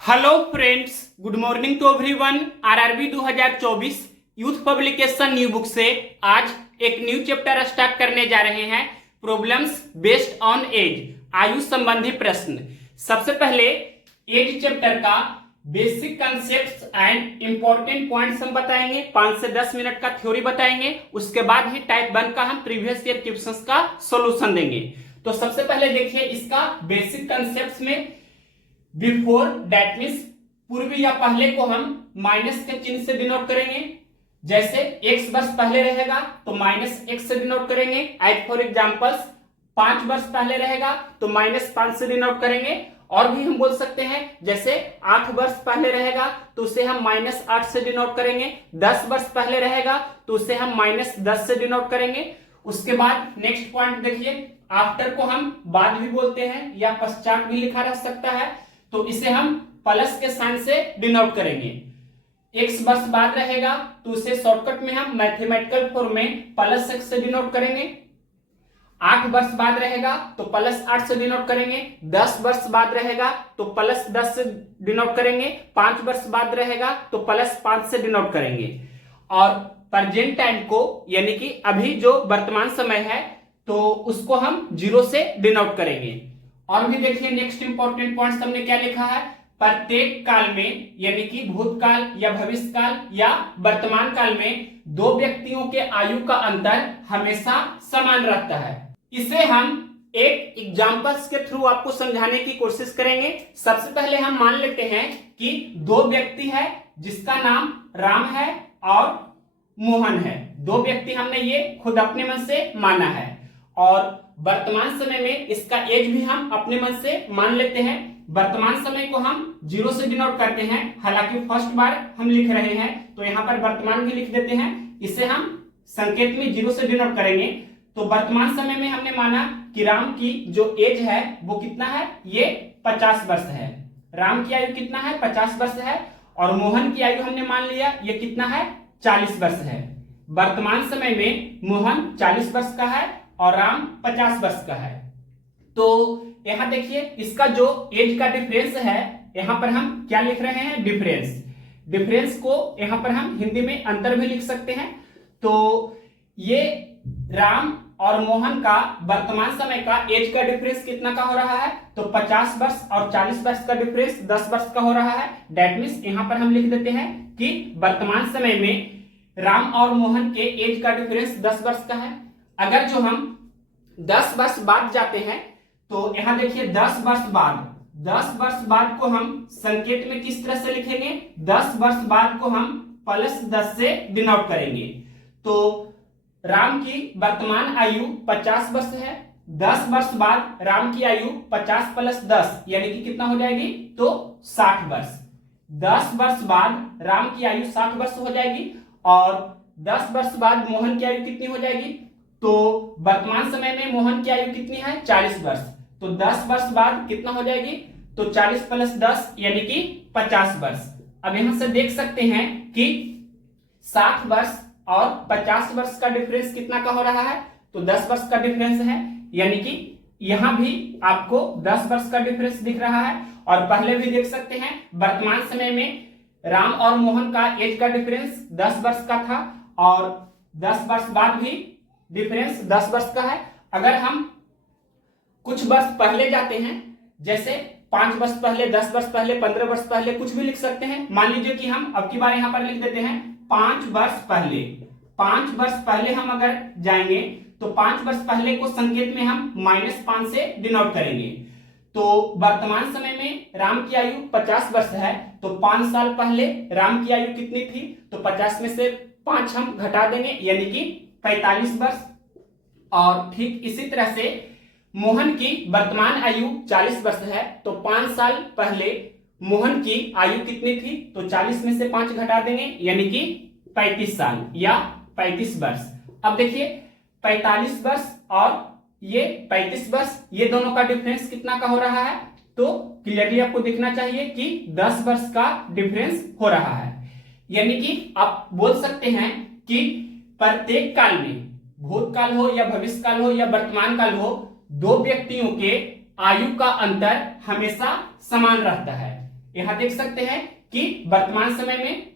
Hello friends, good morning to everyone. RRB 2024 youth publication new book से आज एक new chapter start करने जा रहे हैं। प्रॉब्लम्स बेस्ड ऑन एज, आयु संबंधी प्रश्न। सबसे पहले एज चैप्टर का basic concepts and important points हम बताएंगे। 5 से 10 मिनट का थ्योरी बताएंगे। उसके बाद ही टाइप 1 का हम प्रीवियस ईयर क्वेश्चंस का सॉल्यूशन देंगे। तो सबसे पहले देखिए इसका बेसिक कंसेप्ट्स में बिफोर दैट मीन्स पूर्व या पहले को हम माइनस के चिन्ह से डिनोट करेंगे। जैसे x वर्ष पहले रहेगा तो माइनस x से डिनोट करेंगे। एज फॉर एग्जांपल्स 5 वर्ष पहले रहेगा तो माइनस 5 से डिनोट करेंगे। और भी हम बोल सकते हैं जैसे 8 वर्ष पहले रहेगा तो उसे हम माइनस 8 से डिनोट करेंगे। 10 वर्ष पहले रहेगा तो उसे हम माइनस 10 से डिनोट करेंगे। उसके बाद नेक्स्ट पॉइंट देखिए, आफ्टर को हम बाद भी बोलते हैं या पश्चात भी लिखा रह सकता है, तो इसे हम प्लस के साइन से डिनोट करेंगे। x वर्ष बाद रहेगा तो उसे शॉर्टकट में हम मैथमेटिकल फॉर्म में प्लस x से डिनोट करेंगे। 8 वर्ष बाद रहेगा तो प्लस 8 से डिनोट करेंगे। 10 वर्ष बाद रहेगा तो प्लस 10 से डिनोट करेंगे। 5 वर्ष बाद रहेगा तो प्लस 5 से डिनोट करेंगे। और प्रेजेंट टाइम को यानी कि अभी जो वर्तमान समय है तो उसको हम 0 से डिनोट करेंगे। और भी देखिए नेक्स्ट इंपॉर्टेंट पॉइंट्स हमने क्या लिखा है, प्रत्येक काल में यानी कि भूतकाल या भविष्य काल या वर्तमान काल में दो व्यक्तियों के आयु का अंतर हमेशा समान रहता है। इसे हम एक एग्जांपल्स के थ्रू आपको समझाने की कोशिश करेंगे। सबसे पहले हम मान लेते हैं कि दो व्यक्ति है जिसका नाम राम है और मोहन है। दो व्यक्ति हमने ये खुद अपने मन से माना है और वर्तमान समय में इसका एज भी हम अपने मन से मान लेते हैं। वर्तमान समय को हम 0 से डिनोट करते हैं, हालांकि फर्स्ट बार हम लिख रहे हैं तो यहाँ पर वर्तमान भी लिख देते हैं। इसे हम संकेत में 0 से डिनोट करेंगे। तो वर्तमान समय में हमने माना कि राम की जो एज है वो कितना है, ये 50 वर्ष है। राम की आयु कितना है, 50 वर्ष है। और मोहन की आयु हमने मान लिया ये कितना है, 40 वर्ष है। वर्तमान समय में मोहन 40 वर्ष का है और राम 50 वर्ष का है। तो यहां देखिए इसका जो एज का डिफरेंस है, यहां पर हम क्या लिख रहे हैं, डिफरेंस। डिफरेंस को यहां पर हम हिंदी में अंतर भी लिख सकते हैं। तो ये राम और मोहन का वर्तमान समय का एज का डिफरेंस कितना का हो रहा है, तो 50 वर्ष और 40 वर्ष का डिफरेंस 10 वर्ष का हो रहा है। दैट मीन्स यहां पर हम लिख देते हैं कि वर्तमान समय में राम और मोहन के एज का डिफरेंस 10 वर्ष का है। अगर जो हम 10 वर्ष बाद जाते हैं तो यहां देखिए 10 वर्ष बाद को हम संकेत में किस तरह से लिखेंगे, 10 वर्ष बाद को हम प्लस 10 से डिनोट करेंगे। तो राम की वर्तमान आयु 50 वर्ष है। 10 वर्ष बाद राम की आयु 50 प्लस 10 यानी कि कितना हो जाएगी, तो 60 वर्ष। 10 वर्ष बाद राम की आयु 60 वर्ष हो जाएगी और 10 वर्ष बाद मोहन की आयु कितनी हो जाएगी, तो वर्तमान समय में मोहन की आयु कितनी है, 40 वर्ष। तो 10 वर्ष बाद कितना हो जाएगी, तो 40 प्लस 10 यानी कि 50 वर्ष। अब यहां से देख सकते हैं कि 60 वर्ष और 50 वर्ष का डिफरेंस कितना का हो रहा है, तो 10 वर्ष का डिफरेंस है। यानी कि यहां भी आपको 10 वर्ष का डिफरेंस दिख रहा है। और पहले भी देख सकते हैं वर्तमान समय में राम और मोहन का एज का डिफरेंस 10 वर्ष का था और 10 वर्ष बाद भी डिफरेंस 10 वर्ष का है। अगर हम कुछ वर्ष पहले जाते हैं, जैसे 5 वर्ष पहले, 10 वर्ष पहले, 15 वर्ष पहले, कुछ भी लिख सकते हैं। मान लीजिए कि हम अब की बार यहां पर लिख देते हैं 5 वर्ष पहले। 5 वर्ष पहले हम अगर जाएंगे तो 5 वर्ष पहले को संकेत में हम -5 से डिनोट करेंगे। तो वर्तमान समय में राम की आयु 50 वर्ष है, तो 5 साल पहले राम की आयु कितनी थी, तो 50 में से 5 हम घटा देंगे यानी कि 45 वर्ष। और ठीक इसी तरह से मोहन की वर्तमान आयु 40 वर्ष है, तो 5 साल पहले मोहन की आयु कितनी थी, तो 40 में से 5 घटा देंगे यानी कि 35 साल या 35 वर्ष। अब देखिए 45 वर्ष और ये 35 वर्ष, ये दोनों का डिफरेंस कितना का हो रहा है, तो क्लियरली आपको दिखना चाहिए कि 10 वर्ष का डिफरेंस हो रहा है। यानी कि आप बोल सकते हैं कि प्रत्येक काल में, भूतकाल हो या भविष्य काल हो या वर्तमान काल हो, दो व्यक्तियों के आयु का अंतर हमेशा समान रहता है। यहां देख सकते हैं कि वर्तमान समय में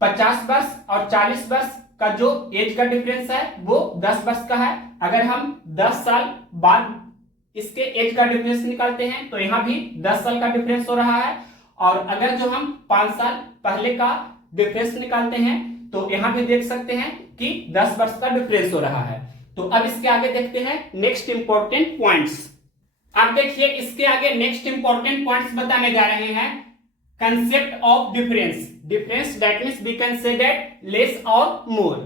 50 वर्ष और 40 वर्ष का जो एज का डिफरेंस है वो 10 वर्ष का है। अगर हम 10 साल बाद इसके एज का डिफरेंस निकालते हैं तो यहाँ भी 10 साल का डिफरेंस हो रहा है। और अगर जो हम 5 साल पहले का डिफरेंस निकालते हैं तो यहाँ भी देख सकते हैं कि 10 वर्ष का डिफरेंस हो रहा है। तो अब इसके आगे देखते हैं नेक्स्ट इंपॉर्टेंट पॉइंट्स। अब देखिए इसके आगे नेक्स्ट इंपॉर्टेंट पॉइंट्स बताने जा रहे हैं। Concept of difference, difference that means we can say that less और मोर,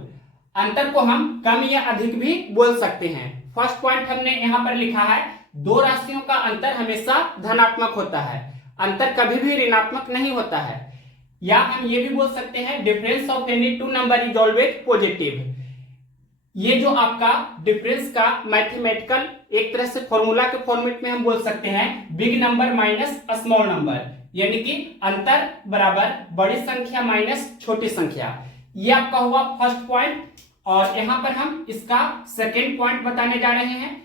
अंतर को हम कम या अधिक भी बोल सकते हैं। फर्स्ट पॉइंट हमने यहां पर लिखा है, दो राशियों का अंतर हमेशा धनात्मक होता है, अंतर कभी भी ऋणात्मक नहीं होता है। या हम ये भी बोल सकते हैं difference of any two number is always positive. ये जो आपका डिफरेंस का मैथमेटिकल एक तरह से फॉर्मूला के फॉर्मेट में हम बोल सकते हैं big number minus small number, यानी कि अंतर बराबर बड़ी संख्या माइनस छोटी संख्या। ये आपका हुआ फर्स्ट पॉइंट। और यहां पर हम इसका सेकेंड पॉइंट बताने जा रहे हैं।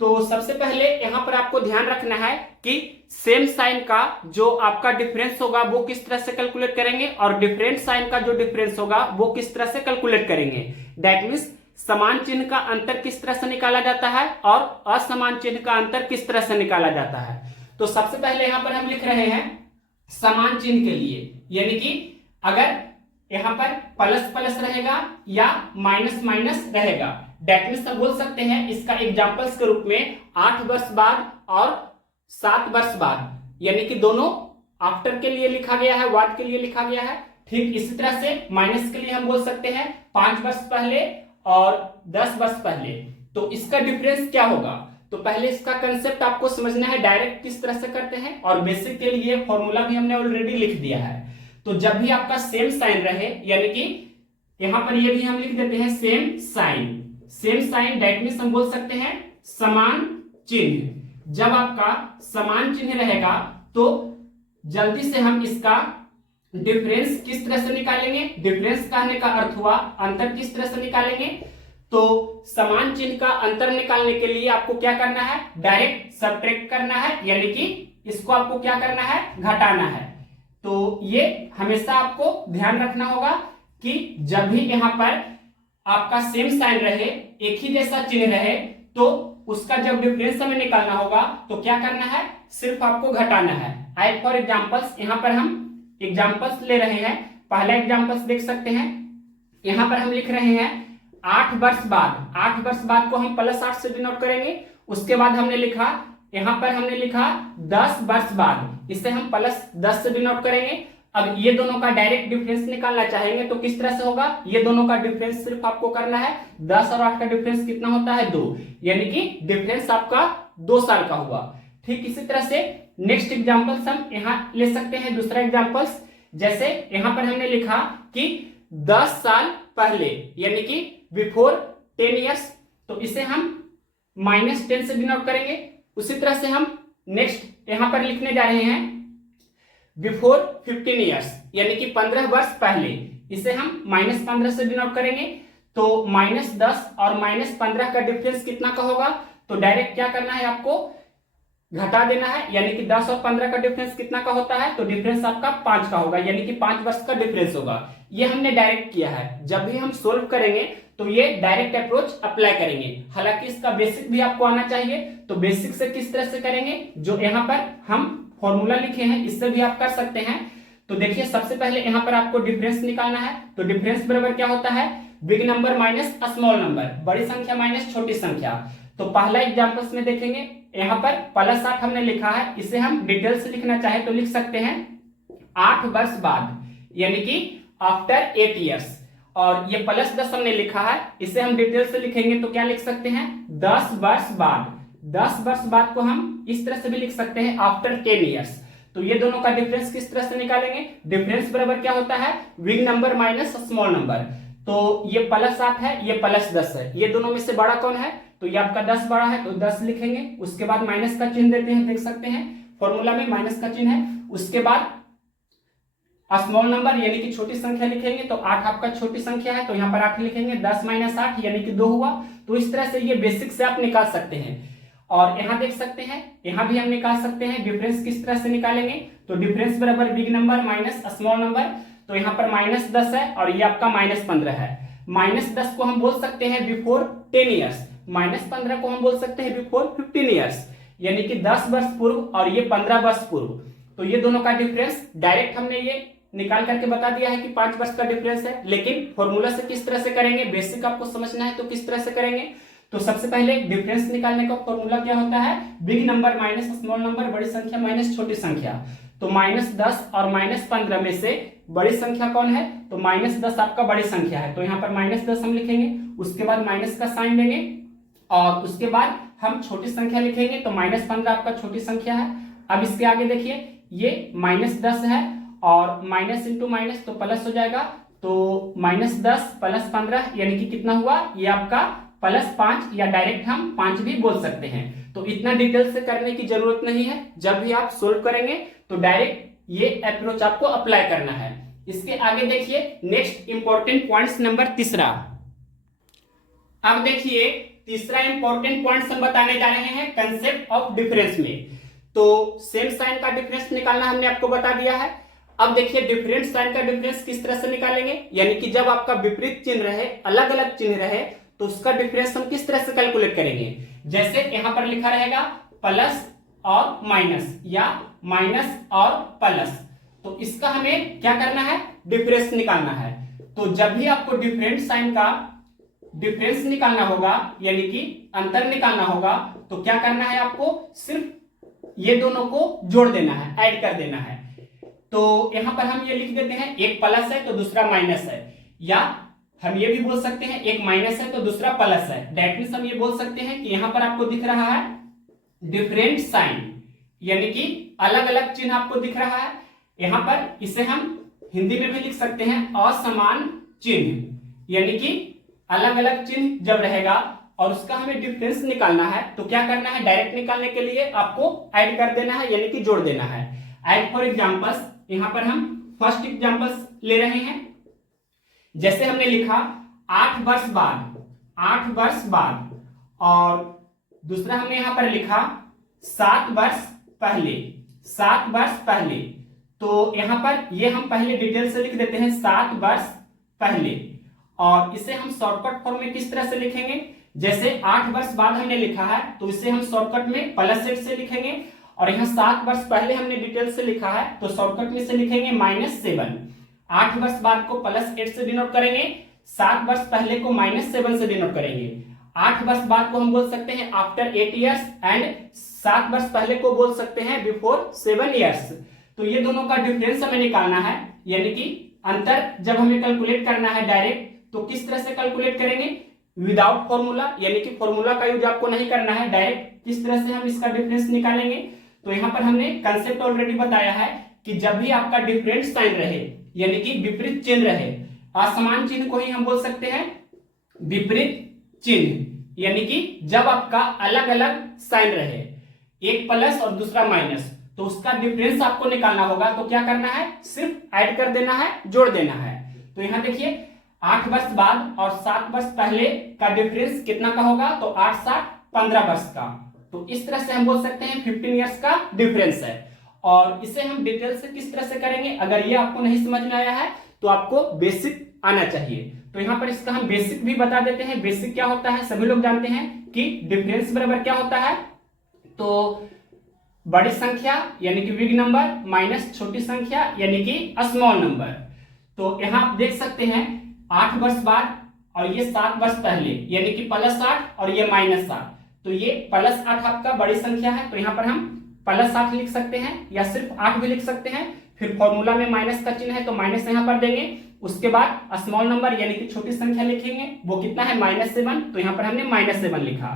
तो सबसे पहले यहां पर आपको ध्यान रखना है कि सेम साइन का जो आपका डिफरेंस होगा वो किस तरह से कैलकुलेट करेंगे और डिफरेंट साइन का जो डिफरेंस होगा वो किस तरह से कैलकुलेट करेंगे। दैट मीन्स समान चिन्ह का अंतर किस तरह से निकाला जाता है और असमान चिन्ह का अंतर किस तरह से निकाला जाता है। तो सबसे पहले यहां पर हम लिख रहे हैं समान चिन्ह के लिए, यानी कि अगर यहां पर प्लस प्लस रहेगा या माइनस माइनस रहेगा, दैट मीन्स हम बोल सकते हैं इसका एग्जांपल्स के रूप में 8 वर्ष बाद और 7 वर्ष बाद, यानी कि दोनों आफ्टर के लिए लिखा गया है, वाट के लिए लिखा गया है। ठीक इसी तरह से माइनस के लिए हम बोल सकते हैं 5 वर्ष पहले और 10 वर्ष पहले। तो इसका डिफरेंस क्या होगा, तो पहले इसका कंसेप्ट आपको समझना है डायरेक्ट किस तरह से करते हैं, और बेसिक के लिए फॉर्मूला भी हमने ऑलरेडी लिख दिया है। तो जब भी आपका सेम साइन रहे, यानी कि यहां पर ये भी हम लिख देते हैं same sign, same sign that means हम बोल सकते हैं समान चिन्ह। जब आपका समान चिन्ह रहेगा तो जल्दी से हम इसका डिफरेंस किस तरह से निकालेंगे। डिफरेंस कहने का अर्थ हुआ अंतर किस तरह से निकालेंगे। तो समान चिन्ह का अंतर निकालने के लिए आपको क्या करना है, डायरेक्ट सब्ट्रैक्ट करना है, यानी कि इसको आपको क्या करना है, घटाना है। तो ये हमेशा आपको ध्यान रखना होगा कि जब भी यहां पर आपका सेम साइन रहे, एक ही जैसा चिन्ह रहे, तो उसका जब डिफरेंस हमें निकालना होगा तो क्या करना है, सिर्फ आपको घटाना है। आई फॉर एग्जांपल्स यहां पर हम एग्जांपल्स ले रहे हैं। पहला एग्जांपल्स देख सकते हैं, यहां पर हम लिख रहे हैं 8 वर्ष बाद। 8 वर्ष बाद को हम +8 से डिनोट करेंगे। उसके बाद हमने लिखा, यहां पर हमने लिखा 10 वर्ष बाद, इसे हम +10 से डिनोट करेंगे। अब ये दोनों का डायरेक्ट डिफरेंस निकालना चाहेंगे तो किस तरह से होगा, ये दोनों का डिफरेंस सिर्फ आपको करना है 10 और 8 का डिफरेंस कितना होता है 2, यानी कि डिफरेंस आपका 2 साल का हुआ। ठीक इसी तरह से नेक्स्ट एग्जांपल्स हम यहां ले सकते हैं। दूसरा एग्जांपल्स जैसे यहां पर हमने लिखा कि 10 साल पहले, यानी कि बिफोर 10 ईयर्स, तो इसे हम -10 से डिनोट करेंगे। उसी तरह से हम नेक्स्ट यहां पर लिखने जा रहे हैं बिफोर 15 ईयर्स, यानी कि 15 वर्ष पहले, इसे हम -15 से डिनोट करेंगे। तो -10 और -15 का डिफरेंस कितना का होगा, तो डायरेक्ट क्या करना है, आपको घटा देना है, यानी कि 10 और 15 का डिफरेंस कितना का होता है, तो डिफरेंस आपका 5 का होगा, यानी कि 5 वर्ष का डिफरेंस होगा। ये हमने डायरेक्ट किया है। जब भी हम सोल्व करेंगे तो ये डायरेक्ट अप्रोच अप्लाई करेंगे। हालांकि इसका बेसिक भी आपको आना चाहिए। तो बेसिक से किस तरह से करेंगे, जो यहाँ पर हम फॉर्मूला लिखे हैं इससे भी आप कर सकते हैं। तो देखिए सबसे पहले यहाँ पर आपको डिफरेंस निकालना है। तो डिफरेंस बराबर क्या होता है, big number minus small number, बड़ी संख्या माइनस छोटी संख्या। तो पहला एग्जांपल्स में देखेंगे, यहाँ पर +8 हमने लिखा है, इसे हम डिटेल से लिखना चाहे तो लिख सकते हैं 8 वर्ष बाद, यानी कि आफ्टर 8 ईयर्स। और ये +10 हमने लिखा है, इसे हम डिटेल से लिखेंगे तो क्या लिख सकते हैं 10 वर्ष बाद। 10 वर्ष बाद को हम इस तरह से भी लिख सकते हैं आफ्टर 10 ईयर्स। तो ये दोनों का डिफरेंस किस तरह से निकालेंगे, डिफरेंस बराबर क्या होता है, big number minus small number. तो ये +8 है, ये +10 है, ये दोनों में से बड़ा कौन है, तो ये आपका 10 बड़ा है, तो 10 लिखेंगे। उसके बाद माइनस का चिन्ह देते हैं, देख सकते हैं फॉर्मूला में माइनस का चिन्ह है। उसके बाद स्मॉल नंबर यानी कि छोटी संख्या लिखेंगे, तो 8 आपका छोटी संख्या है, तो यहाँ पर 8 लिखेंगे। 10 - 8 यानी कि 2 हुआ। तो इस तरह से ये बेसिक से आप निकाल सकते हैं। और यहाँ देख सकते हैं, यहाँ भी हम निकाल सकते हैं। डिफरेंस किस तरह से निकालेंगे, तो डिफरेंस बराबर big number minus small number. तो यहाँ पर -10 है और ये आपका -15 है। -10 को हम बोल सकते हैं बिफोर 10 ईयर्स, -15 को हम बोल सकते हैं बिफोर 15 ईयर्स, यानी कि 10 वर्ष पूर्व और ये 15 वर्ष पूर्व। तो ये दोनों का डिफरेंस डायरेक्ट हमने ये निकाल करके बता दिया है कि 5 वर्ष का डिफरेंस है, लेकिन फॉर्मूला से किस तरह से करेंगे, बेसिक आपको समझना है तो किस तरह से करेंगे। तो सबसे पहले डिफरेंस निकालने का फॉर्मूला क्या होता है, big number minus small number, बड़ी संख्या माइनस छोटी संख्या। तो -10 और -15 में से बड़ी संख्या कौन है, तो -10 आपका बड़ी संख्या है, तो यहाँ पर -10 हम लिखेंगे, उसके बाद माइनस का साइन देंगे और उसके बाद हम छोटी संख्या लिखेंगे, तो -15 आपका छोटी संख्या है। अब इसके आगे देखिए, ये -10 है और माइनस इंटू माइनस तो प्लस हो जाएगा, तो -10 + 15 यानी कि कितना हुआ, ये आपका +5 या डायरेक्ट हम 5 भी बोल सकते हैं। तो इतना डिटेल से करने की जरूरत नहीं है, जब भी आप सोल्व करेंगे तो डायरेक्ट ये अप्रोच आपको अप्लाई करना है। इसके आगे देखिए नेक्स्ट इंपॉर्टेंट पॉइंट्स नंबर तीसरा। अब देखिए तीसरा इंपॉर्टेंट पॉइंट्स हम बताने जा रहे हैं कंसेप्ट ऑफ डिफरेंस में। तो सेम साइन का डिफरेंस निकालना हमने आपको बता दिया है। अब देखिए डिफरेंट साइन का डिफरेंस किस तरह से निकालेंगे, यानी कि जब आपका विपरीत चिन्ह रहे, अलग अलग चिन्ह रहे, तो उसका डिफरेंस हम किस तरह से कैलकुलेट करेंगे। जैसे यहां पर लिखा रहेगा प्लस और माइनस या माइनस और प्लस, तो इसका हमें क्या करना है, डिफरेंस निकालना है। तो जब भी आपको डिफरेंट साइन का डिफरेंस निकालना होगा, यानी कि अंतर निकालना होगा, तो क्या करना है, आपको सिर्फ ये दोनों को जोड़ देना है, ऐड कर देना है। तो यहां पर हम ये लिख देते हैं, एक प्लस है तो दूसरा माइनस है, या हम ये भी बोल सकते हैं एक माइनस है तो दूसरा प्लस है। दैट मींस हम ये बोल सकते हैं कि यहां पर आपको दिख रहा है डिफरेंट साइन, यानी कि अलग अलग चिन्ह आपको दिख रहा है। यहां पर इसे हम हिंदी में भी लिख सकते हैं असमान चिन्ह, यानी कि अलग अलग चिन्ह जब रहेगा और उसका हमें डिफरेंस निकालना है, तो क्या करना है, डायरेक्ट निकालने के लिए आपको ऐड कर देना है, यानी कि जोड़ देना है। ऐड फॉर एग्जांपल्स, यहां पर हम फर्स्ट एग्जांपल्स ले रहे हैं। जैसे हमने लिखा 8 वर्ष बाद, 8 वर्ष बाद, और दूसरा हमने यहां पर लिखा 7 वर्ष पहले, 7 वर्ष पहले। तो यहां पर ये हम पहले डिटेल से लिख देते हैं 7 वर्ष पहले, और इसे हम शॉर्टकट फॉर्म में किस तरह से लिखेंगे, जैसे 8 वर्ष बाद हमने लिखा है तो इसे हम शॉर्टकट में +8 से लिखेंगे, और यहाँ 7 वर्ष पहले हमने डिटेल से लिखा है तो शॉर्टकट में से लिखेंगे -7। 8 वर्ष बाद को +8 से डिनोट करेंगे, 7 वर्ष पहले को -7 से डिनोट करेंगे। 8 वर्ष बाद को हम बोल सकते हैं आफ्टर 8 ईयर्स, एंड 7 वर्ष पहले को बोल सकते हैं बिफोर 7 ईयर्स। तो ये दोनों का डिफरेंस हमें निकालना है, यानी कि अंतर जब हमें कैलकुलेट करना है डायरेक्ट, तो किस तरह से कैलकुलेट करेंगे, विदाउट फॉर्मूला, यानी कि फॉर्मूला का यूज आपको नहीं करना है, डायरेक्ट किस तरह से हम इसका डिफरेंस निकालेंगे। तो यहां पर हमने कंसेप्ट ऑलरेडी बताया है कि जब भी आपका डिफरेंट साइन रहे, यानी कि विपरीत चिन्ह रहे, असमान चिन्ह को ही हम बोल सकते हैं विपरीत चिन्ह, यानी कि जब आपका अलग अलग साइन रहे, एक प्लस और दूसरा माइनस, तो उसका डिफरेंस आपको निकालना होगा। तो क्या करना है, सिर्फ ऐड कर देना है, जोड़ देना है। तो यहां देखिए 8 वर्ष बाद और 7 वर्ष पहले का डिफरेंस कितना का होगा, तो 8 7 15 वर्ष का। तो इस तरह से हम बोल सकते हैं 15 ईयर्स का डिफरेंस है। और इसे हम डिटेल से किस तरह से करेंगे, अगर ये आपको नहीं समझ में आया है तो आपको बेसिक आना चाहिए। तो यहाँ पर इसका हम बेसिक भी बता देते हैं। बेसिक क्या होता है, सभी लोग जानते हैं कि डिफरेंस बराबर क्या होता है, तो बड़ी संख्या यानी कि बिग नंबर माइनस छोटी संख्या यानी कि स्मॉल नंबर। तो यहाँ आप देख सकते हैं 8 वर्ष बाद और ये 7 वर्ष पहले, यानी कि +8 और ये -8, तो ये +8 आपका बड़ी संख्या है, तो यहाँ पर हम +8 लिख सकते हैं या सिर्फ 8 भी लिख सकते हैं। फिर फॉर्मूला में माइनस का चिन्ह है तो माइनस यहाँ पर देंगे। उसके बाद स्मॉल नंबर यानी कि छोटी संख्या लिखेंगे, वो कितना है -7, तो यहाँ पर हमने -7 लिखा।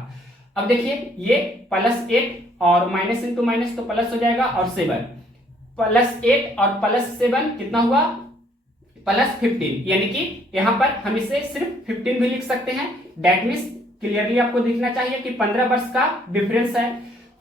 अब देखिए ये +8 और माइनस इंटू माइनस तो प्लस हो जाएगा, और 7 +8 और +7 कितना हुआ, +15, यानी कि यहाँ पर हम इसे सिर्फ 15 भी लिख सकते हैं। दैट मीन्स क्लियरली आपको दिखना चाहिए कि 15 वर्ष का डिफरेंस है।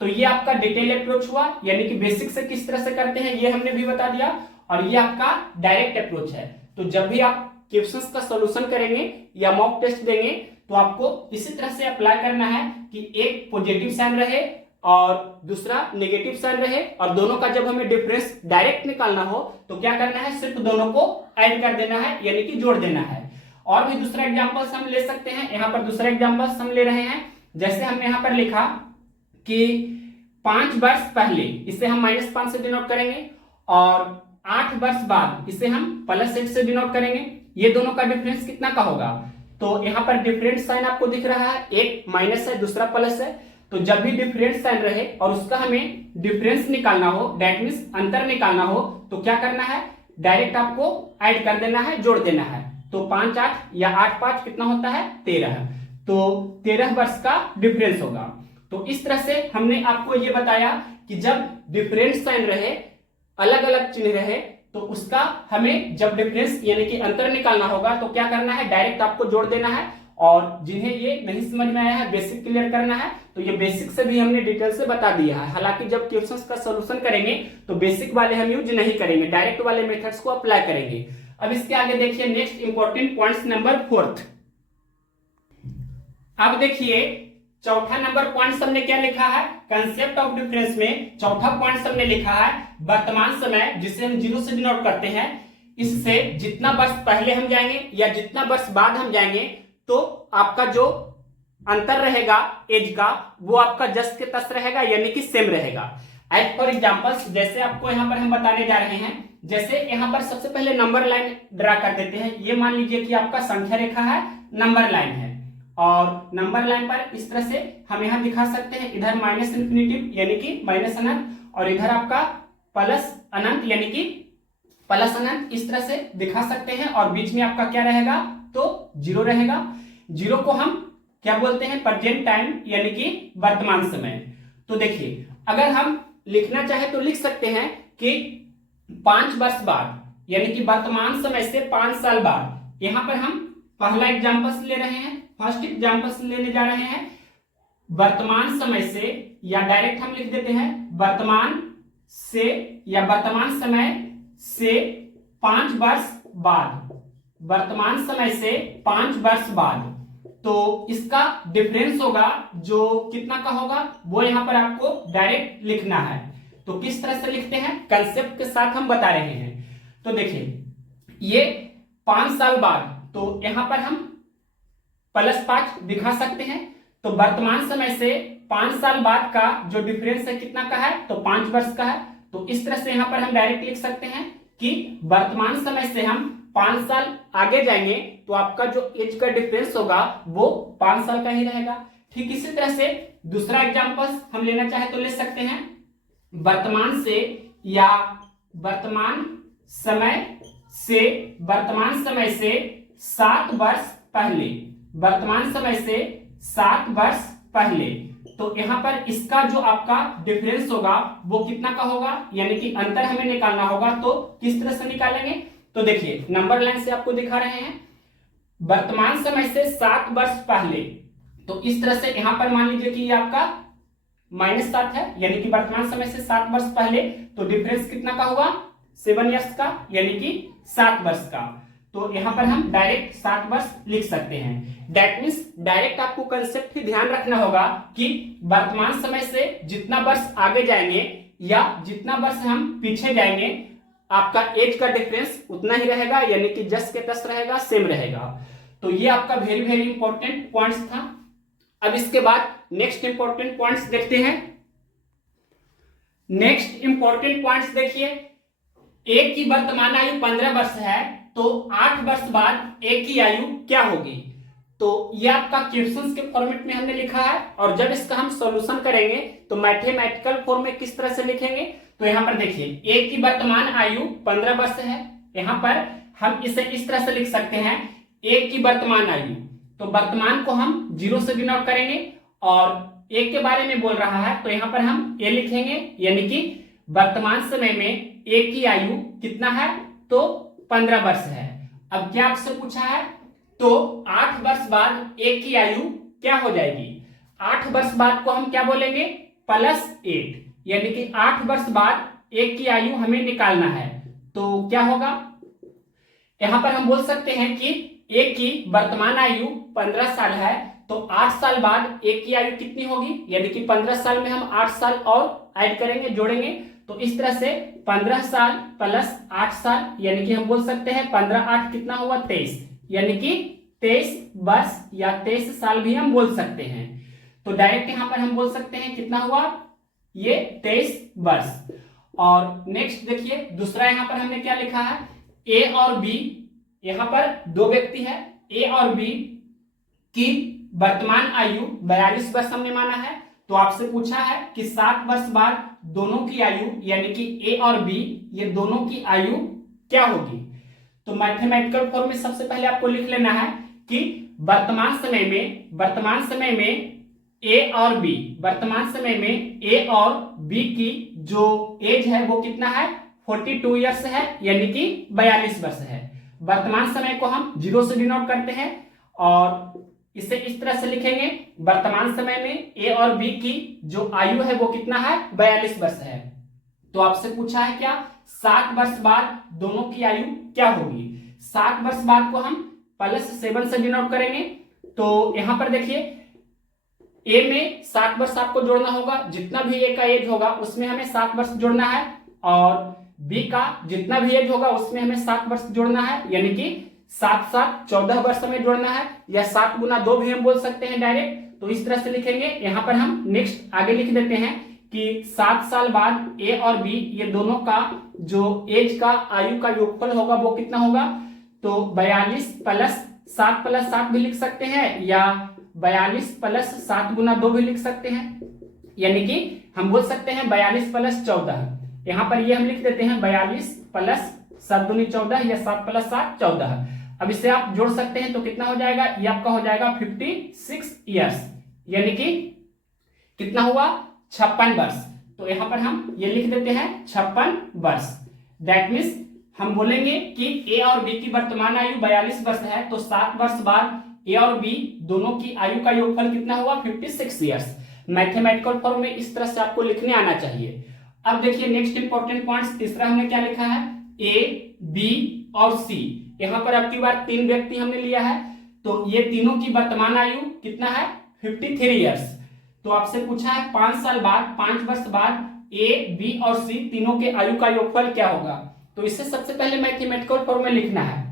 तो ये आपका डिटेल अप्रोच हुआ, यानी कि बेसिक से किस तरह से करते हैं ये हमने भी बता दिया, और ये आपका डायरेक्ट अप्रोच है। तो जब भी आप क्वेश्चंस का सॉल्यूशन करेंगे या मॉक टेस्ट देंगे, तो आपको इसी तरह से अप्लाई करना है कि एक पॉजिटिव साइन रहे और दूसरा नेगेटिव साइन रहे, और दोनों का जब हमें डिफरेंस डायरेक्ट निकालना हो तो क्या करना है, सिर्फ दोनों को ऐड कर देना है, यानी कि जोड़ देना है। और भी दूसरा एग्जांपल्स हम ले सकते हैं। यहाँ पर दूसरा एग्जांपल्स हम ले रहे हैं, जैसे हमने यहाँ पर लिखा कि 5 वर्ष पहले, इसे हम -5 से डिनोट करेंगे, और 8 वर्ष बाद इसे हम +8 से डिनोट करेंगे। ये दोनों का डिफरेंस कितना का होगा, तो यहाँ पर डिफरेंट साइन आपको दिख रहा है, एक माइनस है दूसरा प्लस है। तो जब भी डिफरेंट साइन रहे और उसका हमें डिफरेंस निकालना हो, दैट मींस अंतर निकालना हो, तो क्या करना है, डायरेक्ट आपको ऐड कर देना है, जोड़ देना है। तो 5 8 या 8 5 कितना होता है, 13। तो 13 वर्ष का डिफरेंस होगा। तो इस तरह से हमने आपको ये बताया कि जब डिफरेंट साइन रहे, अलग अलग चिन्ह रहे, तो उसका हमें जब डिफरेंस यानी कि अंतर निकालना होगा तो क्या करना है, डायरेक्ट आपको जोड़ देना है। और जिन्हें ये नहीं समझ में आया है, बेसिक क्लियर करना है, तो ये बेसिक से भी हमने डिटेल से बता दिया है। हालांकि जब क्वेश्चंस का सॉल्यूशन करेंगे तो बेसिक वाले हम यूज नहीं करेंगे, डायरेक्ट वाले मेथड्स को अप्लाई करेंगे। अब इसके आगे देखिए नेक्स्ट इंपॉर्टेंट पॉइंट्स नंबर 4। अब देखिए चौथा नंबर पॉइंट हमने क्या लिखा है, कंसेप्ट ऑफ डिफरेंस में चौथा पॉइंट हमने लिखा है वर्तमान समय, जिसे हम 0 से डिनोट करते हैं। इससे जितना वर्ष पहले हम जाएंगे या जितना वर्ष बाद हम जाएंगे, तो आपका जो अंतर रहेगा एज का, वो आपका जस्ट के तस रहेगा, यानी कि सेम रहेगा। एज फॉर एग्जांपल्स, जैसे आपको यहाँ पर हम बताने जा रहे हैं, जैसे यहाँ पर सबसे पहले नंबर लाइन ड्रा कर देते हैं। ये मान लीजिए कि आपका संख्या रेखा है, नंबर लाइन है, और नंबर लाइन पर इस तरह से हम यहाँ दिखा सकते हैं, इधर माइनस इन्फिनिटिव यानी कि माइनस अनंत, और इधर आपका प्लस अनंत यानी कि प्लस अनंत, इस तरह से दिखा सकते हैं। और बीच में आपका क्या रहेगा, तो 0 रहेगा। 0 को हम क्या बोलते हैं, प्रेजेंट टाइम यानी कि वर्तमान समय। तो देखिए अगर हम लिखना चाहे तो लिख सकते हैं कि 5 वर्ष बाद यानी कि वर्तमान समय से 5 साल बाद। यहां पर हम पहला एग्जांपल ले रहे हैं, फर्स्ट एग्जांपल लेने जा रहे हैं वर्तमान समय से, या डायरेक्ट हम लिख देते हैं वर्तमान से या वर्तमान समय से 5 वर्ष बाद, वर्तमान समय से 5 वर्ष बाद। तो इसका डिफरेंस होगा जो कितना का होगा, वो यहां पर आपको डायरेक्ट लिखना है। तो किस तरह से लिखते हैं, कंसेप्ट के साथ हम बता रहे हैं। तो देखिए ये 5 साल बाद, तो यहां पर हम +5 दिखा सकते हैं। तो वर्तमान समय से 5 साल बाद का जो डिफरेंस है कितना का है, तो 5 वर्ष का है। तो इस तरह से यहां पर हम डायरेक्ट लिख सकते हैं कि वर्तमान समय से हम 5 साल आगे जाएंगे तो आपका जो एज का डिफरेंस होगा वो 5 साल का ही रहेगा। ठीक इसी तरह से दूसरा एग्जांपल हम लेना चाहे तो ले सकते हैं, वर्तमान से या वर्तमान समय से 7 वर्ष पहले, वर्तमान समय से 7 वर्ष पहले। तो यहां पर इसका जो आपका डिफरेंस होगा वो कितना का होगा, यानी कि अंतर हमें निकालना होगा। तो किस तरह से निकालेंगे, तो देखिए नंबर लाइन से आपको दिखा रहे हैं वर्तमान समय से 7 वर्ष पहले। तो इस तरह से यहां पर मान लीजिए कि ये आपका -7 है, यानी कि वर्तमान समय से 7 वर्ष पहले। तो डिफरेंस कितना का होगा, 7 इयर्स का, यानी कि 7 वर्ष का। तो यहां पर हम डायरेक्ट 7 वर्ष लिख सकते हैं। दैट मींस डायरेक्ट आपको कंसेप्ट ही ध्यान रखना होगा कि वर्तमान समय से जितना वर्ष आगे जाएंगे या जितना वर्ष हम पीछे जाएंगे, आपका एज का डिफरेंस उतना ही रहेगा, यानी कि जस्ट के तस रहेगा, सेम रहेगा। तो ये आपका वेरी वेरी इंपॉर्टेंट पॉइंट्स था। अब इसके बाद नेक्स्ट इंपॉर्टेंट पॉइंट्स देखते हैं। नेक्स्ट इंपॉर्टेंट पॉइंट्स देखिए, एक की वर्तमान आयु 15 वर्ष है, तो 8 वर्ष बाद एक की आयु क्या होगी। तो ये आपका क्वेश्चंस के फॉर्मेट में हमने लिखा है, और जब इसका हम सॉल्यूशन करेंगे तो मैथमेटिकल फॉर्म में किस तरह से लिखेंगे। तो यहां पर देखिए एक की वर्तमान आयु 15 वर्ष है, यहां पर हम इसे इस तरह से लिख सकते हैं, एक की वर्तमान आयु, तो वर्तमान को हम 0 से डिनोट करेंगे, और एक के बारे में बोल रहा है तो यहां पर हम ए लिखेंगे, यानी कि वर्तमान समय में एक की आयु कितना है, तो 15 वर्ष है। अब क्या आपसे पूछा है, तो 8 वर्ष बाद एक की आयु क्या हो जाएगी। 8 वर्ष बाद को हम क्या बोलेंगे, +8, यानी कि 8 वर्ष बाद एक की आयु हमें निकालना है। तो क्या होगा, यहां पर हम बोल सकते हैं कि ए की वर्तमान आयु 15 साल है, तो 8 साल बाद ए की आयु कितनी होगी, यानी कि 15 साल में हम 8 साल और ऐड करेंगे, जोड़ेंगे। तो इस तरह से 15 साल प्लस 8 साल, यानी कि हम बोल सकते हैं 15 8 कितना हुआ 23, यानी कि 23 वर्ष या 23 साल भी हम बोल सकते हैं। तो डायरेक्ट यहां पर हम बोल सकते हैं कितना हुआ, ये 23 वर्ष। और नेक्स्ट देखिए दूसरा यहां पर हमने क्या लिखा है, ए और बी, यहां पर दो व्यक्ति है, ए और बी की वर्तमान आयु 42 वर्ष हमने माना है। तो आपसे पूछा है कि 7 वर्ष बाद दोनों की आयु, यानी कि ए और बी, ये दोनों की आयु क्या होगी। तो मैथमेटिकल फॉर्म में सबसे पहले आपको लिख लेना है कि वर्तमान समय में ए और बी, वर्तमान समय में ए और बी की जो एज है वो कितना है, 42 ईयर्स है, यानी कि 42 वर्ष है। वर्तमान समय को हम 0 से डिनोट करते हैं और इसे इस तरह से लिखेंगे, वर्तमान समय में ए और बी की जो आयु है वो कितना है, 42 वर्ष है। तो आपसे पूछा है क्या, 7 वर्ष बाद दोनों की आयु क्या होगी। 7 वर्ष बाद को हम +7 से डिनोट करेंगे। तो यहां पर देखिए ए में 7 वर्ष आपको जोड़ना होगा, जितना भी ए का एज होगा उसमें हमें 7 वर्ष जोड़ना है, और बी का जितना भी एज होगा उसमें हमें 7 वर्ष जोड़ना है, यानी कि 7 7 14 वर्ष में जोड़ना है, या 7 गुना 2 भी हम बोल सकते हैं डायरेक्ट। तो इस तरह से लिखेंगे। यहां पर हम नेक्स्ट आगे लिख देते हैं कि 7 साल बाद ए और बी ये दोनों का जो एज का आयु का योगफल होगा वो कितना होगा। तो 42 प्लस 7 भी लिख सकते हैं, या 42 प्लस 7 गुना 2 भी लिख सकते हैं, यानी कि हम बोल सकते हैं 42 प्लस 14। यहां पर ये हम लिख देते हैं 42 प्लस 7 दूनी 14, या 7 प्लस 7 14। अब इसे आप जोड़ सकते हैं तो कितना हो जाएगा, ये आपका हो जाएगा 56 ईयर्स, यानी कि कितना हुआ 56 वर्ष। तो यहां पर हम ये लिख देते हैं 56 वर्ष। दैट मीन्स हम बोलेंगे कि ए और बी की वर्तमान आयु 42 वर्ष है, तो 7 वर्ष बाद ए और बी दोनों की आयु का योगफल कितना हुआ, 56 ईयर्स। मैथमेटिकल फॉर्म में इस तरह से आपको लिखने आना चाहिए। अब देखिए नेक्स्ट इंपॉर्टेंट पॉइंट्स, तीसरा हमने क्या लिखा है, ए बी और सी। यहां पर अब की बार 3 व्यक्ति हमने लिया है, तो ये तीनों की वर्तमान आयु कितना है, 53 ईयर्स। तो आपसे पूछा है 5 साल बाद, 5 वर्ष बाद ए बी और सी तीनों के आयु का योगफल क्या होगा। तो इसे सबसे पहले मैथमेटिकल फॉर्म में लिखना है।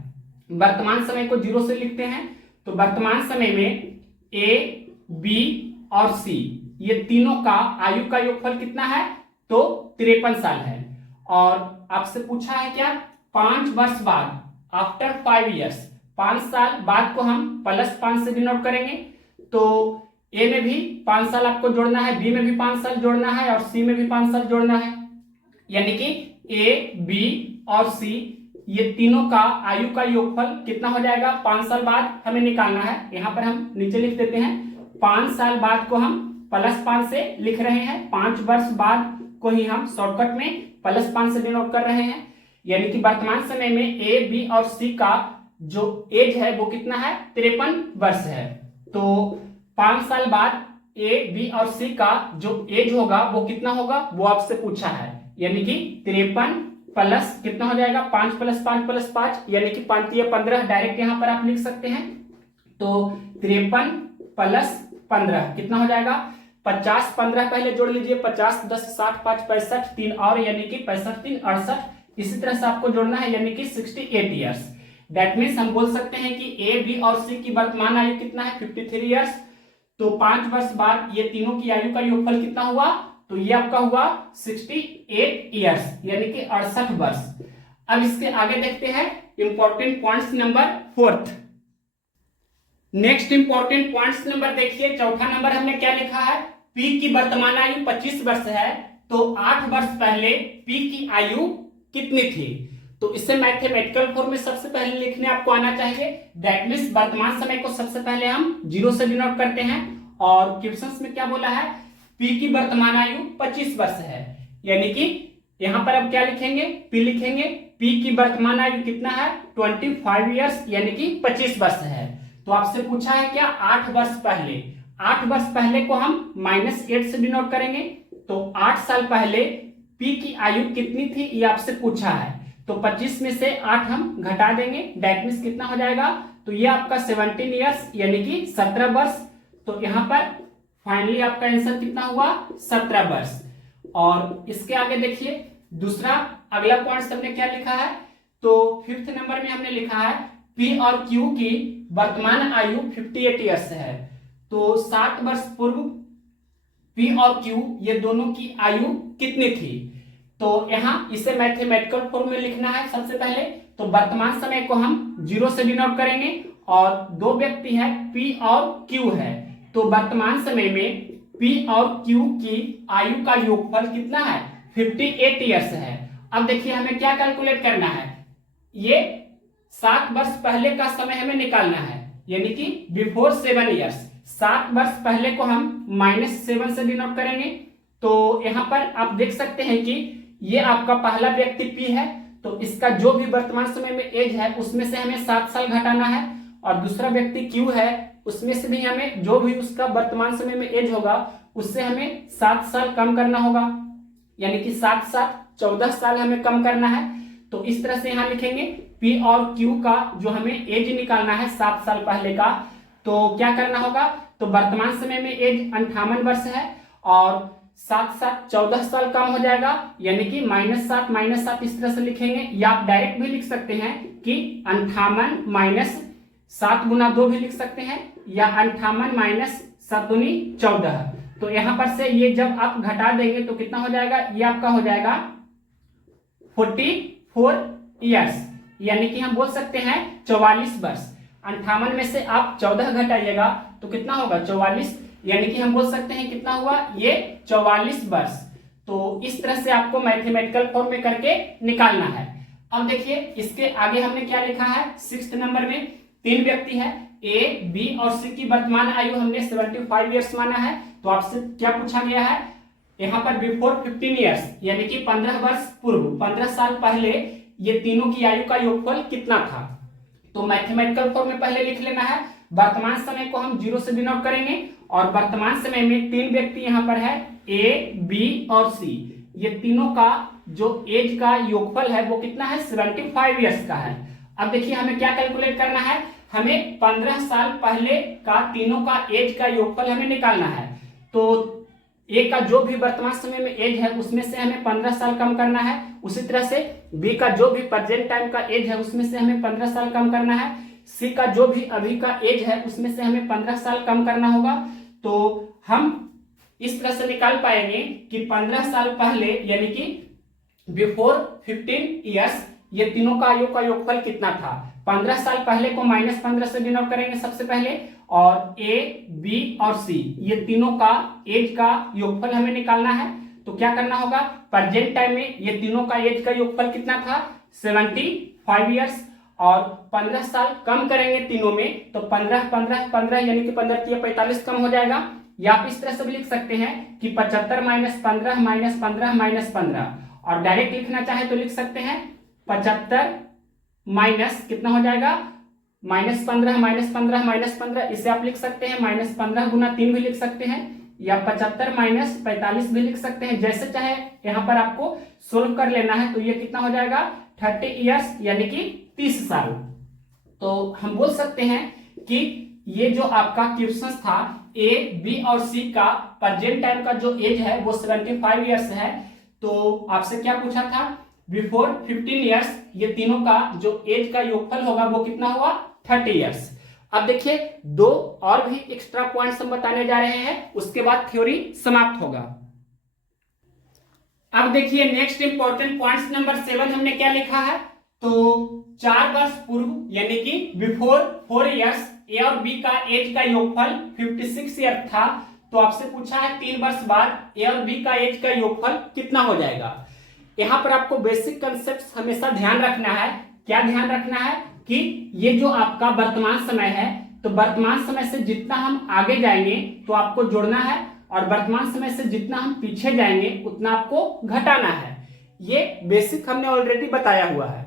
वर्तमान समय को 0 से लिखते हैं, तो वर्तमान समय में ए बी और सी ये तीनों का आयु का योगफल कितना है, तो 53 साल है। और आपसे पूछा है क्या, 5 वर्ष बाद, आफ्टर 5 ईयर्स, 5 साल बाद को हम +5 से डिनोट करेंगे। तो ए में भी 5 साल आपको जोड़ना है, बी में भी 5 साल जोड़ना है, और सी में भी 5 साल जोड़ना है, यानी कि ए बी और सी ये तीनों का आयु का योगफल कितना हो जाएगा, 5 साल बाद हमें निकालना है। यहां पर हम नीचे लिख देते हैं 5 साल बाद को हम +5 से लिख रहे हैं, 5 वर्ष बाद को ही हम शॉर्टकट में +5 से डिनोट कर रहे हैं, यानी कि वर्तमान समय में ए बी और सी का जो एज है वो कितना है, 53 वर्ष है। तो 5 साल बाद ए बी और सी का जो एज होगा वो कितना होगा, वो आपसे पूछा है, यानी कि 53 प्लस कितना हो जाएगा, 5 + 5 + 5, यानी कि 5 × 15, डायरेक्ट यहां पर आप लिख सकते हैं। तो 53 + 15 कितना हो जाएगा, 50 15 पहले जोड़ लीजिए, 50 10 60 5 65, 3 और, यानी कि 65 3 68। इसी तरह से आपको जोड़ना है, यानी कि 68 ईयर्स। दैट मीन्स हम बोल सकते हैं कि ए बी और सी की वर्तमान आयु कितना है, 53 ईयर्स। तो 5 वर्ष बाद ये तीनों की आयु का योगफल कितना हुआ, तो ये आपका हुआ 68 ईयर्स, यानी कि 68 वर्ष। अब इसके आगे देखते हैं important points number 4। Next important points number देखिए, चौथा नंबर हमने क्या लिखा है, पी की वर्तमान आयु 25 वर्ष है, तो 8 वर्ष पहले पी की आयु कितनी थी। तो इसे मैथमेटिकल फॉर्म में सबसे पहले लिखने आपको आना चाहिए। दैट मीन्स वर्तमान समय को सबसे पहले हम 0 से डिनोट करते हैं, और क्वेश्चंस में क्या बोला है, पी की वर्तमान आयु 25 वर्ष है, यानी कि यहां पर अब क्या लिखेंगे, पी लिखेंगे, पी की वर्तमान आयु कितना है, 25 ईयर्स, यानी कि 25 वर्ष है। तो आपसे पूछा है क्या, 8 वर्ष पहले, 8 वर्ष पहले को हम -8 से डिनोट करेंगे। तो 8 साल पहले पी की आयु कितनी थी ये आपसे पूछा है, तो 25 में से 8 हम घटा देंगे, दैट मीन्स कितना हो जाएगा, तो ये आपका 17 ईयर्स यानी कि 17 वर्ष। तो यहाँ पर फाइनली आपका आंसर कितना हुआ, 17 वर्ष। और इसके आगे देखिए दूसरा अगला पॉइंट हमने क्या लिखा है, तो 5th नंबर में हमने लिखा है पी और क्यू की वर्तमान आयु 58 ईयर्स है। तो 60 वर्ष पूर्व पी और क्यू ये दोनों की आयु कितनी थी। तो यहाँ इसे मैथमेटिकल फॉर्म में लिखना है। सबसे पहले तो वर्तमान समय को हम 0 से डिनोट करेंगे और दो व्यक्ति है पी और क्यू है, तो वर्तमान समय में पी और क्यू की आयु का योगफल कितना है, 58 ईयर्स है। अब देखिए हमें क्या कैलकुलेट करना है, ये 7 वर्ष पहले का समय हमें निकालना है, यानी कि बिफोर 7 ईयर्स। 7 वर्ष पहले को हम -7 से डिनोट करेंगे। तो यहाँ पर आप देख सकते हैं कि ये आपका पहला व्यक्ति पी है, तो इसका जो भी वर्तमान समय में एज है उसमें से हमें 7 साल घटाना है। और दूसरा व्यक्ति क्यू है, उसमें से भी हमें जो भी उसका वर्तमान समय में एज होगा उससे हमें 7 साल कम करना होगा, यानी कि 7 14 साल हमें कम करना है। तो इस तरह से यहाँ लिखेंगे पी और क्यू का जो हमें एज निकालना है 7 साल पहले का, तो क्या करना होगा, तो वर्तमान समय में एज 58 वर्ष है और 7 14 साल कम हो जाएगा, यानी कि -7 इस तरह से लिखेंगे, या आप डायरेक्ट भी लिख सकते हैं कि 58 -7 गुना 2 भी लिख सकते हैं, या 58 7 दूनी 14। तो यहाँ पर से ये जब आप घटा देंगे तो कितना हो जाएगा, ये आपका हो जाएगा 44 ईयर्स, यानी कि हम बोल सकते हैं 44 वर्ष। 58 में से आप 14 घटाइएगा तो कितना होगा, 44, यानी कि हम बोल सकते हैं कितना हुआ, ये 44 वर्ष। तो इस तरह से आपको मैथमेटिकल फॉर्म में करके निकालना है। अब देखिए इसके आगे हमने क्या लिखा है, 6th नंबर में 3 व्यक्ति है, ए बी और सी की वर्तमान आयु हमने 75 ईयर्स माना है। तो आपसे क्या पूछा गया है, यहाँ पर बिफोर 15 ईयर्स यानी कि 15 वर्ष पूर्व, 15 साल पहले ये तीनों की आयु का योगफल कितना था। तो मैथमेटिकल फॉर्म में पहले लिख लेना है, वर्तमान समय को हम 0 से डिनोट करेंगे और वर्तमान समय में 3 व्यक्ति यहाँ पर है, ए बी और सी, ये तीनों का जो एज का योगफल है वो कितना है, 75 ईयर्स का है। अब देखिए हमें क्या कैलकुलेट करना है, हमें 15 साल पहले का तीनों का एज का योगफल हमें निकालना है। तो ए का जो भी वर्तमान समय में एज है उसमें से हमें 15 साल कम करना है, उसी तरह से बी का जो भी प्रेजेंट टाइम का एज है उसमें से हमें 15 साल कम करना है, सी का जो भी अभी का एज है उसमें से हमें 15 साल कम करना होगा। तो हम इस तरह से निकाल पाएंगे कि 15 साल पहले यानी कि बिफोर 15 ईयर्स ये तीनों का आयु का योगफल कितना था। 15 साल पहले को -15 से डिनोट करेंगे सबसे पहले, और ए बी और सी ये तीनों का एज का योगफल हमें निकालना है। तो क्या करना होगा, प्रेजेंट टाइम में ये तीनों का एज का योगफल कितना था, 75 ईयर्स, और 15 साल कम करेंगे तीनों में तो 15 यानी कि 15 45 कम हो जाएगा। या आप इस तरह से भी लिख सकते हैं कि 75 -15 -15 और डायरेक्ट लिखना चाहे तो लिख सकते हैं 75 माइनस कितना हो जाएगा, -15 -15 इसे आप लिख सकते हैं -15 गुना 3 भी लिख सकते हैं, या 75 - 45 भी लिख सकते हैं, जैसे चाहे यहाँ पर आपको सोल्व कर लेना है। तो ये कितना हो जाएगा, 30 ईयर्स यानी कि 30 साल। तो हम बोल सकते हैं कि ये जो आपका क्वेश्चन था ए बी और सी का प्रेजेंट टाइम का जो एज है वो 75 ईयर्स है। तो आपसे क्या पूछा था, बिफोर 15 ईयर्स ये तीनों का जो एज का योगफल होगा वो कितना हुआ, 30 ईयर्स। अब देखिए 2 और भी एक्स्ट्रा पॉइंट्स हम बताने जा रहे हैं, उसके बाद थ्योरी समाप्त होगा। अब देखिए नेक्स्ट इंपॉर्टेंट पॉइंट्स नंबर 7 हमने क्या लिखा है, तो 4 वर्ष पूर्व यानी कि बिफोर 4 ईयर्स ए और बी का एज का योगफल 56 ईयर था। तो आपसे पूछा है 3 वर्ष बाद ए और बी का एज का योगफल कितना हो जाएगा। यहाँ पर आपको बेसिक कंसेप्ट हमेशा ध्यान रखना है। क्या ध्यान रखना है कि ये जो आपका वर्तमान समय है, तो वर्तमान समय से जितना हम आगे जाएंगे तो आपको जोड़ना है, और वर्तमान समय से जितना हम पीछे जाएंगे उतना आपको घटाना है। ये बेसिक हमने ऑलरेडी बताया हुआ है।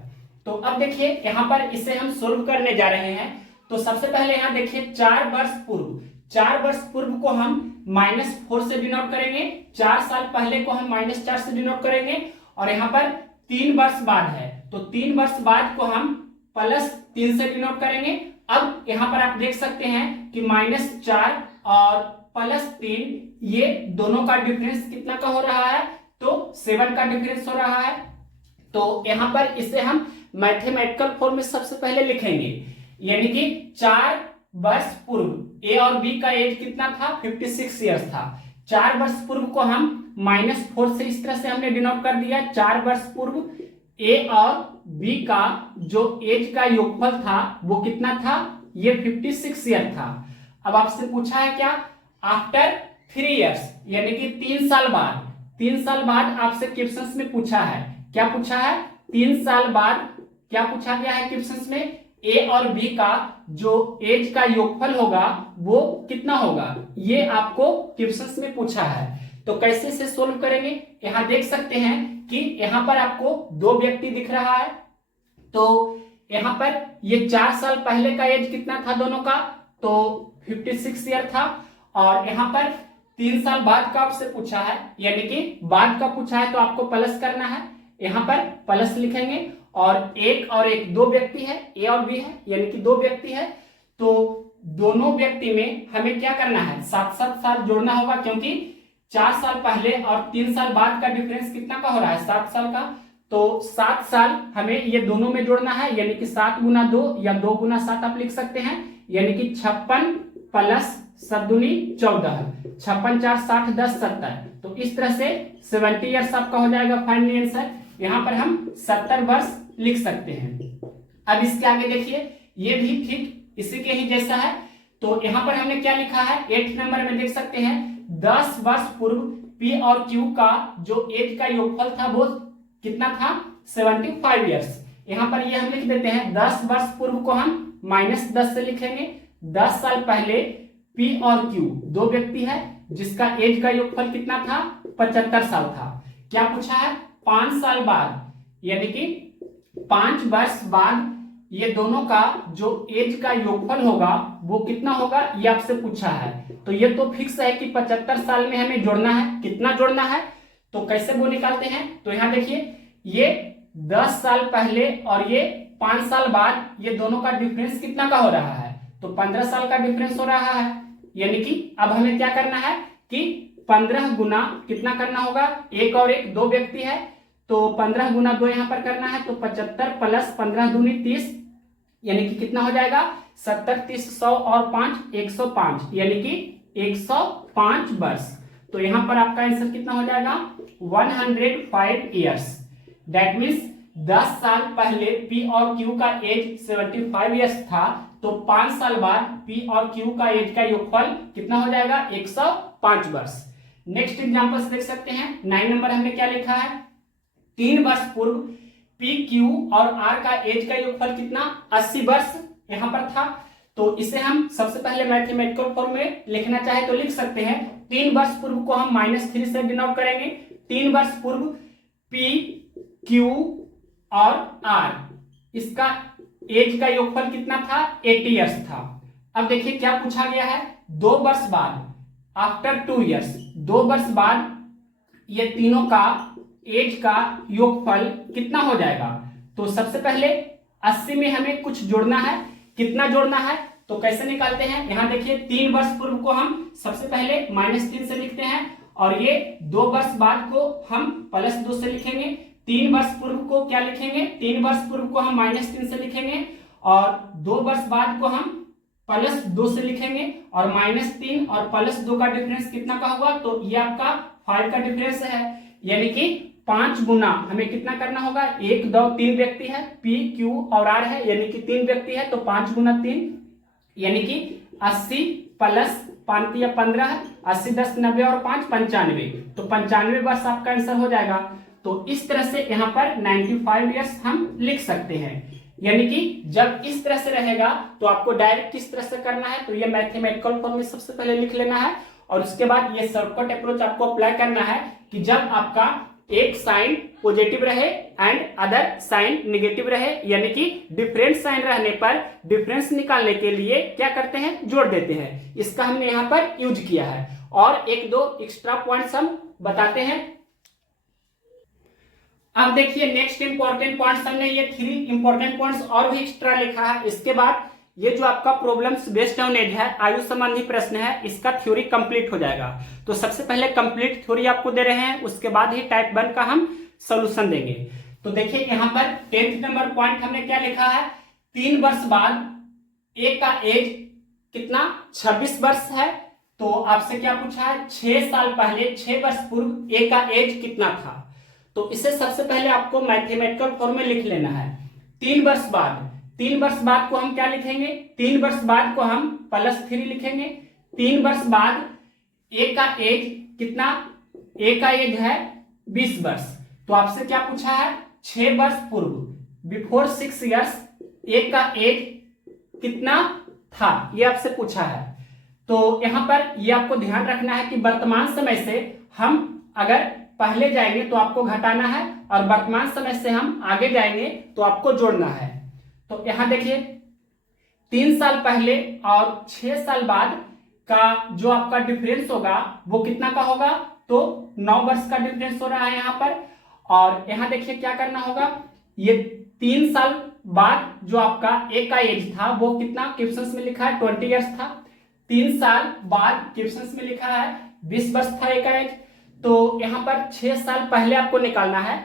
तो अब देखिए यहाँ पर इसे हम सोल्व करने जा रहे हैं। तो सबसे पहले यहाँ देखिए 4 वर्ष पूर्व को हम -4 से डिनोट करेंगे, 4 साल पहले को हम -4 से डिनोट करेंगे, और यहाँ पर 3 वर्ष बाद है तो 3 वर्ष बाद को हम +3 से डिनोट करेंगे, अब यहाँ पर आप देख सकते हैं कि -4 और +3 ये दोनों का डिफरेंस कितना का हो रहा है, तो 7 का डिफरेंस हो रहा है। तो यहाँ पर इसे हम मैथमेटिकल फॉर्म में सबसे पहले लिखेंगे, यानी कि 4 वर्ष पूर्व ए और बी का एज कितना था, 56 ईयर्स था। 4 वर्ष पूर्व को हम -4 से इस तरह से हमने डिनोट कर दिया। 4 वर्ष पूर्व ए और बी का जो एज का योगफल था वो कितना था, ये 56 ईयर था। अब आपसे पूछा है क्या, आफ्टर 3 इयर्स, यानी कि 3 साल बाद। 3 साल बाद आपसे क्वेश्चंस में पूछा है, क्या पूछा है, 3 साल बाद क्या पूछा गया है क्वेश्चंस में, ए और बी का जो एज का योगफल होगा वो कितना होगा, ये आपको क्वेश्चंस में पूछा है। तो कैसे से सोल्व करेंगे, यहां देख सकते हैं कि यहां पर आपको 2 व्यक्ति दिख रहा है। तो यहां पर ये 4 साल पहले का एज कितना था दोनों का, तो 56 ईयर था। और यहां पर 3 साल बाद का आपसे पूछा है, यानी कि बाद का पूछा है तो आपको प्लस करना है, यहां पर प्लस लिखेंगे। और एक और एक 2 व्यक्ति है, ए और बी है, यानी कि 2 व्यक्ति है। तो दोनों व्यक्ति में हमें क्या करना है, 7-7 साल जोड़ना होगा, क्योंकि 4 साल पहले और 3 साल बाद का डिफरेंस कितना का हो रहा है, 7 साल का। तो 7 साल हमें ये दोनों में जोड़ना है, यानी कि 7 गुना 2 या 2 गुना 7 आप लिख सकते हैं, यानी कि 56 प्लस 7 दूनी 14, 56 4 60 10 70। तो इस तरह से 70 ईयर्स आपका हो जाएगा फाइनल आंसर। यहाँ पर हम 70 वर्ष लिख सकते हैं। अब इसके आगे देखिए, ये भी ठीक इसी के ही जैसा है। तो यहाँ पर हमने क्या लिखा है, 8 नंबर में देख सकते हैं, 10 वर्ष पूर्व पी और क्यू का जो एज का योगफल था वो कितना था, 75 ईयर्स। यहाँ पर ये हम लिख देते हैं, 10 वर्ष पूर्व को हम -10 से लिखेंगे। 10 साल पहले पी और क्यू 2 व्यक्ति है जिसका एज का योगफल कितना था, 75 साल था। क्या पूछा है, 5 साल बाद, यानी कि 5 वर्ष बाद ये दोनों का जो एज का योगफल होगा वो कितना होगा, ये आपसे पूछा है। तो ये तो फिक्स है कि 75 साल में हमें जोड़ना है, कितना जोड़ना है, तो कैसे वो निकालते हैं। तो यहाँ देखिए, ये 10 साल पहले और ये 5 साल बाद ये दोनों का डिफरेंस कितना का हो रहा है, तो 15 साल का डिफरेंस हो रहा है। यानी कि अब हमें क्या करना है कि 15 गुना कितना करना होगा, एक और एक 2 व्यक्ति है, तो 15 गुना 2 यहाँ पर करना है, तो 75 प्लस 15 दूनी 30, यानी कि कितना हो जाएगा, 70 30 100 और 5 105, यानी कि 105 वर्ष। तो यहाँ पर आपका आंसर कितना हो जाएगा, 105 ईयर्स। दैट मीन्स 10 साल पहले पी और क्यू का एज 75 ईयर्स था, तो 5 साल बाद पी और क्यू का एज का योगफल कितना हो जाएगा, 105 वर्ष। नेक्स्ट एग्जांपल देख सकते हैं, 9 नंबर हमने क्या लिखा है, 3 वर्ष पूर्व पी क्यू और आर का एज का योगफल कितना, 80 वर्ष यहां पर था। तो इसे हम सबसे पहले मैथमेटिकल फॉर्म में लिखना चाहे तो लिख सकते हैं। 3 वर्ष पूर्व को हम -3 से डिनोट करेंगे। 3 वर्ष पूर्व पी क्यू और आर, इसका एज का योगफल कितना था, 80 ईयर्स था। अब देखिए क्या पूछा गया है, 2 वर्ष बाद, आफ्टर 2 इयर्स, 2 वर्ष बाद ये तीनों का एज का योगफल कितना हो जाएगा। तो सबसे पहले 80 में हमें कुछ जोड़ना है, कितना जोड़ना है, तो कैसे निकालते हैं। यहां देखिए 3 वर्ष पूर्व को हम सबसे पहले -3 से लिखते हैं, और ये 2 वर्ष बाद को हम +2 से लिखेंगे। 3 वर्ष पूर्व को क्या लिखेंगे, 3 वर्ष पूर्व को हम -3 से लिखेंगे, और 2 वर्ष बाद को हम +2 से लिखेंगे, और -3 और +2 का डिफरेंस कितना का होगा, तो ये आपका 5 का डिफरेंस है। यानी कि 5 गुना हमें कितना करना होगा, 1 2 3 व्यक्ति है, पी क्यू और आर है, यानी कि 3 व्यक्ति है, तो 5 गुना 3, यानी कि 80 प्लस 5 या 15, 80 10 90 और 5 95, तो 95 वर्ष आपका आंसर हो जाएगा। तो इस तरह से यहाँ पर 95 ईयर्स हम लिख सकते हैं। यानी कि जब इस तरह से रहेगा तो आपको डायरेक्ट किस तरह से करना है, तो ये मैथमेटिकल फॉर्म में सबसे पहले लिख लेना है, और उसके बाद ये शॉर्टकट अप्रोच आपको अप्लाई करना है कि जब आपका एक साइन पॉजिटिव रहे एंड अदर साइन नेगेटिव रहे, यानी कि डिफरेंट साइन रहने पर डिफरेंस निकालने के लिए क्या करते हैं, जोड़ देते हैं। इसका हमने यहाँ पर यूज किया है, और 1-2 एक्स्ट्रा पॉइंट्स हम बताते हैं। अब देखिए नेक्स्ट इंपॉर्टेंट पॉइंट्स, हमने ये 3 इंपॉर्टेंट पॉइंट्स और भी एक्स्ट्रा लिखा है। इसके बाद ये जो आपका प्रॉब्लम्स बेस्ड ऑन एज है, आयु संबंधी प्रश्न है, इसका थ्योरी कंप्लीट हो जाएगा। तो सबसे पहले कंप्लीट थ्योरी आपको दे रहे हैं, उसके बाद ही टाइप 1 का हम सोल्यूशन देंगे। तो देखिए यहाँ पर 10th नंबर पॉइंट हमने क्या लिखा है, 3 वर्ष बाद ए का एज कितना 26 वर्ष है। तो आपसे क्या पूछा है, 6 साल पहले 6 वर्ष पूर्व ए का एज कितना था। तो इसे सबसे पहले आपको मैथमेटिकल फॉर्म में लिख लेना है। 3 वर्ष बाद, 3 वर्ष बाद को हम क्या लिखेंगे, 3 वर्ष बाद को हम +3 लिखेंगे। 3 वर्ष बाद ए का एज कितना, ए का एज है 20 वर्ष। तो आपसे क्या पूछा है, 6 वर्ष पूर्व, बिफोर 6 इयर्स ए का एज कितना था, ये आपसे पूछा है। तो यहां पर ये आपको ध्यान रखना है कि वर्तमान समय से हम अगर पहले जाएंगे तो आपको घटाना है, और वर्तमान समय से हम आगे जाएंगे तो आपको जोड़ना है। तो यहां देखिए 3 साल पहले और 6 साल बाद का जो आपका डिफरेंस होगा वो कितना का होगा, तो 9 वर्ष का डिफरेंस हो रहा है यहाँ पर। और यहाँ देखिए क्या करना होगा, ये 3 साल बाद जो आपका ए का एज था वो कितना, क्वेश्चंस में लिखा है 20 इयर्स था। 3 साल बाद क्वेश्चंस में लिखा है 20 वर्ष था ए का एज। तो यहाँ पर 6 साल पहले आपको निकालना है।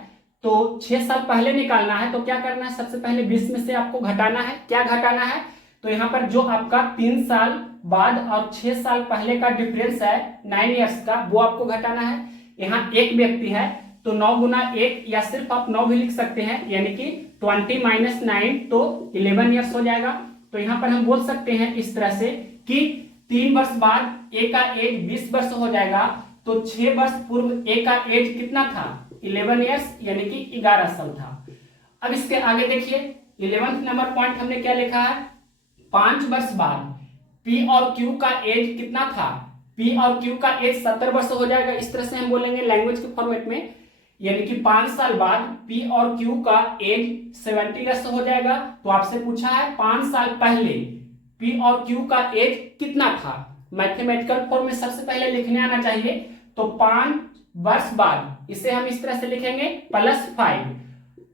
तो 6 साल पहले निकालना है तो क्या करना है, सबसे पहले 20 में से आपको घटाना है। क्या घटाना है, तो यहाँ पर जो आपका 3 साल बाद और 6 साल पहले का डिफरेंस है 9 इयर्स का, वो आपको घटाना है। यहाँ एक व्यक्ति है तो 9 गुना 1, या सिर्फ आप 9 भी लिख सकते हैं, यानी कि 20 - 9 तो 11 इयर्स हो जाएगा। तो यहाँ पर हम बोल सकते हैं इस तरह से कि 3 वर्ष बाद ए का एज 20 वर्ष हो जाएगा। तो 6 वर्ष पूर्व ए का एज कितना था, 11 इयर्स, यानी कि 11 साल था। अब इसके आगे देखिए 11th नंबर पॉइंट हमने क्या लिखा है, 5 वर्ष बाद पी और क्यू का एज कितना था, पी और क्यू का एज 70 वर्ष हो जाएगा। इस तरह से हम बोलेंगे लैंग्वेज के फॉर्मेट में, यानी कि 5 साल बाद पी और क्यू का एज 70 इयर्स हो जाएगा। तो आपसे पूछा है 5 साल पहले पी और क्यू का एज कितना था। मैथमेटिकल फॉर्म में सबसे पहले लिखने आना चाहिए। तो 5 वर्ष बाद इसे हम इस तरह से लिखेंगे +5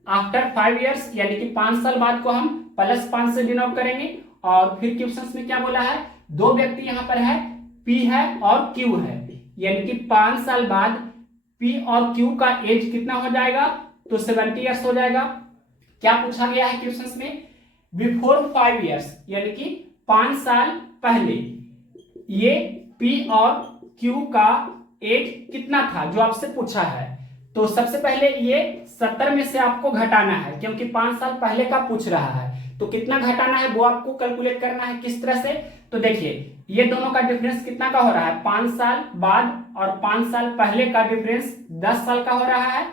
आफ्टर 5 इयर्स, यानी कि 5 साल बाद को हम +5 से डिनोट करेंगे। और फिर क्वेश्चंस में क्या बोला है, 2 व्यक्ति यहाँ पर है, P है और Q है, यानी कि 5 साल बाद P और Q का एज कितना हो जाएगा, तो 70 इयर्स हो जाएगा। क्या पूछा गया है क्वेश्चंस में, बिफोर 5 इयर्स, यानी कि 5 साल पहले ये P और Q का एज कितना था, जो आपसे पूछा है। तो सबसे पहले ये 70 में से आपको घटाना है, क्योंकि 5 साल पहले का पूछ रहा है। तो कितना घटाना है वो आपको कैलकुलेट करना है। किस तरह से, तो देखिए ये दोनों का डिफरेंस कितना का हो रहा है, 5 साल बाद और 5 साल पहले का डिफरेंस 10 साल का हो रहा है।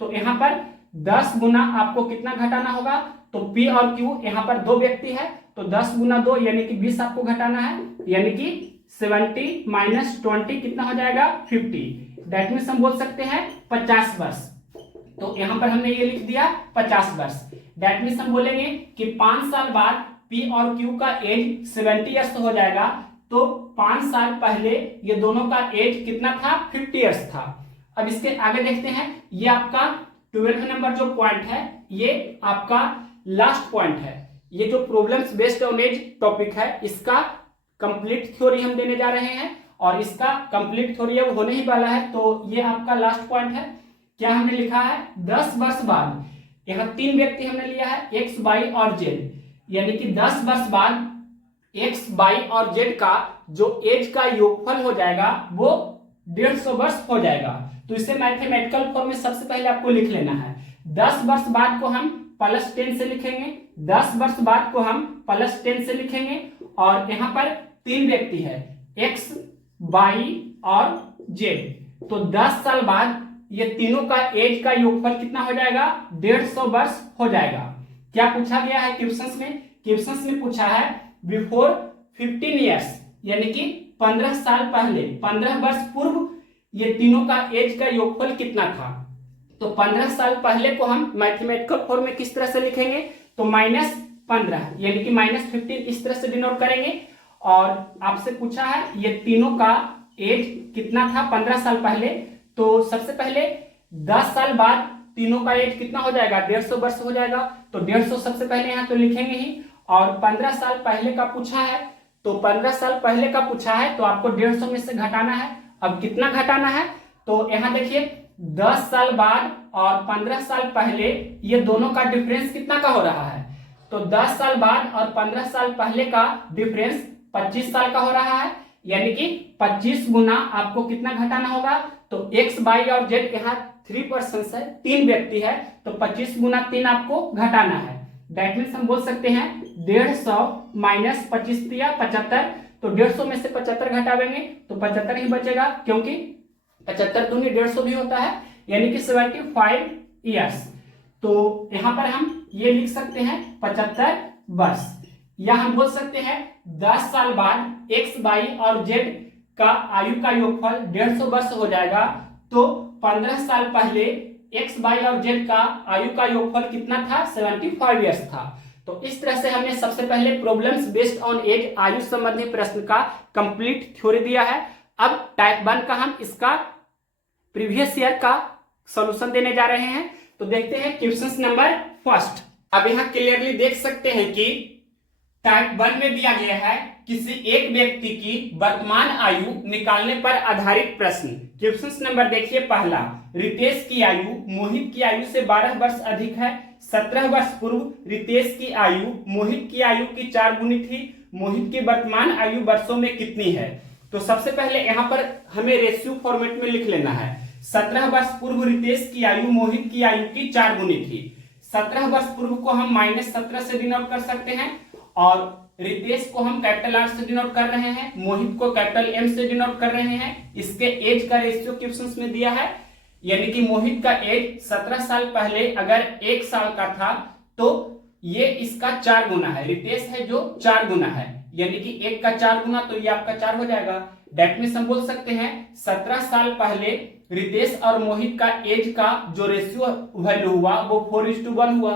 तो यहाँ पर 10 गुना आपको कितना घटाना होगा, तो P और Q यहाँ पर 2 व्यक्ति है, तो 10 गुना 2 यानी कि 20 आपको घटाना है, यानी कि 70 - 20 कितना हो जाएगा, 50। दैट मीन्स हम बोल सकते हैं 50 वर्ष। तो यहाँ पर हमने ये लिख दिया 50 वर्ष। दैट मीन्स हम बोलेंगे कि 5 साल बाद P और Q का एज 70 इयर्स हो जाएगा। तो 5 साल पहले ये दोनों का एज कितना था, 50 इयर्स था। अब इसके आगे देखते हैं, ये आपका 12 नंबर जो पॉइंट है ये आपका लास्ट पॉइंट है। ये जो problems based on age topic है इसका कंप्लीट थ्योरी हम देने जा रहे हैं, और इसका कंप्लीट थ्योरी अब होने ही वाला है। तो ये आपका लास्ट पॉइंट है। क्या हमने लिखा है, 10 वर्ष बाद, यहाँ 3 व्यक्ति हमने लिया है, X, Y और Z, यानी कि 10 वर्ष बाद X, Y और Z का जो एज का योगफल हो जाएगा वो 150 वर्ष हो जाएगा। तो इसे मैथमेटिकल फॉर्म में सबसे पहले आपको लिख लेना है। 10 वर्ष बाद को हम +10 से लिखेंगे, 10 वर्ष बाद को हम +10 से लिखेंगे। और यहाँ पर 3 व्यक्ति है, X, Y और Z। तो 10 साल बाद ये तीनों का एज का योगफल कितना हो जाएगा, 150 वर्ष हो जाएगा। क्या पूछा गया है क्वेश्चंस में, क्वेश्चंस में पूछा है बिफोर 15 इयर्स, यानी कि 15 साल पहले, 15 वर्ष पूर्व ये तीनों का एज का योगफल कितना था। तो 15 साल पहले को हम मैथमेटिकल फॉर्म में किस तरह से लिखेंगे, तो -15 यानी कि -15 इस तरह से डिनोट करेंगे। और आपसे पूछा है ये तीनों का एज कितना था 15 साल पहले। तो सबसे पहले 10 साल बाद तीनों का एज कितना हो जाएगा, 150 वर्ष हो जाएगा। तो 150 सबसे पहले यहाँ तो लिखेंगे ही, और 15 साल पहले का पूछा है, तो 15 साल पहले का पूछा है तो आपको 150 में से घटाना है। अब कितना घटाना है, तो यहाँ देखिए 10 साल बाद और 15 साल पहले, ये दोनों का डिफरेंस कितना का हो रहा है, तो 10 साल बाद और 15 साल पहले का डिफरेंस 25 साल का हो रहा है, यानी कि 25 गुना आपको कितना घटाना होगा, तो एक्स वाई और जेड यहाँ 3 पर्सन है, 3 व्यक्ति है, तो 25 गुना 3 आपको घटाना है। दैट मीन्स हम बोल सकते हैं 150 माइनस 25 दिया 75, तो 150 में से 75 घटावेंगे तो 75 ही बचेगा, क्योंकि 75 दूनी 150 भी होता है, यानी कि 75 ईयर्स। तो यहाँ पर हम ये लिख सकते हैं 75 वर्ष, या हम बोल सकते हैं 10 साल बाद एक्स वाई और जेड का आयु का योगफल 150 वर्ष हो जाएगा, तो 15 साल पहले एक्स वाई और जेड का आयु का योगफल कितना था, 75 ईयर्स था। तो इस तरह से हमने सबसे पहले प्रॉब्लम्स बेस्ड ऑन एज आयु संबंधी प्रश्न का कंप्लीट थ्योरी दिया है। अब टाइप 1 का हम इसका प्रीवियस ईयर का सॉल्यूशन देने जा रहे हैं। तो देखते हैं क्वेश्चन नंबर फर्स्ट। अब यहाँ क्लियरली देख सकते हैं कि टाइप 1 में दिया गया है किसी एक व्यक्ति की वर्तमान आयु निकालने पर आधारित प्रश्न। क्वेश्चन नंबर देखिए पहला, रितेश की आयु मोहित की आयु से 12 वर्ष अधिक है। 17 वर्ष पूर्व रितेश की आयु मोहित की आयु की 4 गुनी थी। मोहित की वर्तमान आयु वर्षों में कितनी है। तो सबसे पहले यहाँ पर हमें रेशियो फॉर्मेट में लिख लेना है। 17 वर्ष पूर्व रितेश की आयु मोहित की आयु की 4 गुनी थी। 17 वर्ष पूर्व को हम -17 से डिनोट कर सकते हैं, और रितेश को हम कैपिटल आर से डिनोट कर रहे हैं, मोहित को कैपिटल एम से डिनोट कर रहे हैं। इसके एज का रेशियो क्वेश्चंस में दिया है, यानी कि मोहित का एज 17 साल पहले अगर 1 साल का था तो ये इसका 4 गुना है। रितेश है जो 4 गुना है, यानी कि 1 का 4 गुना, तो ये आपका 4 हो जाएगा। डेट मीन्स हम बोल सकते हैं 17 साल पहले रितेश और मोहित का एज का जो रेशियो वैल्यू हुआ वो 4:1 हुआ।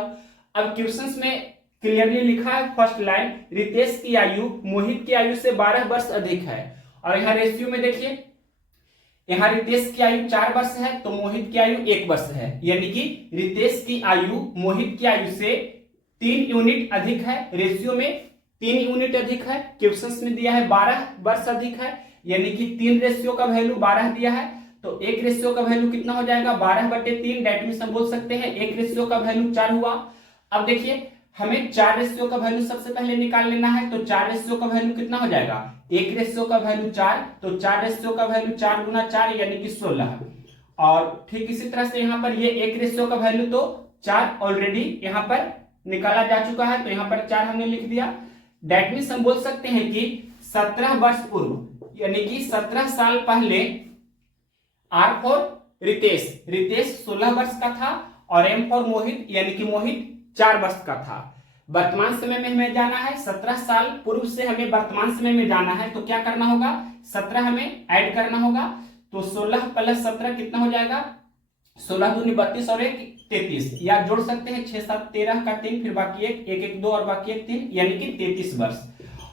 अब क्वेश्चंस में क्लियरली लिखा है फर्स्ट लाइन, रितेश की आयु मोहित की आयु से 12 वर्ष अधिक है, और यहाँ रेशियो में देखिए यहाँ रितेश की आयु 4 वर्ष है तो मोहित की आयु 1 वर्ष है, यानी कि रितेश की आयु मोहित की आयु से 3 यूनिट अधिक है। रेशियो में 3 यूनिट अधिक है। क्वेश्चंस में दिया है 12 वर्ष अधिक है, यानी कि 3 रेशियो का वैल्यू 12 दिया है, तो 1 रेशियो का वैल्यू कितना हो जाएगा 12/3। डेट मीन्स हम बोल सकते हैं 1 रेशियो का वैल्यू 4 हुआ। अब देखिए हमें 4 रेशियो का वैल्यू सबसे पहले निकाल लेना है, तो 4 रेशियो का वैल्यू कितना हो जाएगा, 1 रेशियो का वैल्यू 4, तो 4 रेशियो का वैल्यू 4 गुना 4 यानी कि 16। और ठीक इसी तरह से यहाँ पर ये 1 रेशियो का वैल्यू तो 4 ऑलरेडी यहाँ पर निकाला जा चुका है, तो यहाँ पर 4 हमने लिख दिया। डेट मीन्स हम बोल सकते हैं कि 17 वर्ष पूर्व यानी कि 17 साल पहले आर फॉर रितेश 16 वर्ष का था, और एम फॉर मोहित यानी कि मोहित 4 वर्ष का था। वर्तमान समय में हमें जाना है, 17 साल पूर्व से हमें वर्तमान समय में जाना है, तो क्या करना होगा 17 हमें ऐड करना होगा, तो 16 + 17 कितना हो जाएगा 16 दूनी 32 और 1 33, या जोड़ सकते हैं 6 7 13 का 3, फिर बाकी 1 1 1 2 और बाकी 1 3, यानी कि 33 वर्ष।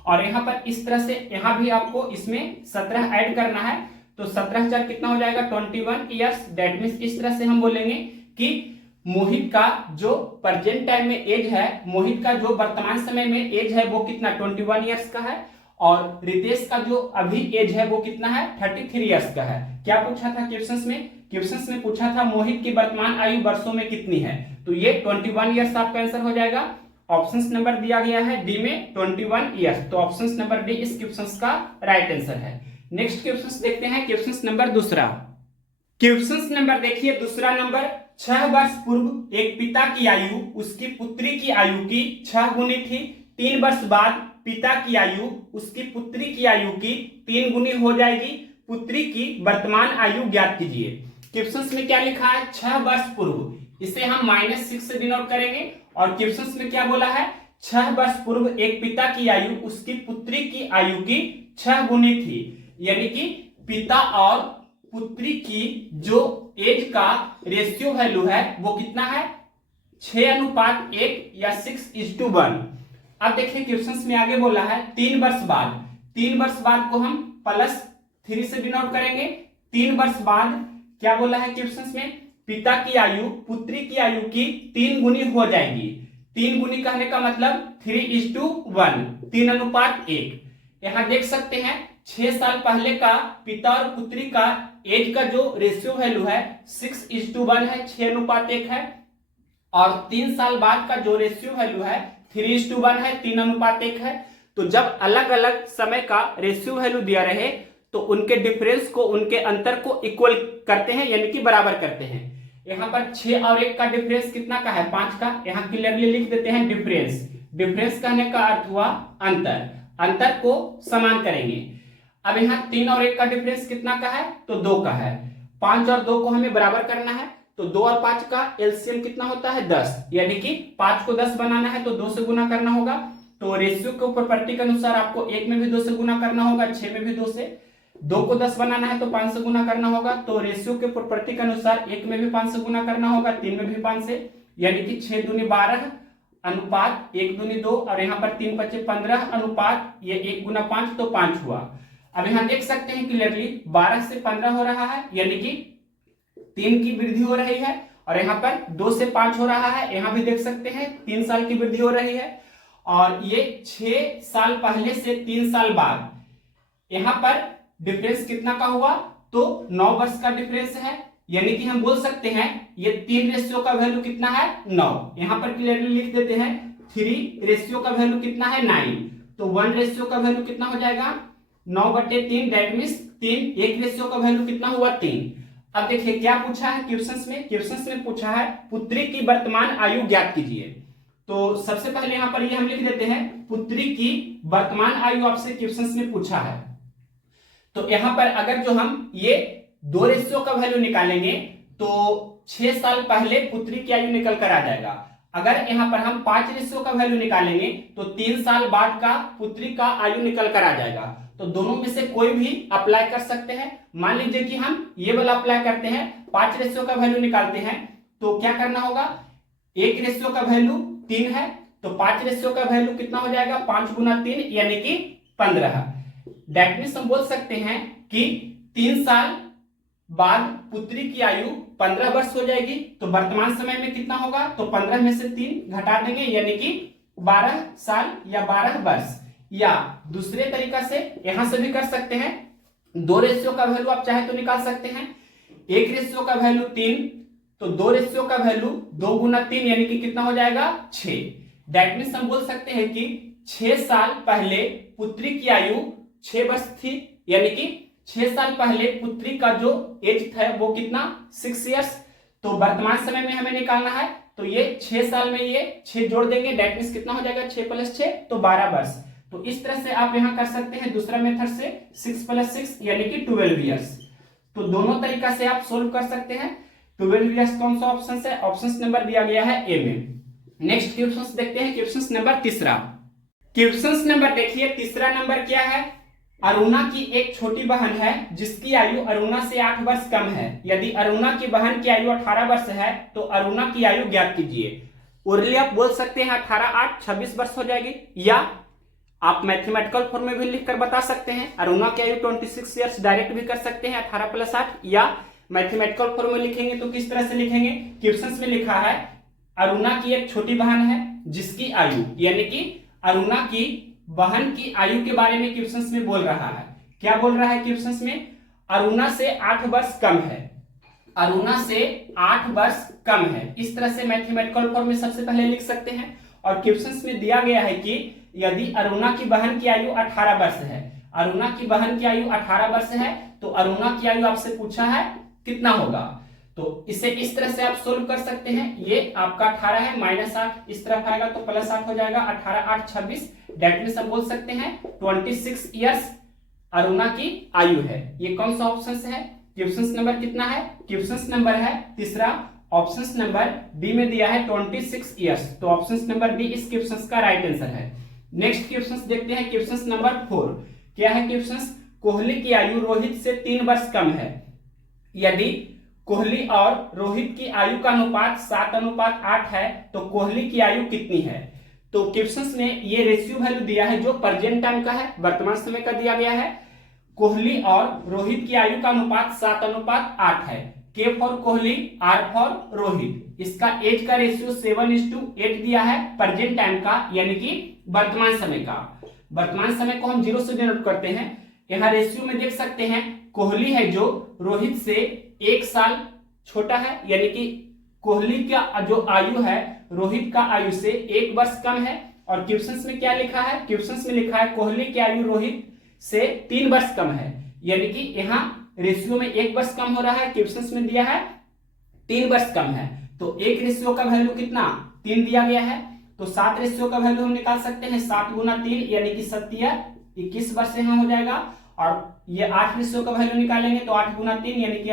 और यहाँ पर इस तरह से यहाँ भी आपको इसमें 17 ऐड करना है, तो 17 4 कितना हो जाएगा 21 ईयर्स। डेट मीन्स इस तरह से हम बोलेंगे कि मोहित का जो प्रेजेंट टाइम में एज है, मोहित का जो वर्तमान समय में एज है वो कितना 21 ईयर्स का है, और रितेश का जो अभी एज है वो कितना है 33 ईयर्स का है। क्या पूछा था क्वेश्चंस में, क्वेश्चंस में पूछा था मोहित की वर्तमान आयु वर्षों में कितनी है, तो ये 21 ईयर्स आपका आंसर हो जाएगा। ऑप्शन नंबर दिया गया है डी में 21 ईयर्स, तो ऑप्शन नंबर डी इस क्वेश्चन का राइट आंसर है। नेक्स्ट क्वेश्चन देखते हैं, क्वेश्चन नंबर दूसरा। क्वेश्चन नंबर देखिए दूसरा नंबर, 6 वर्ष पूर्व एक पिता की आयु उसकी पुत्री की आयु की 6 गुनी थी। 3 वर्ष बाद पिता की आयु उसकी पुत्री की आयु की 3 गुनी हो जाएगी। पुत्री की वर्तमान आयु ज्ञात कीजिए। क्वेश्चंस में क्या लिखा है 6 वर्ष पूर्व, इसे हम -6 से डिनोट करेंगे, और क्वेश्चंस में क्या बोला है 6 वर्ष पूर्व एक पिता की आयु उसकी पुत्री की आयु की 6 गुनी थी, यानी कि पिता और पुत्री की जो एज का रेशियो वैल्यू है वो कितना है 6:1 या 6:1। अब देखिए क्वेश्चंस में आगे बोला है 3 वर्ष बाद, 3 वर्ष बाद को हम +3 से डिनोट करेंगे। 3 वर्ष बाद क्या बोला है क्वेश्चंस में, पिता की आयु पुत्री की आयु की 3 गुनी हो जाएगी। तीन गुनी कहने का मतलब 3:1, 3:1। यहां देख सकते हैं 6 साल पहले का पिता और पुत्री का एज का जो रेशियो वैल्यू है 6:1 है, 6:1 है। और 3 साल बाद का जो रेशियो वैल्यू है 3:1 है, 3:1 है। तो जब अलग अलग समय का रेशियो वैल्यू दिया रहे तो उनके डिफरेंस को, उनके अंतर को इक्वल करते हैं, यानी कि बराबर करते हैं। यहाँ पर 6 और 1 का डिफरेंस कितना का है? 5 का। यहाँ क्लियरली लिख देते हैं डिफरेंस। डिफरेंस कहने का अर्थ हुआ अंतर, अंतर को समान करेंगे। अब यहाँ 3 और 1 का डिफरेंस कितना का है? तो 2 का है। 5 और 2 को हमें बराबर करना है, तो 2 और 5 का एलसीएम कितना होता है? 10, यानी कि 5 को 10 बनाना है तो 2 से गुना करना होगा। तो रेशियो के प्रॉपर्टी के अनुसार आपको 1 में भी 2 से गुना करना होगा, 6 में भी 2 से। 2 को 10 बनाना है तो 5 से गुना करना होगा। तो रेशियो के प्रॉपर्टी के अनुसार 1 में भी 5 से गुना करना होगा, 3 में भी 5 से, यानी कि 6 दूनी 12 अनुपात 1 दूनी 2, और यहाँ पर 3 बचे 15 अनुपात ये 1 गुना 5 तो 5 हुआ। अब यहाँ देख सकते हैं क्लियरली 12 से 15 हो रहा है, यानी कि 3 की वृद्धि हो रही है। और यहाँ पर 2 से 5 हो रहा है, यहाँ भी देख सकते हैं 3 साल की वृद्धि हो रही है। और ये 6 साल पहले से 3 साल बाद, यहाँ पर डिफरेंस कितना का हुआ? तो 9 वर्ष का डिफरेंस है, यानी कि हम बोल सकते हैं ये 3 रेशियो का वैल्यू कितना है? 9। यहाँ पर क्लियरली लिख देते हैं 3 रेशियो का वैल्यू कितना है? 9। तो 1 रेशियो का वैल्यू कितना हो जाएगा? 9/3, दैट मीन्स 3। 1 रेशियो का वैल्यू कितना हुआ? 3। अब देखिए क्या पूछा है क्वेश्चंस में। क्वेश्चंस में पूछा है पुत्री की वर्तमान आयु ज्ञात कीजिए। तो सबसे पहले यहाँ पर ये हम लिख देते हैं पुत्री की वर्तमान आयु आपसे क्वेश्चंस में पूछा है। तो यहाँ पर अगर जो हम ये 2 रेशियो का वैल्यू निकालेंगे तो 6 साल पहले पुत्री की आयु निकल कर आ जाएगा। अगर यहाँ पर हम 5 रेशियो का वैल्यू निकालेंगे तो 3 साल बाद का पुत्री का आयु निकल कर आ जाएगा। तो दोनों में से कोई भी अप्लाई कर सकते हैं। मान लीजिए कि हम ये वाला अप्लाई करते हैं, 5 रेशियो का वैल्यू निकालते हैं, तो क्या करना होगा? 1 रेशियो का वैल्यू 3 है, तो 5 रेशियो का वैल्यू कितना हो जाएगा? 5 गुना 3 यानी कि 15। दैट मीन्स हम बोल सकते हैं कि 3 साल बाद पुत्री की आयु 15 वर्ष हो जाएगी। तो वर्तमान समय में कितना होगा? तो 15 में से 3 घटा देंगे, यानी कि 12 साल या 12 वर्ष। या दूसरे तरीका से यहां से भी कर सकते हैं, 2 रेशियो का वैल्यू आप चाहे तो निकाल सकते हैं। 1 रेशियो का वैल्यू 3, तो 2 रेशियो का वैल्यू 2 गुना 3 यानी कि कितना हो जाएगा? 6। दैट मीन्स हम बोल सकते हैं कि 6 साल पहले पुत्री की आयु 6 वर्ष थी, यानी कि 6 साल पहले पुत्री का जो एज था वो कितना? 6 इयर्स। तो वर्तमान समय में हमें निकालना है, तो ये 6 साल में ये 6 जोड़ देंगे, दैट मीन्स कितना हो जाएगा? 6 + 6 तो 12 वर्ष। तो इस तरह से आप यहां कर सकते हैं दूसरा मेथड से 6 + 6 यानी कि 12 इयर्स। तो दोनों तरीका से आप सोल्व कर सकते हैं। 12 इयर्स कौन सा ऑप्शन है? ऑप्शन नंबर दिया गया है ए में। नेक्स्ट क्वेश्चन देखते हैं, क्वेश्चन नंबर तीसरा। क्वेश्चन नंबर देखिए, तीसरा नंबर क्या है? अरुणा की एक छोटी बहन है जिसकी आयु अरुणा से 8 वर्ष कम है। यदि अरुणा की बहन की आयु 18 वर्ष है तो अरुणा की आयु ज्ञात कीजिए। ओरली आप बोल सकते हैं 18 8 26 वर्ष हो जाएगी, या आप मैथमेटिकल फॉर्म में भी लिखकर बता सकते हैं। अरुणा की आयु 26 इयर्स डायरेक्ट भी कर सकते हैं 18 + 8, या मैथमेटिकल फॉर्म में लिखेंगे तो किस तरह से लिखेंगे? क्वेश्चन में लिखा है अरुणा की एक छोटी बहन है जिसकी आयु, यानी कि अरुणा की बहन की आयु के बारे में क्वेश्चन में बोल रहा है। क्या बोल रहा है क्वेश्चन में? अरुणा से 8 वर्ष कम है। अरुणा से 8 वर्ष कम है, इस तरह से मैथमेटिकल फॉर्म में सबसे पहले लिख सकते हैं। और क्वेश्चन में दिया गया है कि यदि अरुणा की बहन की आयु 18 वर्ष है, अरुणा की बहन की आयु 18 वर्ष है, तो अरुणा की आयु आपसे पूछा है कितना होगा। तो इसे इस तरह से आप सोल्व कर सकते हैं। ये आपका 18 है, -8 इस तरफ आएगा तो +8 हो जाएगा। 18 8 26, दैट मीन्स हम बोल सकते हैं 26 इयर्स अरुणा की आयु है। ये कौन सा ऑप्शन है? क्वेश्चन नंबर कितना है? क्वेश्चन नंबर है तीसरा। ऑप्शन नंबर डी में दिया है 26 इयर्स, तो ऑप्शन नंबर डी इस क्वेश्चन का राइट आंसर है। नेक्स्ट क्वेश्चन देखते हैं, क्वेश्चन नंबर 4। क्या है क्वेश्चन? कोहली की आयु रोहित से 3 वर्ष कम है। यदि कोहली और रोहित की आयु का अनुपात 7:8 है तो कोहली की आयु कितनी है? तो क्वेश्चन में ये रेशियो वैल्यू दिया है जो प्रेजेंट टाइम का है, वर्तमान समय का दिया गया है। कोहली और रोहित की आयु का अनुपात 7:8 है। K for Kohli, R for Rohit. इसका एज का रेशियो 7:8 दिया है प्रेजेंट टाइम का, यानी कि वर्तमान समय का। वर्तमान समय को हम 0 से डिनोट करते हैं। यहाँ रेशियो में देख सकते हैं कोहली है जो रोहित से 1 साल छोटा है, यानी कि कोहली का जो आयु है रोहित का आयु से 1 वर्ष कम है। और क्वेश्चंस में क्या लिखा है, क्वेश्चंस में लिखा है कोहली की आयु रोहित से 3 वर्ष कम है, यानी कि यहाँ रेशियो में 1 वर्ष कम हो रहा है, क्वेश्चंस में दिया है 3 वर्ष कम है। तो एक रेशियो का वैल्यू कितना 3 दिया गया है, तो 7 रेशियो का वैल्यू हम निकाल सकते हैं। 7 गुना 3 यानी कि 21 वर्ष यहाँ हो जाएगा। और ये 8 रेशियो का वैल्यू निकालेंगे तो 8 गुना 3 यानी कि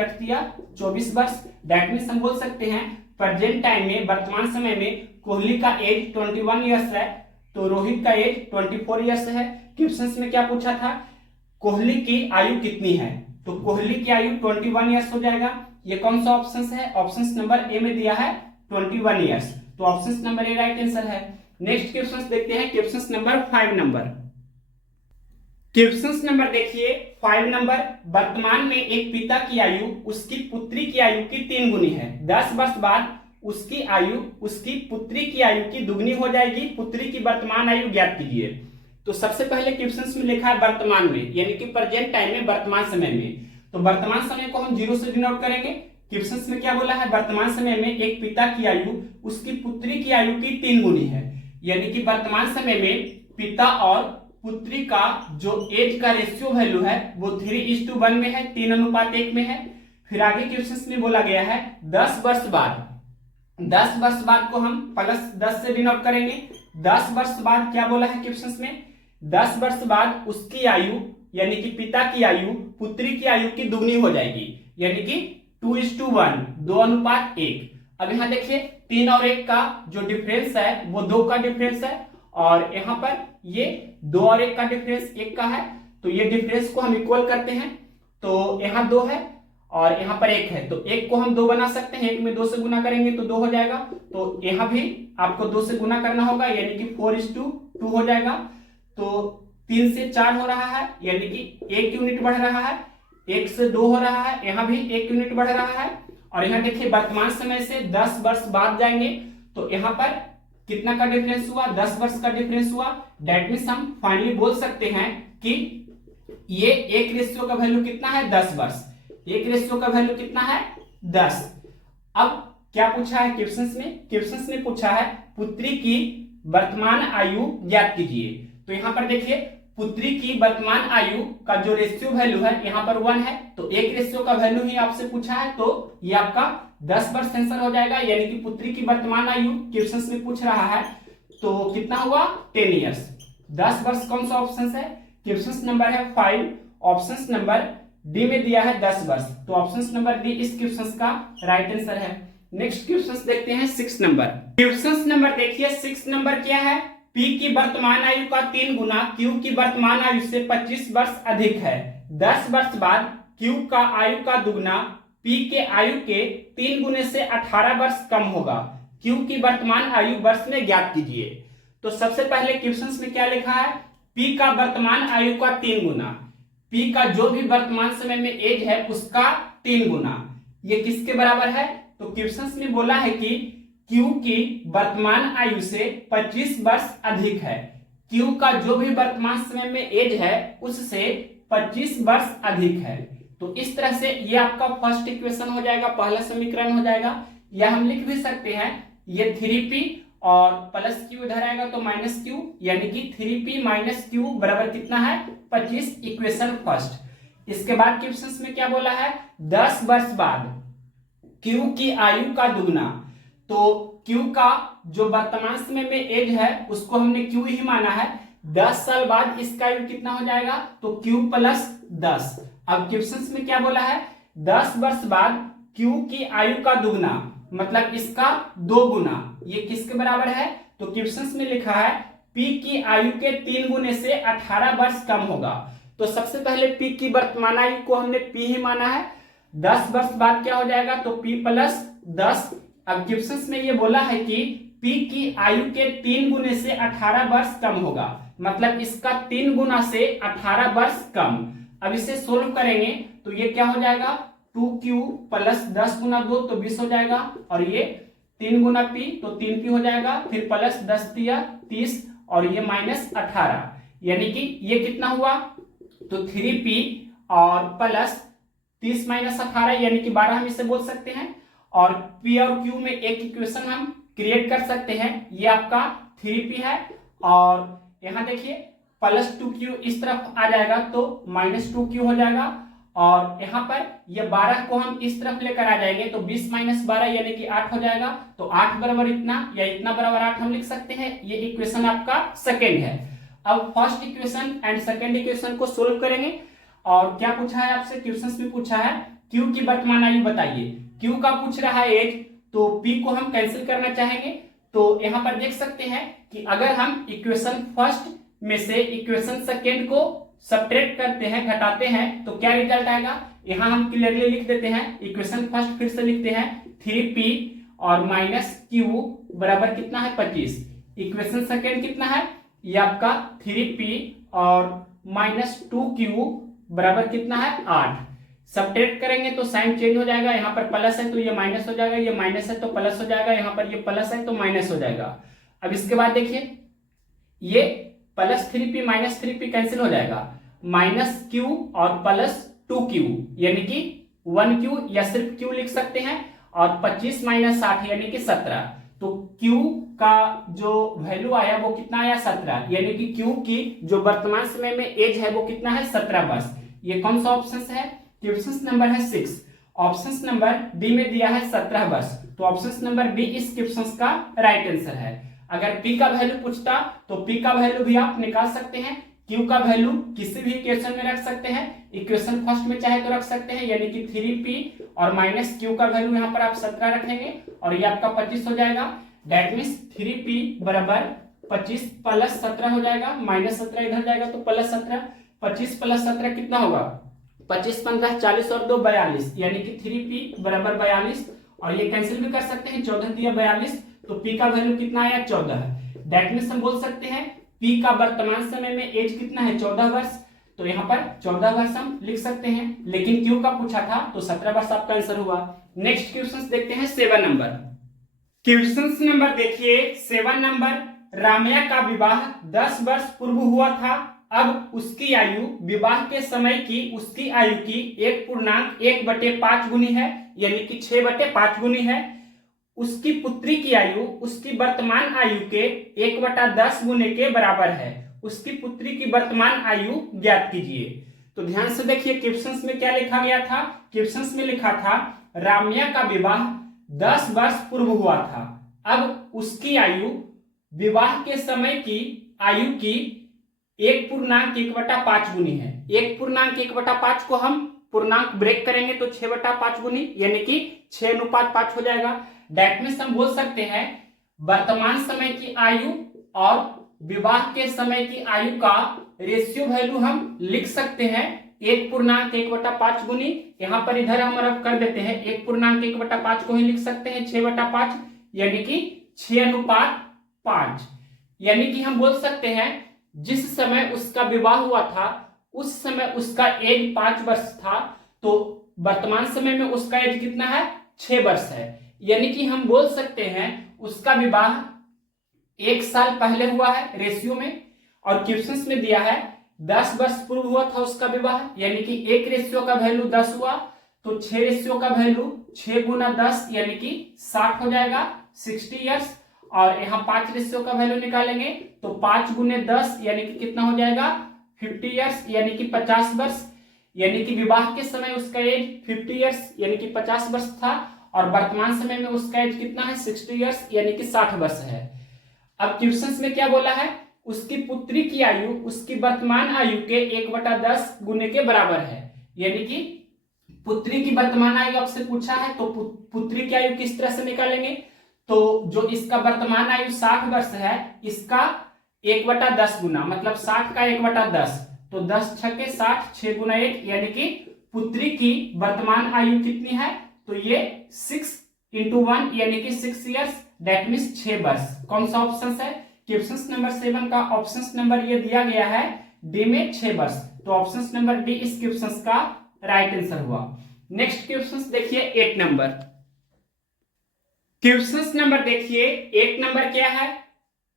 24 वर्ष। दैट मीन्स हम बोल सकते हैं प्रेजेंट टाइम में, वर्तमान समय में कोहली का एज 21 ईयर्स है, तो रोहित का एज 24 ईयर्स है। क्वेश्चंस में क्या पूछा था, कोहली की आयु कितनी है, तो कोहली की आयु 21 ईयर्स हो जाएगा। ये कौन सा ऑप्शन है, ऑप्शन नंबर ए में दिया है 21 ईयर्स, तो option number A right answer है। नेक्स्ट क्वेश्चन देखते हैं, question number 5 number. Question number देखिए 5 नंबर, वर्तमान में एक पिता की आयु उसकी पुत्री की आयु की 3 गुनी है। 10 वर्ष बाद उसकी आयु उसकी पुत्री की आयु की दुगनी हो जाएगी। पुत्री की वर्तमान आयु ज्ञात कीजिए। तो सबसे पहले क्वेश्चन में लिखा है वर्तमान में, यानी कि प्रेजेंट टाइम में, वर्तमान समय में। तो वर्तमान समय को हम 0 से डिनोट करेंगे। क्वेश्चन में क्या बोला है, वर्तमान समय में एक पिता की आयु उसकी पुत्री की आयु की 3 गुनी है, यानी कि वर्तमान समय में पिता और पुत्री का जो एज का रेशियो वैल्यू है वो 3:1 में है, 3:1 में है। फिर आगे क्वेश्चन में बोला गया है 10 वर्ष बाद, 10 वर्ष बाद को हम +10 से डिनोट करेंगे। 10 वर्ष बाद क्या बोला है क्वेश्चन में, 10 वर्ष बाद उसकी आयु यानी कि पिता की आयु पुत्री की आयु की दुगनी हो जाएगी, यानी कि 2:1, 2:1। अब यहाँ देखिए 3 और 1 का जो डिफरेंस है वो 2 का डिफरेंस है, और यहाँ पर ये 2 और 1 का डिफरेंस 1 का है, तो ये डिफरेंस को हम इक्वल करते हैं। तो यहाँ 2 है और यहाँ पर 1 है, तो 1 को हम 2 बना सकते हैं, 1 में 2 से गुना करेंगे तो 2 हो जाएगा। तो यहाँ भी आपको 2 से गुना करना होगा, यानी कि 4:2 हो जाएगा। तो 3 से 4 हो रहा है, यानी कि 1 यूनिट बढ़ रहा है। 1 से 2 हो रहा है, यहाँ भी 1 यूनिट बढ़ रहा है। और यहाँ देखिए वर्तमान समय से 10 वर्ष बाद जाएंगे तो यहाँ पर कितना का डिफरेंस हुआ, 10 वर्ष का डिफरेंस हुआ। दैट मीन्स हम फाइनली बोल सकते हैं कि ये एक रेशियो का वैल्यू कितना है, 10 वर्ष। एक रेशियो का वैल्यू कितना है, 10। अब क्या पूछा है क्वेश्चंस में, क्वेश्चंस में पूछा है पुत्री की वर्तमान आयु ज्ञात कीजिए। तो यहाँ पर देखिए पुत्री की वर्तमान आयु का जो रेशियो वैल्यू है यहाँ पर 1 है, तो एक रेशियो का वैल्यू ही आपसे पूछा है, तो ये आपका 10 वर्ष आंसर हो जाएगा। यानी कि पुत्री की वर्तमान आयु क्वेश्चंस में पूछ रहा है तो कितना हुआ, 10 ईयर्स। 10 वर्ष कौन सा ऑप्शन है, क्वेश्चन नंबर है 5, ऑप्शन नंबर डी में दिया है 10 वर्ष, तो ऑप्शन नंबर डी इस क्वेश्चन का राइट आंसर है। नेक्स्ट क्वेश्चन देखते हैं 6 नंबर। क्वेश्चन नंबर देखिए 6 नंबर क्या है, P की वर्तमान आयु का 3 गुना Q की वर्तमान आयु से 25 वर्ष अधिक है। 10 वर्ष बाद Q का आयु का दुगना P के आयु के 3 गुने से 18 वर्ष कम होगा। Q की वर्तमान आयु वर्ष में ज्ञात कीजिए। तो सबसे पहले क्वेश्चन में क्या लिखा है, P का वर्तमान आयु का 3 गुना, P का जो भी वर्तमान समय में एज है उसका 3 गुना, ये किसके बराबर है, तो क्वेश्चन में बोला है कि Q की वर्तमान आयु से 25 वर्ष अधिक है। Q का जो भी वर्तमान समय में एज है उससे 25 वर्ष अधिक है। तो इस तरह से ये आपका फर्स्ट इक्वेशन हो जाएगा, पहला समीकरण हो जाएगा। या हम लिख भी सकते हैं ये 3P और प्लस Q इधर आएगा तो माइनस Q, यानी कि 3P माइनस Q बराबर कितना है, 25, इक्वेशन फर्स्ट। इसके बाद क्वेश्चन में क्या बोला है, 10 वर्ष बाद Q की आयु का दुगना, तो Q का जो वर्तमान समय में एज है उसको हमने Q ही माना है। 10 साल बाद इसका आयु कितना हो जाएगा, तो Q प्लस 10। अब क्वेश्चन में क्या बोला है, 10 वर्ष बाद Q की आयु का दुगना, मतलब इसका 2 गुना, ये किसके बराबर है, तो क्वेश्चन में लिखा है P की आयु के 3 गुने से 18 वर्ष कम होगा। तो सबसे पहले P की वर्तमान आयु को हमने P ही माना है। 10 वर्ष बाद क्या हो जाएगा, तो P प्लस 10। अब क्वेश्चन में ये बोला है कि P की आयु के 3 गुने से 18 वर्ष कम होगा, मतलब इसका 3 गुना से 18 वर्ष कम। अब इसे सोल्व करेंगे तो ये क्या हो जाएगा, 2Q प्लस 10 गुना 2 तो 20 हो जाएगा, और ये 3 गुना P तो 3P हो जाएगा, फिर प्लस 10 दिया 30 और ये माइनस 18, यानी कि ये कितना हुआ, तो 3P और प्लस 30 माइनस 18 यानी कि 12 हम इसे बोल सकते हैं। और P और Q में एक इक्वेशन हम क्रिएट कर सकते हैं, ये आपका 3P है, और यहाँ देखिए प्लस 2Q इस तरफ आ जाएगा तो माइनस 2Q हो जाएगा, और यहाँ पर ये 12 को हम इस तरफ लेकर आ जाएंगे तो 20 माइनस 12 यानी कि 8 हो जाएगा, तो 8 बराबर इतना या इतना बराबर 8 हम लिख सकते हैं। ये इक्वेशन आपका सेकेंड है। अब first equation and second equation को सोल्व करेंगे, और क्या पूछा है आपसे, क्वेश्चंस में पूछा है Q की वर्तमान आयु बताइए। Q का पूछ रहा है एज, तो P को हम कैंसिल करना चाहेंगे, तो यहाँ पर देख सकते हैं कि अगर हम इक्वेशन फर्स्ट में से इक्वेशन सेकेंड को सब्ट्रैक्ट करते हैं, घटाते हैं, तो क्या रिजल्ट आएगा, यहाँ हम क्लियरली लिख देते हैं। इक्वेशन फर्स्ट फिर से लिखते हैं 3P और माइनस Q बराबर कितना है 25। इक्वेशन सेकेंड कितना है, ये आपका 3P और माइनस 2Q बराबर कितना है 8। सब्ट्रैक्ट करेंगे तो साइन चेंज हो जाएगा, यहाँ पर प्लस है तो ये माइनस हो जाएगा, ये माइनस है तो प्लस हो जाएगा, यहाँ पर ये प्लस है तो माइनस हो जाएगा। अब इसके बाद देखिए ये plus 3P minus 3P cancel हो जाएगा, माइनस Q और प्लस 2Q यानी कि 1Q या सिर्फ Q लिख सकते हैं, और 25 माइनस 60 यानी कि 17, तो Q का जो वैल्यू आया वो कितना आया 17, यानी कि Q की जो वर्तमान समय में एज है वो कितना है 17 वर्ष। ये कौन सा ऑप्शन है, क्वेश्चन नंबर है 6, ऑप्शन नंबर डी में दिया है 17 वर्ष, तो ऑप्शन नंबर डी इस क्वेश्चन का राइट आंसर है। अगर P का वैल्यू पूछता तो P का वैल्यू भी आप निकाल सकते हैं, Q का वैल्यू किसी भी इक्वेशन में रख सकते हैं, इक्वेशन फर्स्ट में चाहे तो रख सकते हैं, यानी कि 3P और माइनस Q का वैल्यू यहाँ पर आप 17 रखेंगे और ये आपका 25 हो जाएगा। दैट मीन्स 3P बराबर 25 प्लस 17 हो जाएगा, माइनस 17 इधर जाएगा तो प्लस 17, 25 प्लस 17 कितना होगा, 25 15 40 और 2 42, यानी कि 3P बराबर 42, और ये कैंसिल भी कर सकते हैं, 14 दिया 42, तो P का वैल्यू कितना आया 14 है। दैट मीन्स हम बोल सकते हैं P का वर्तमान समय में एज कितना है 14 वर्ष, तो यहाँ पर 14 वर्ष हम लिख सकते हैं, लेकिन Q का पूछा था तो 17 वर्ष आपका आंसर हुआ। नेक्स्ट क्वेश्चन देखते हैं 7 नंबर। क्वेश्चन नंबर देखिए 7 नंबर, रामया का विवाह 10 वर्ष पूर्व हुआ था, अब उसकी आयु विवाह के समय की उसकी आयु की 1.1/5 गुनी है, यानी कि 6/5 गुनी है। उसकी पुत्री की आयु उसकी वर्तमान आयु के 1/10 गुने के बराबर है। उसकी पुत्री की वर्तमान आयु ज्ञात कीजिए। तो ध्यान से देखिए क्वेश्चंस में क्या लिखा गया था, क्वेश्चंस में लिखा था राम्या का विवाह 10 वर्ष पूर्व हुआ था, अब उसकी आयु विवाह के समय की आयु की 1.1/5 गुनी है। 1.1/5 को हम पूर्णांक ब्रेक करेंगे तो 6/5 गुनी, यानी कि 6:5 हो जाएगा। दैट मीन्स हम बोल सकते हैं वर्तमान समय की आयु और विवाह के समय की आयु का रेशियो वैल्यू हम लिख सकते हैं 1.1/5 गुनी। यहाँ पर इधर हम रफ कर देते हैं 1.1/5 को ही लिख सकते हैं 6/5, यानी कि 6:5, यानी कि हम बोल सकते हैं जिस समय उसका विवाह हुआ था उस समय उसका एज 5 वर्ष था, तो वर्तमान समय में उसका एज कितना है 6 वर्ष है, यानी कि हम बोल सकते हैं उसका विवाह 1 साल पहले हुआ है रेशियो में, और क्वेश्चंस में दिया है 10 वर्ष पूर्व हुआ था उसका विवाह, यानी कि 1 रेशियो का वैल्यू 10 हुआ, तो 6 रेशियो का वैल्यू 6 गुना 10 यानी कि 60 हो जाएगा 60 ईयर्स, और यहाँ 5 रेशियो का वैल्यू निकालेंगे तो 5 गुने 10 यानी कि कितना हो जाएगा 50 ईयर्स, यानी कि 50 वर्ष, यानी कि विवाह के समय उसका एज 50 ईयर्स यानी कि 50 वर्ष था, और वर्तमान समय में उसका एज कितना है 60 ईयर्स यानी कि 60 वर्ष है। अब क्वेश्चंस में क्या बोला है, उसकी पुत्री की आयु उसकी वर्तमान आयु के 1/10 गुने के बराबर है, यानी कि पुत्री की वर्तमान आयु आपसे पूछा है, तो पुत्री की आयु किस तरह से निकालेंगे, तो जो इसका वर्तमान आयु 60 वर्ष है इसका 1/10 गुना, मतलब 60 का 1/10, तो 10 छके 60, 6 गुना 1, यानी कि पुत्री की वर्तमान आयु कितनी है, तो ये 6 × 1 यानी कि 6 ईयर्स, दैट मीन्स 6 वर्ष। कौन सा ऑप्शन है, क्वेश्चन नंबर 7 का ऑप्शन नंबर ये दिया गया है डी में 6 वर्ष, तो ऑप्शन नंबर डी इस क्वेश्चन का राइट आंसर हुआ। नेक्स्ट क्वेश्चन देखिए 8 नंबर। क्वेश्चन नंबर देखिए 8 नंबर क्या है,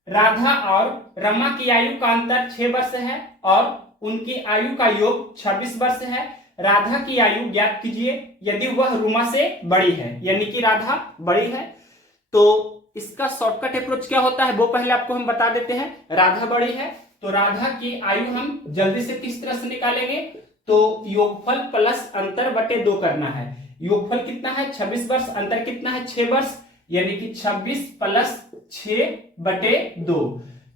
राधा और रमा की आयु का अंतर 6 वर्ष है और उनकी आयु का योग 26 वर्ष है। राधा की आयु ज्ञात कीजिए यदि वह रुमा से बड़ी है, यानी कि राधा बड़ी है। तो इसका शॉर्टकट अप्रोच क्या होता है वो पहले आपको हम बता देते हैं। राधा बड़ी है तो राधा की आयु हम जल्दी से किस तरह से निकालेंगे, तो योगफल प्लस अंतर बटे 2 करना है। योगफल कितना है 26 वर्ष, अंतर कितना है 6 वर्ष, यानी कि 26 प्लस 6 बटे 2।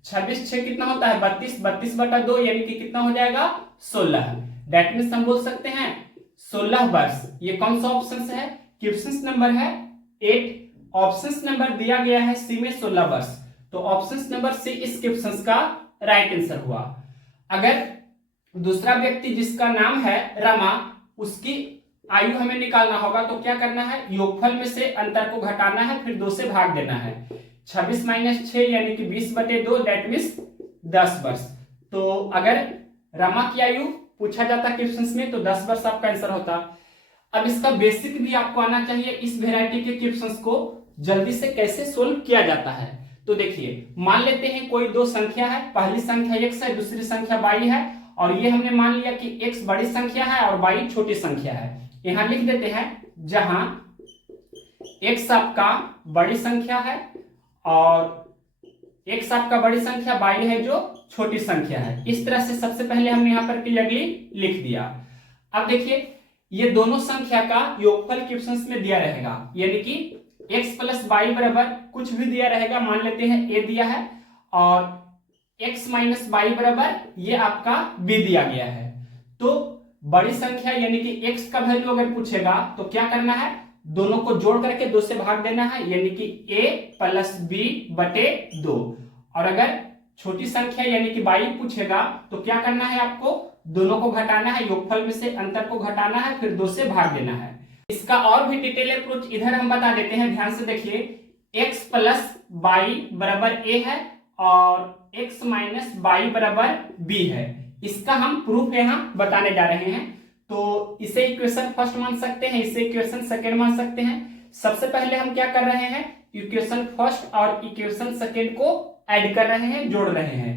26 6 कितना होता है 32, 32 बटा 2 यानी कि कितना हो जाएगा 16। दैट मीन्स हम बोल सकते हैं 16 वर्ष। ये कौन सा ऑप्शन है, क्वेश्चन नंबर है 8। ऑप्शन नंबर दिया गया है सी में 16 वर्ष, तो ऑप्शन नंबर सी इस क्वेश्चन का राइट आंसर हुआ। अगर दूसरा व्यक्ति जिसका नाम है रमा, उसकी आयु हमें निकालना होगा तो क्या करना है, योगफल में से अंतर को घटाना है, फिर 2 से भाग देना है। 26 माइनस 6 यानी कि 20 बटे 2, दैट मीन्स 10 वर्ष। तो अगर रमा की आयु पूछा जाता क्वेश्चन में तो 10 वर्ष आपका आंसर होता। अब इसका बेसिक भी आपको आना चाहिए, इस वेराइटी के क्वेश्चंस को जल्दी से कैसे सोल्व किया जाता है। तो देखिए मान लेते हैं कोई दो संख्या है, पहली संख्या x है, दूसरी संख्या y है, और ये हमने मान लिया कि x बड़ी संख्या है और y छोटी संख्या है। यहां लिख देते हैं जहां x आपका बड़ी संख्या है और x आपका बड़ी संख्या, y है जो छोटी संख्या है। इस तरह से सबसे पहले हमने यहां पर क्लियरली लिख दिया। अब देखिए ये दोनों संख्या का योगफल क्वेश्चन में दिया रहेगा, यानी कि x प्लस वाई बराबर कुछ भी दिया रहेगा, मान लेते हैं a दिया है, और x माइनस वाई बराबर ये आपका b दिया गया है। तो बड़ी संख्या यानी कि x का वैल्यू अगर पूछेगा तो क्या करना है, दोनों को जोड़ करके 2 से भाग देना है, यानी कि a प्लस b बटे 2। और अगर छोटी संख्या यानी कि y पूछेगा तो क्या करना है, आपको दोनों को घटाना है, योगफल में से अंतर को घटाना है, फिर 2 से भाग देना है। इसका और भी डिटेल अप्रोच इधर हम बता देते हैं, ध्यान से देखिए। x प्लस वाई बराबर a है और x माइनस वाई बराबर b है। इसका हम प्रूफ यहाँ बताने जा रहे हैं। तो इसे इक्वेशन फर्स्ट मान सकते हैं, इसे इक्वेशन सेकेंड मान सकते हैं। सबसे पहले हम क्या कर रहे हैं, इक्वेशन फर्स्ट और इक्वेशन सेकेंड को ऐड कर रहे हैं, जोड़ रहे हैं।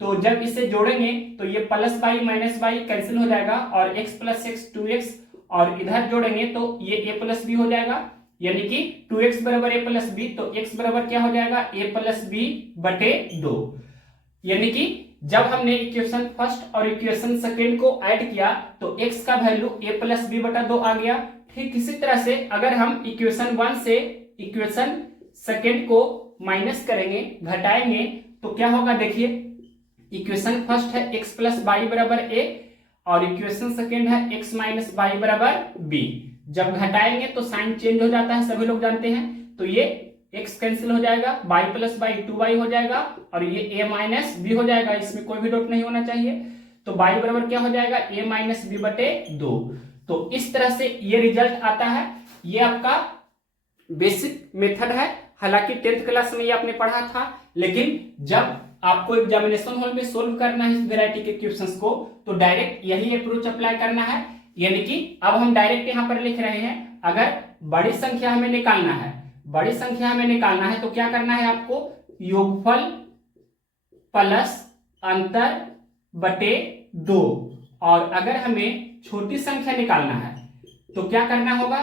तो जब इसे जोड़ेंगे तो ये plus Y minus Y cancel हो जाएगा और x प्लस एक्स 2x, और इधर जोड़ेंगे तो ये a प्लस बी हो जाएगा, यानी कि 2x बराबर a प्लस बी, तो x बराबर क्या हो जाएगा a प्लस बी बटे 2। यानी कि जब हमने इक्वेशन फर्स्ट और इक्वेशन सेकेंड को ऐड किया तो x का वैल्यू a प्लस बी बटा 2 आ गया। ठीक इसी तरह से अगर हम इक्वेशन 1 से इक्वेशन सेकेंड को माइनस करेंगे, घटाएंगे, तो क्या होगा, देखिए इक्वेशन फर्स्ट है x प्लस वाई बराबर a और इक्वेशन सेकेंड है x माइनस वाई बराबर b। जब घटाएंगे तो साइन चेंज हो जाता है, सभी लोग जानते हैं। तो ये x कैंसिल हो जाएगा, y प्लस वाई 2y हो जाएगा और ये a माइनस b हो जाएगा, इसमें कोई भी डाउट नहीं होना चाहिए। तो y बराबर क्या हो जाएगा, a माइनस बी बटे 2। तो इस तरह से ये रिजल्ट आता है। ये आपका बेसिक मेथड है, हालांकि 10th क्लास में ये आपने पढ़ा था, लेकिन जब आपको एग्जामिनेशन हॉल में सोल्व करना है इस वैरायटी के क्वेश्चंस को तो डायरेक्ट यही अप्रोच अप्लाई करना है। यानी कि अब हम डायरेक्ट यहां पर लिख रहे हैं, अगर बड़ी संख्या हमें निकालना है, बड़ी संख्या हमें निकालना है तो क्या करना है, आपको योगफल प्लस अंतर बटे 2। और अगर हमें छोटी संख्या निकालना है तो क्या करना होगा,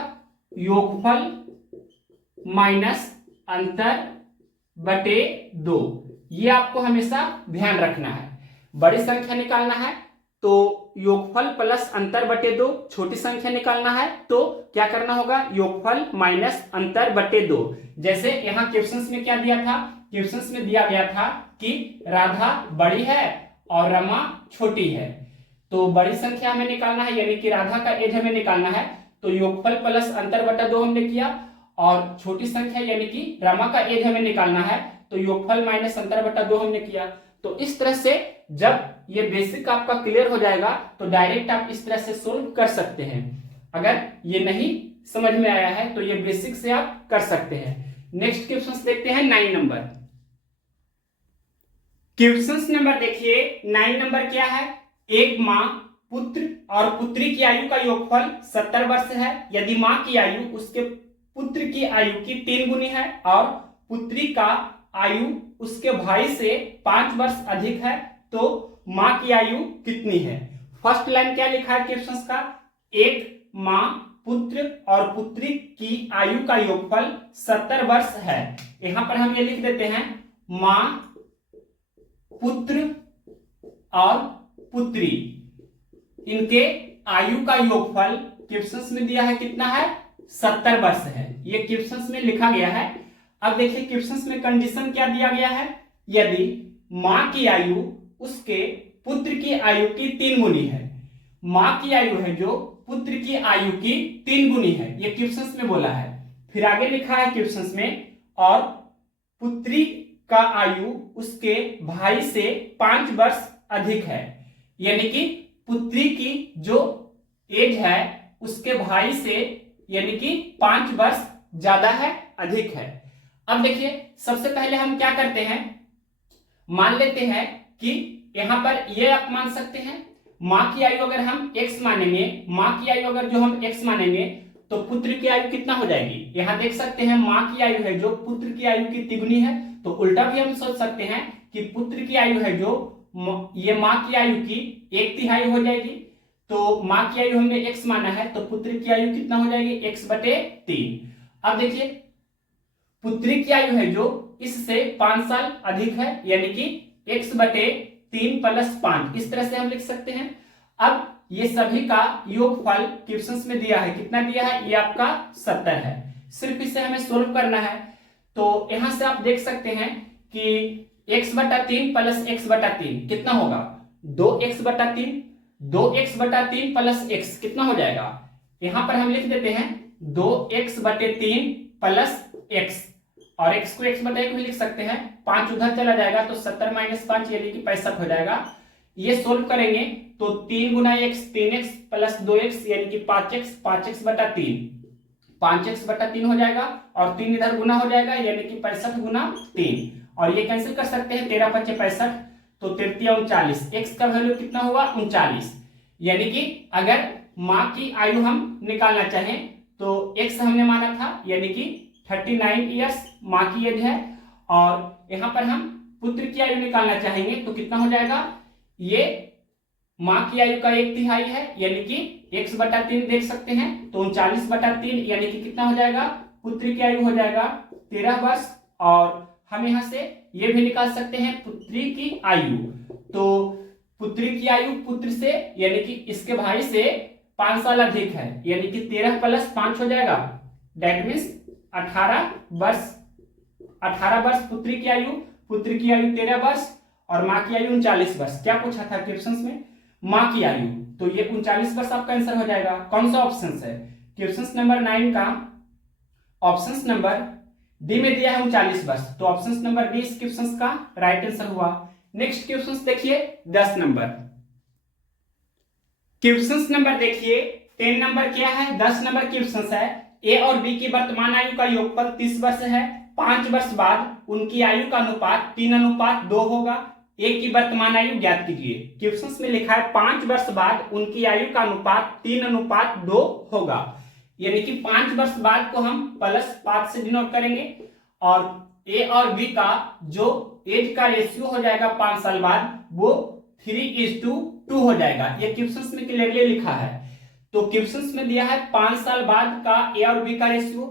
योगफल माइनस अंतर बटे 2। ये आपको हमेशा ध्यान रखना है। बड़ी संख्या निकालना है तो योगफल प्लस अंतर बटे 2, छोटी संख्या निकालना है तो क्या करना होगा, योगफल माइनस अंतर बटे 2। जैसे यहाँ क्वेश्चंस में क्या दिया था, क्वेश्चंस में दिया गया था कि राधा बड़ी है और रमा छोटी है। तो बड़ी संख्या हमें निकालना है, यानी कि राधा का एज हमें निकालना है, तो योगफल प्लस अंतर बटा 2 हमने किया, और छोटी संख्या यानी कि रमा का एज हमें निकालना है तो योगफल माइनस अंतर बटा 2 हमने किया। तो इस तरह से जब ये बेसिक आपका क्लियर हो जाएगा तो डायरेक्ट आप इस तरह से सोल्व कर सकते हैं। अगर ये नहीं समझ में आया है तो ये बेसिक से आप कर सकते हैं। नेक्स्ट क्वेश्चन देखते हैं 9 नंबर। क्वेश्चन नंबर देखिए 9 नंबर क्या है, एक माँ पुत्र और पुत्री की आयु का योगफल 70 वर्ष है। यदि माँ की आयु उसके पुत्र की आयु की 3 गुनी है और पुत्री का आयु उसके भाई से 5 वर्ष अधिक है तो माँ की आयु कितनी है। फर्स्ट लाइन क्या लिखा है क्वेश्चन का, एक माँ पुत्र और पुत्री की आयु का योगफल 70 वर्ष है। यहां पर हम ये लिख देते हैं माँ पुत्र और पुत्री, इनके आयु का योगफल क्वेश्चन में दिया है कितना है, 70 वर्ष है। ये क्वेश्चन में लिखा गया है। अब देखिए क्वेश्चन में कंडीशन क्या दिया गया है, यदि माँ की आयु उसके पुत्र की आयु की 3 गुनी है, माँ की आयु है जो पुत्र की आयु की 3 गुनी है, ये क्वेश्चन में बोला है। फिर आगे लिखा है क्वेश्चन में, और पुत्री का आयु उसके भाई से 5 वर्ष अधिक है, यानी कि पुत्री की जो एज है उसके भाई से यानी कि 5 वर्ष ज्यादा है, अधिक है। अब देखिए सबसे पहले हम क्या करते हैं, मान लेते हैं कि यहां पर ये आप मान सकते हैं माँ की आयु अगर हम x मानेंगे, माँ की आयु अगर जो हम x मानेंगे तो पुत्र की आयु कितना हो जाएगी। यहां देख सकते हैं माँ की आयु है जो पुत्र की आयु की तिगुनी है, तो उल्टा भी हम सोच सकते हैं कि पुत्र की आयु है जो ये माँ की आयु की 1/3 हो जाएगी। तो माँ की आयु हमने x माना है तो पुत्र की आयु कितना हो जाएगी, x/3। अब देखिए पुत्री की आयु है जो इससे 5 साल अधिक है, यानी कि x/3 + 5, इस तरह से हम लिख सकते हैं। अब ये सभी का योगफल क्वेश्चन में दिया है, कितना दिया है, ये आपका 70 है। सिर्फ इसे हमें सोल्व करना है। तो यहां से आप देख सकते हैं कि x/3 + x/3 कितना होगा, 2x/3, 2x/3 + x कितना हो जाएगा। यहां पर हम लिख देते हैं 2x/3 + x, और x को x/1 भी लिख सकते हैं, 5 उधर चला जाएगा तो 70 - 5 यानी कि 65 हो जाएगा। ये सोल्व करेंगे तो 3 × x 3x + 2x यानी कि 5x, 5x/3, 5x/3 हो जाएगा और 3 इधर गुना हो जाएगा यानी कि 65 × 3, और ये कैंसिल कर सकते हैं, 13 × 5 = 65, तो 3 × 39, x का वैल्यू कितना हुआ, 39। यानी कि अगर माँ की आयु हम निकालना चाहें तो x हमने माना था यानी कि 39 ईयर्स माँ की एज है, और यहां पर हम पुत्र की आयु निकालना चाहेंगे तो कितना हो जाएगा, ये माँ की आयु का 1/3 है यानी कि x/3 देख सकते हैं, तो 39/3 यानी कि कितना हो जाएगा, पुत्र की आयु हो जाएगा 13 वर्ष। और हम यहां से ये भी निकाल सकते हैं पुत्री की आयु, तो पुत्री की आयु पुत्र से यानी कि इसके भाई से 5 साल अधिक है, यानी कि 13 + 5 हो जाएगा, दैट मीन्स 18 वर्ष। 18 वर्ष पुत्री की आयु, पुत्र की आयु 13 वर्ष और माँ की आयु 39 वर्ष। क्या पूछा था क्वेश्चन में, माँ की आयु, तो ये 39 वर्ष आपका आंसर हो जाएगा। कौन सा ऑप्शन है, क्वेश्चन नंबर 9 का ऑप्शन नंबर डी में दिया है 39 वर्ष, तो ऑप्शन नंबर डी इस क्वेश्चन का राइट आंसर हुआ। नेक्स्ट क्वेश्चन देखिए 10 नंबर, क्वेश्चन नंबर देखिए 10 नंबर क्या है, 10 नंबर क्वेश्चन है, ए और बी की वर्तमान आयु का योगफल 30 वर्ष है। 5 वर्ष बाद उनकी आयु का अनुपात 3:2 होगा। ए की वर्तमान आयु ज्ञात कीजिए। क्वेश्चन में लिखा है 5 वर्ष बाद उनकी आयु का अनुपात 3:2 होगा, यानी कि 5 वर्ष बाद को हम +5 से डिनोट करेंगे, और ए और बी का जो एज का रेशियो हो जाएगा 5 साल बाद वो 3:2 हो जाएगा। ये क्वेश्चन में क्लियरली लिखा है। तो क्वेश्चन में दिया है 5 साल बाद का ए और बी का रेशियो।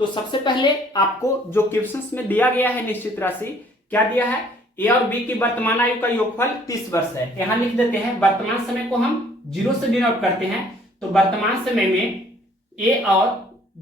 तो सबसे पहले आपको जो क्वेश्चन में दिया गया है निश्चित राशि, क्या दिया है, ए और बी की वर्तमान आयु का योगफल 30 वर्ष है। यहां लिख देते हैं, वर्तमान समय को हम 0 से डिनोट करते हैं, तो वर्तमान समय में ए और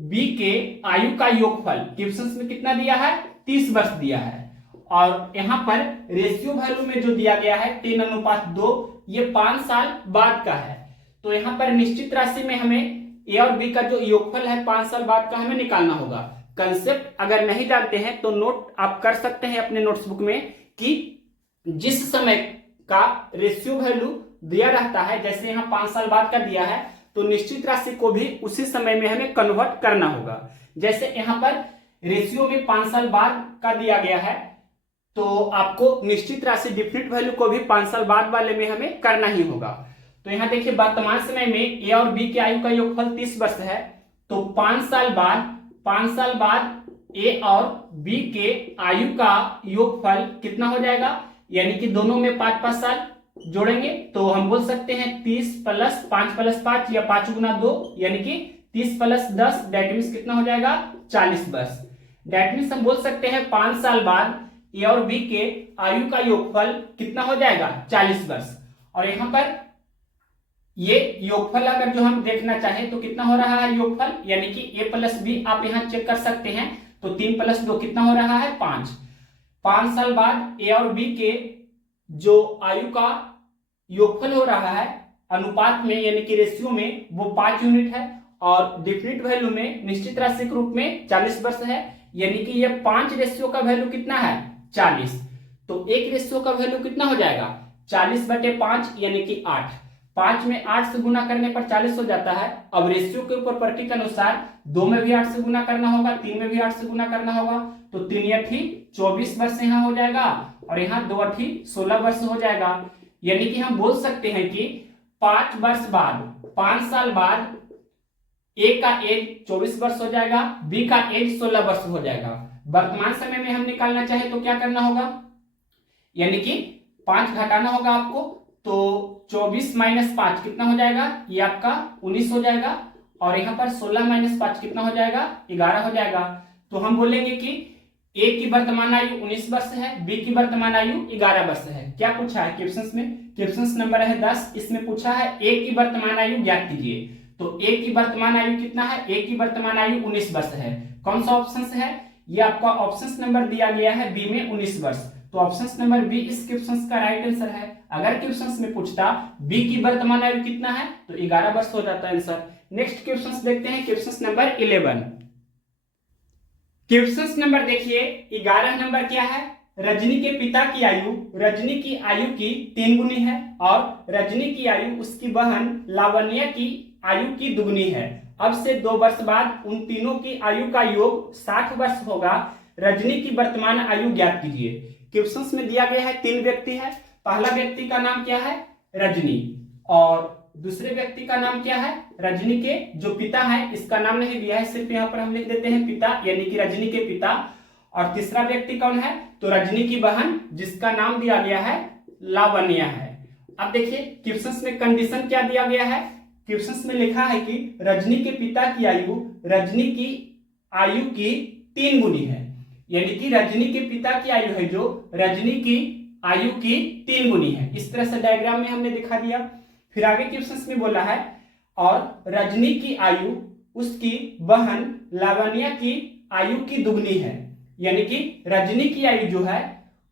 बी के आयु का योगफल क्वेश्चन में कितना दिया है, 30 वर्ष दिया है, और यहां पर रेशियो वैल्यू में जो दिया गया है 3:2, ये 5 साल बाद का है। तो यहां पर निश्चित राशि में हमें ए और बी का जो योगफल है 5 साल बाद का हमें निकालना होगा। कंसेप्ट अगर नहीं जानते हैं तो नोट आप कर सकते हैं अपने नोट्सबुक में कि जिस समय का रेशियो वैल्यू दिया रहता है, जैसे यहाँ 5 साल बाद का दिया है तो निश्चित राशि को भी उसी समय में हमें कन्वर्ट करना होगा। जैसे यहाँ पर रेशियो में 5 साल बाद का दिया गया है, तो आपको निश्चित राशि डिफिनिट वैल्यू को भी 5 साल बाद वाले में हमें करना ही होगा। तो यहाँ देखिए वर्तमान समय में ए और बी के आयु का योगफल 30 वर्ष है, तो 5 साल बाद ए और बी के आयु का योगफल कितना हो जाएगा, यानी कि दोनों में 5-5 साल जोड़ेंगे तो हम बोल सकते हैं 30 + 5 + 5 या 5 × 2 यानी कि 30 + 10 दैट मीन्स कितना हो जाएगा 40 वर्ष। दैट मीन्स हम बोल सकते हैं 5 साल बाद ए और बी के आयु का योगफल कितना हो जाएगा 40 वर्ष। और यहाँ पर ये योगफल अगर जो हम देखना चाहें तो कितना हो रहा है योगफल, यानी कि a + b आप यहाँ चेक कर सकते हैं, तो 3 + 2 कितना हो रहा है 5। 5 साल बाद ए और बी के जो आयु का योगफल हो रहा है अनुपात में यानी कि रेशियो में वो 5 यूनिट है और डिफिनिट वैल्यू में निश्चित राशि के रूप में 40 वर्ष है, यानी कि ये 5 रेशियो का वैल्यू कितना है 40। तो एक रेशियो का वैल्यू कितना हो जाएगा 40/5 यानी कि 8। 5 में 8 से गुना करने पर 40 हो जाता है। अब रेशियो के ऊपर प्रॉपर्टी के अनुसार 2 में भी 8 से गुना करना होगा, 3 में भी 8 से गुना करना होगा, तो 3 × 8 = 24 वर्ष यहाँ हो जाएगा और यहाँ 2 × 8 = 16 वर्ष हो जाएगा। यानी कि हम बोल सकते हैं कि 5 वर्ष बाद 5 साल बाद ए का एज 24 वर्ष हो जाएगा, बी का एज 16 वर्ष हो जाएगा। वर्तमान समय में हम निकालना चाहे तो क्या करना होगा, यानी कि 5 घटाना होगा आपको, तो 24 - 5 कितना हो जाएगा, ये आपका 19 हो जाएगा और यहाँ पर 16 - 5 कितना हो जाएगा 11 हो जाएगा। तो हम बोलेंगे कि ए की वर्तमान आयु 19 वर्ष है, बी की वर्तमान आयु 11 वर्ष है। क्या पूछा है क्वेश्चन में, क्वेश्चन नंबर है 10, इसमें पूछा है ए की वर्तमान आयु ज्ञात कीजिए। तो ए की वर्तमान आयु कितना है, ए की वर्तमान आयु 19 वर्ष है। कौन सा ऑप्शन है, ये आपका ऑप्शन नंबर दिया गया है बी में 19 वर्ष, तो ऑप्शन नंबर बी इस क्वेश्चन का राइट आंसर है। अगर क्वेश्चन में पूछता बी की वर्तमान आयु कितना है तो 11 वर्ष हो जाता है आंसर। नेक्स्ट क्वेश्चन देखते हैं, क्वेश्चन नंबर 11। क्वेश्चन नंबर देखिए 11 नंबर क्या है, रजनी के पिता की आयु रजनी की आयु की 3 गुनी है और रजनी की आयु उसकी बहन लावण्य की आयु की दुगनी है। अब से 2 वर्ष बाद उन तीनों की आयु का योग 60 वर्ष होगा। रजनी की वर्तमान आयु ज्ञात कीजिए। क्वेश्चंस में दिया गया है 3 व्यक्ति है, पहला व्यक्ति का नाम क्या है रजनी और दूसरे व्यक्ति का नाम क्या है, रजनी के जो पिता है इसका नाम नहीं दिया है, सिर्फ यहाँ पर हम लिख देते हैं पिता यानी कि रजनी के पिता। और तीसरा व्यक्ति कौन है, तो रजनी की बहन जिसका नाम दिया गया है लावण्य है। अब देखिए क्वेश्चंस में कंडीशन क्या दिया गया है, क्वेश्चंस में लिखा है कि रजनी के पिता की आयु रजनी की आयु की 3 गुनी है, यानी कि रजनी के पिता की आयु है जो रजनी की आयु की 3 गुनी है। इस तरह से डायग्राम में हमने दिखा दिया। फिर आगे क्वेश्चंस में बोला है और रजनी की आयु उसकी बहन लावण्य की आयु की दुगनी है, यानी कि रजनी की आयु जो है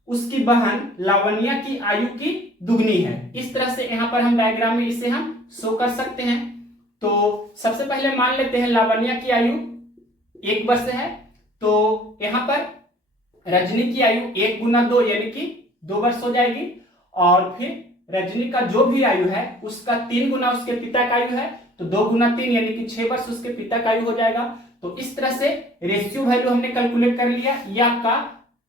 उसकी बहन लावण्य की आयु की दुगनी है। इस तरह से यहाँ पर हम डायग्राम में इसे हम शो कर सकते हैं। तो सबसे पहले मान लेते हैं लावण्य की आयु 1 वर्ष है, तो यहाँ पर रजनी की आयु 1 × 2 यानी कि 2 वर्ष हो जाएगी और फिर रजनी का जो भी आयु है उसका 3 गुना उसके पिता का आयु है, तो 2 × 3 यानी कि 6 वर्ष उसके पिता का आयु हो जाएगा। तो इस तरह से रेशियो वैल्यू हमने कैलकुलेट कर लिया। ये आपका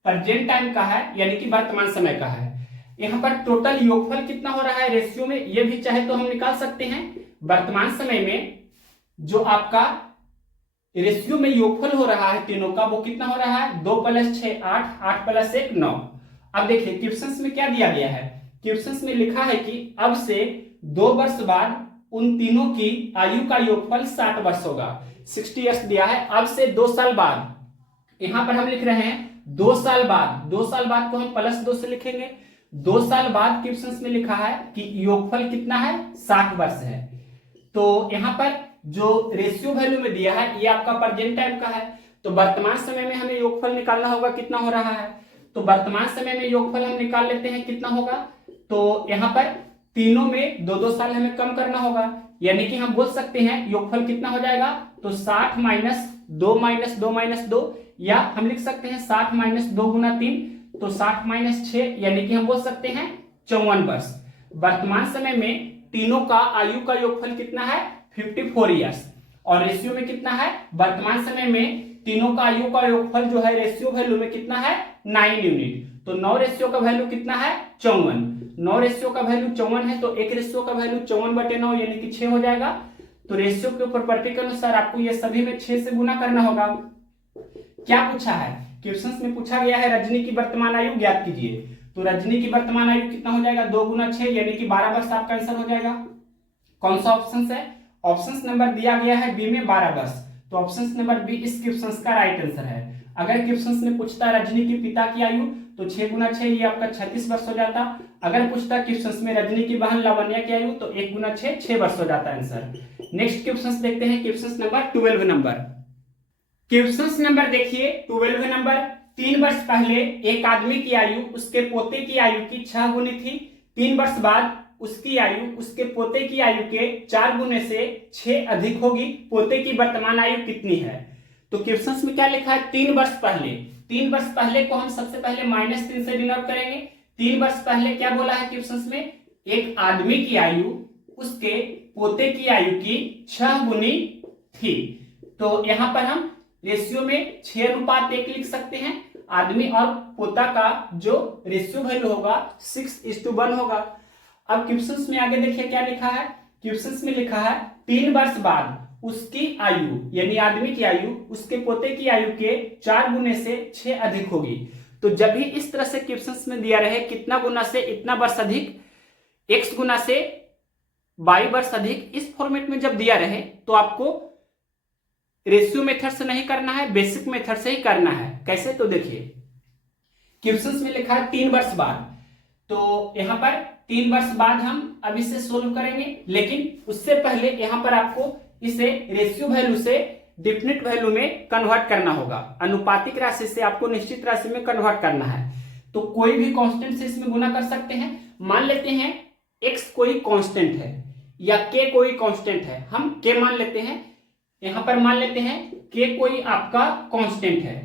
प्रेजेंट टाइम का है यानी कि वर्तमान समय का है। यहाँ पर टोटल योगफल कितना हो रहा है रेशियो में, ये भी चाहे तो हम निकाल सकते हैं। वर्तमान समय में जो आपका रेशियो में योगफल हो रहा है तीनों का वो कितना हो रहा है 2 + 6 8, 8 + 1 9। अब देखिए क्वेश्चंस में क्या दिया गया है, क्वेश्चंस में लिखा है कि अब से 2 वर्ष बाद उन तीनों की आयु का योगफल 60 वर्ष होगा। 60 इयर्स दिया है। अब से 2 साल बाद यहां पर हम लिख रहे हैं 2 साल बाद, 2 साल बाद को हम +2 से लिखेंगे। 2 साल बाद क्वेश्चंस में लिखा है कि योगफल कितना है 60 वर्ष है। तो यहाँ पर जो रेशियो वैल्यू में दिया है ये आपका प्रेजेंट टाइम का है, तो वर्तमान समय में हमें योगफल निकालना होगा कितना हो रहा है। तो वर्तमान समय में योगफल हम निकाल लेते हैं कितना होगा, तो यहाँ पर तीनों में 2-2 साल हमें कम करना होगा, यानी कि हम बोल सकते हैं योगफल कितना हो जाएगा, तो 60 - 2 - 2 - 2 या हम लिख सकते हैं 60 - 2 × 3, तो 60 - 6 यानी कि हम बोल सकते हैं 54 वर्ष। वर्तमान समय में तीनों का आयु का योगफल कितना है 54 इयर्स और रेशियो में कितना है, वर्तमान समय में तीनों का आयु का योगफल जो है रेशियो वैल्यू में कितना है 9 यूनिट। तो 9 रेशियो का वैल्यू कितना है 54। 9 रेशियो का वैल्यू 54 है तो 1 रेशियो का वैल्यू 54/9 यानी कि 6 हो जाएगा। तो रेशियो के प्रॉपर्टी के अनुसार आपको ये सभी में 6 से गुना करना होगा। क्या पूछा है, क्वेश्चंस में पूछा गया है रजनी की वर्तमान आयु ज्ञात कीजिए। तो रजनी की वर्तमान आयु कितना हो जाएगा, 2 गुना 6 यानी कि 12 वर्ष आपका आंसर हो जाएगा। कौन सा ऑप्शन है, ऑप्शन नंबर दिया गया है बी में 12 वर्ष, तो ऑप्शन नंबर बी इस क्वेश्चन का राइट आंसर है। अगर क्वेश्चन में पूछता रजनी की पिता की आयु तो 6 गुना 6 ये आपका 36 वर्ष हो जाता। अगर पूछता क्वेश्चन में रजनी की बहन लावण्या की आयु तो 1 गुना 6 6 वर्ष हो जाता आंसर। नेक्स्ट क्वेश्चन देखते हैं, question number 12 number. Question number देखिए 12 नंबर। 3 वर्ष पहले एक आदमी की आयु उसके पोते की आयु की 6 गुनी थी। 3 वर्ष बाद उसकी आयु उसके पोते की आयु के 4 गुने से 6 अधिक होगी। पोते की वर्तमान आयु कितनी है। तो क्वेश्चन में क्या लिखा है, 3 वर्ष पहले। 3 वर्ष पहले को हम सबसे पहले -3 से डिनोट करेंगे। 3 वर्ष पहले क्या बोला है क्वेश्चन में, एक आदमी की आयु उसके पोते की आयु की 6 गुनी थी। तो यहां पर हम रेशियो में 6:1 लिख सकते हैं। आदमी और पोता का जो रेशियो वैल्यू होगा 6:1 होगा। अब क्वेश्चन में आगे देखिए क्या लिखा है, क्वेश्चन में लिखा है 3 वर्ष बाद उसकी आयु यानी आदमी की आयु उसके पोते की आयु के 4 गुने से 6 अधिक होगी। तो जब भी इस तरह से क्वेश्चन में दिया रहे कितना गुना से इतना वर्ष अधिक, x गुना से y वर्ष अधिक, इस फॉर्मेट में जब दिया रहे तो आपको रेशियो मेथड से नहीं करना है, बेसिक मेथड से ही करना है। कैसे, तो देखिए क्वेश्चन में लिखा है 3 वर्ष बाद, तो यहां पर 3 वर्ष बाद हम अब इसे सोल्व करेंगे, लेकिन उससे पहले यहां पर आपको इसे रेशियो वैल्यू से डेफिनेट वैल्यू में कन्वर्ट करना होगा। अनुपातिक राशि से आपको निश्चित राशि में कन्वर्ट करना है। तो कोई भी कांस्टेंट से इसमें गुना कर सकते हैं। मान लेते हैं x कोई कांस्टेंट है या k कोई कांस्टेंट है, हम k मान लेते हैं। यहां पर मान लेते हैं k कोई आपका कांस्टेंट है,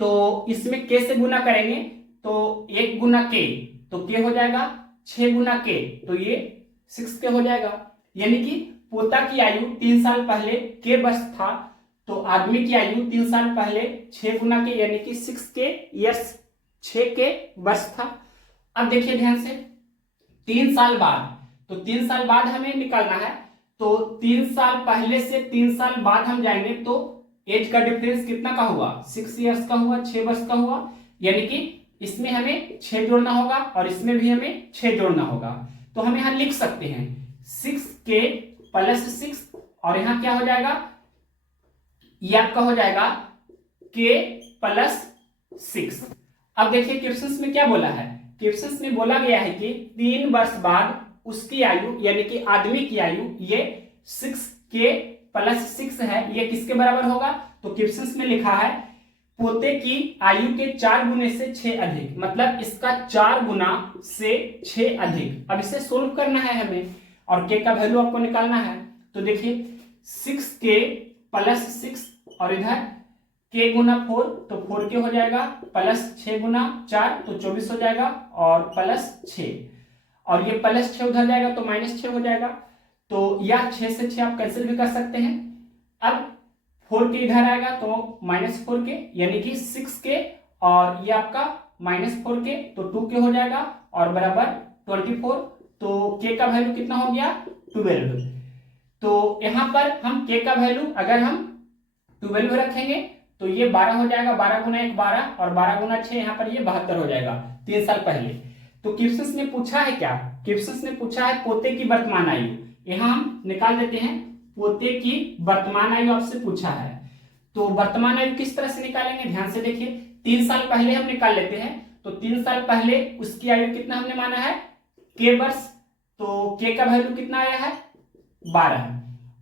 तो इसमें k से गुना करेंगे तो 1 गुना k, तो k हो जाएगा 6 गुना k, तो ये 6k हो जाएगा। यानी कि पोता की आयु 3 साल पहले k वर्ष था, तो आदमी की आयु 3 साल पहले 6 गुना k यानी कि 6k ईयर्स 6k वर्ष था। अब देखिए ध्यान से 3 साल बाद, तो 3 साल बाद हमें निकालना है, तो 3 साल पहले से 3 साल बाद हम जाएंगे तो एज का डिफरेंस कितना का हुआ, 6 ईयर्स का हुआ, 6 वर्ष का हुआ। यानी कि इसमें हमें 6 जोड़ना होगा और इसमें भी हमें 6 जोड़ना होगा। तो हम यहां लिख सकते हैं 6k + 6 और यहां क्या हो जाएगा, ये आपका हो जाएगा k + 6। अब देखिए क्वेश्चन में क्या बोला है, क्वेश्चन में बोला गया है कि 3 वर्ष बाद उसकी आयु यानी कि आदमी की आयु ये 6k + 6 है, ये किसके बराबर होगा। तो क्वेश्चन में लिखा है पोते की आयु के 4 गुने से 6 अधिक, मतलब इसका 4 गुना से 6 अधिक। अब इसे सोल्व करना है हमें और k का वैल्यू आपको निकालना है। तो देखिए 6k + 6 और इधर k गुना 4, तो 4k हो जाएगा, प्लस 6 गुना 4 तो 24 हो जाएगा और प्लस 6, और ये प्लस 6 उधर जाएगा तो -6 हो जाएगा। तो यह 6 से 6 आप कैंसिल भी कर सकते हैं। अब 4k इधर आएगा तो -4k यानी कि 6k और ये आपका -4k तो 2k हो जाएगा और बराबर 24। तो k का वैल्यू कितना हो गया, 12। तो यहां पर हम k का वैल्यू अगर हम 12 रखेंगे तो ये 12 हो जाएगा, 12 गुना 1 12 और 12 गुना 6 यहाँ पर ये 72 हो जाएगा 3 साल पहले। तो क्वेश्चन ने पूछा है क्या, क्वेश्चन ने पूछा है पोते की वर्तमान आयु। यहां हम निकाल देते हैं पोते की वर्तमान आयु आपसे पूछा है। तो वर्तमान आयु किस तरह से निकालेंगे, ध्यान से देखिए। 3 साल पहले हम निकाल लेते हैं, तो 3 साल पहले उसकी आयु कितना हमने माना है, k वर्ष, तो k का वैल्यू कितना आया है 12,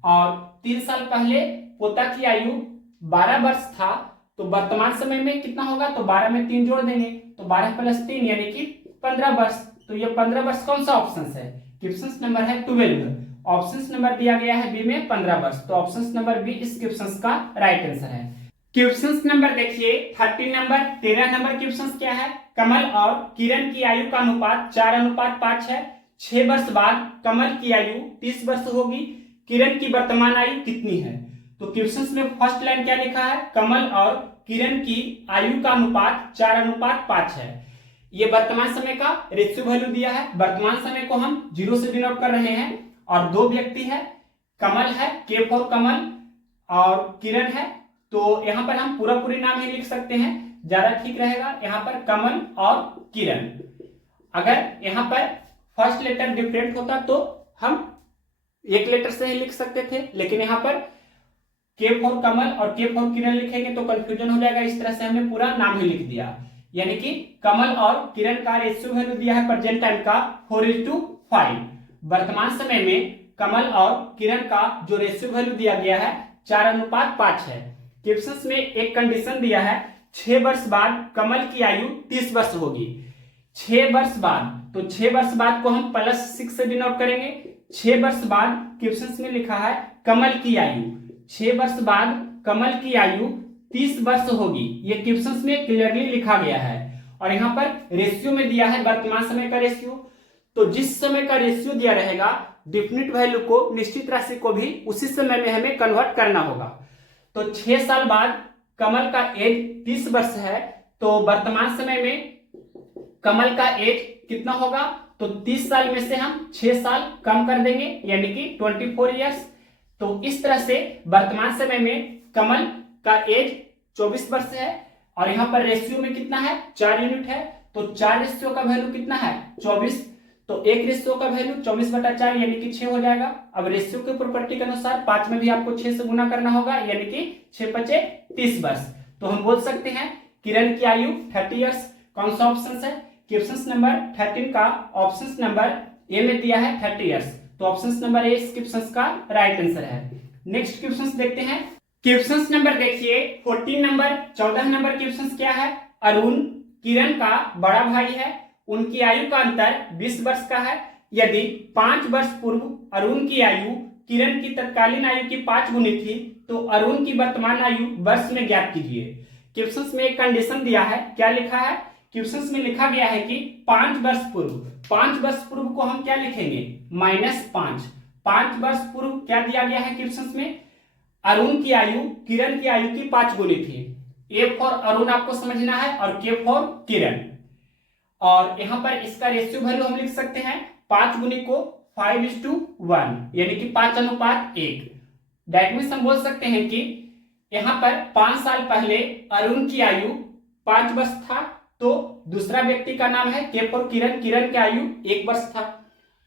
और 3 साल पहले पोता की आयु 12 वर्ष था, तो वर्तमान समय में कितना होगा, तो 12 में 3 जोड़ देंगे तो 12 + 3 यानी कि 15 वर्ष। तो ये 15 वर्ष कौन सा ऑप्शन है, क्वेश्चन नंबर है 12, ऑप्शन नंबर दिया गया है बी में 15 वर्ष, तो ऑप्शन नंबर बी इस क्वेश्चन का राइट आंसर है। क्वेश्चन नंबर देखिए 30 नंबर। 13 नंबर क्वेश्चन क्या है, कमल और किरण की आयु का अनुपात 4:5 है। 6 वर्ष बाद कमल की आयु 30 वर्ष होगी, किरण की वर्तमान आयु कितनी है। तो क्वेश्चन में फर्स्ट लाइन क्या लिखा है, कमल और किरण की आयु का अनुपात 4:5 है। ये वर्तमान समय का रेशियो वैल्यू दिया है। वर्तमान समय को हम 0 से डिनोट कर रहे हैं और दो व्यक्ति है, कमल है, के फॉर कमल और किरण है। तो यहाँ पर हम पूरा पूरी नाम ही लिख सकते हैं, ज्यादा ठीक रहेगा। यहाँ पर कमल और किरण। अगर यहाँ पर फर्स्ट लेटर डिफरेंट होता तो हम एक लेटर से ही लिख सकते थे, लेकिन यहाँ पर के फॉर कमल और के फॉर किरण लिखेंगे तो कंफ्यूजन हो जाएगा। इस तरह से हमने पूरा नाम ही लिख दिया। यानी कि कमल और किरण का रेशियो वैल्यू दिया है प्रेजेंट टाइम का 4:5। वर्तमान समय में कमल और किरण का जो रेशियो वैल्यू दिया गया है 4:5 है। क्वेश्चन में एक कंडीशन दिया है 6 वर्ष बाद कमल की आयु 30 वर्ष होगी। 6 वर्ष बाद, तो 6 वर्ष बाद को हम +6 से डिनोट करेंगे। 6 वर्ष बाद क्वेश्चन में लिखा है कमल की आयु, 6 वर्ष बाद कमल की आयु 30 वर्ष होगी। ये क्वेश्चन में क्लियरली लिखा गया है। और यहाँ पर रेशियो में दिया है वर्तमान समय का रेशियो। तो जिस समय का रेशियो दिया रहेगा डेफिनिट वैल्यू को, निश्चित राशि को भी उसी समय में हमें कन्वर्ट करना होगा। तो 6 साल बाद कमल का एज 30 वर्ष है, तो वर्तमान समय में कमल का एज कितना होगा? तो 30 साल में से हम 6 साल कम कर देंगे, यानी कि 24 ईयर्स। तो इस तरह से वर्तमान समय में कमल का एज 24 वर्ष है और यहाँ पर रेशियो में कितना है? 4 यूनिट है। तो 4 रेशियो का वैल्यू कितना है? 24। तो एक रेशियो का वैल्यू 24/4 यानी कि 6 हो जाएगा। अब रेशियो के प्रॉपर्टी के अनुसार 5 में भी आपको 6 से गुना करना होगा, यानी कि 6×5 = 30 वर्ष। तो हम बोल सकते हैं किरण की आयु 30 ईयर्स। कौन सा ऑप्शन है? क्वेश्चन नंबर 13 का ऑप्शन नंबर ए में दिया है 30 ईयर्स। तो ऑप्शन नंबर ए इस क्वेश्चन का राइट आंसर है। नेक्स्ट क्वेश्चन देखते हैं। क्वेश्चन नंबर देखिए 14 नंबर, 14 नंबर क्वेश्चन क्या है? अरुण किरण का बड़ा भाई है, उनकी आयु का अंतर 20 वर्ष का है। यदि 5 वर्ष पूर्व अरुण की आयु किरण की तत्कालीन आयु की 5 गुनी थी, तो अरुण की वर्तमान आयु वर्ष में ज्ञात कीजिए। क्वेश्चन में एक कंडीशन दिया है। क्या लिखा है? क्वेश्चन में लिखा गया है कि 5 वर्ष पूर्व, 5 वर्ष पूर्व को हम क्या लिखेंगे? -5। 5 वर्ष पूर्व क्या दिया गया है क्वेश्चन में? अरुण की आयु किरण की आयु की 5 गुनी थी। ए फॉर अरुण आपको समझना है और के फॉर किरण। और यहां पर इसका रेशियो वैल्यू हम लिख सकते हैं 5 गुनी को 5:1 यानी कि 5:1। दैट मीन्स हम बोल सकते हैं कि यहां पर 5 साल पहले अरुण की आयु 5 वर्ष था, तो दूसरा व्यक्ति का नाम है के फॉर किरण, किरण की आयु 1 वर्ष था।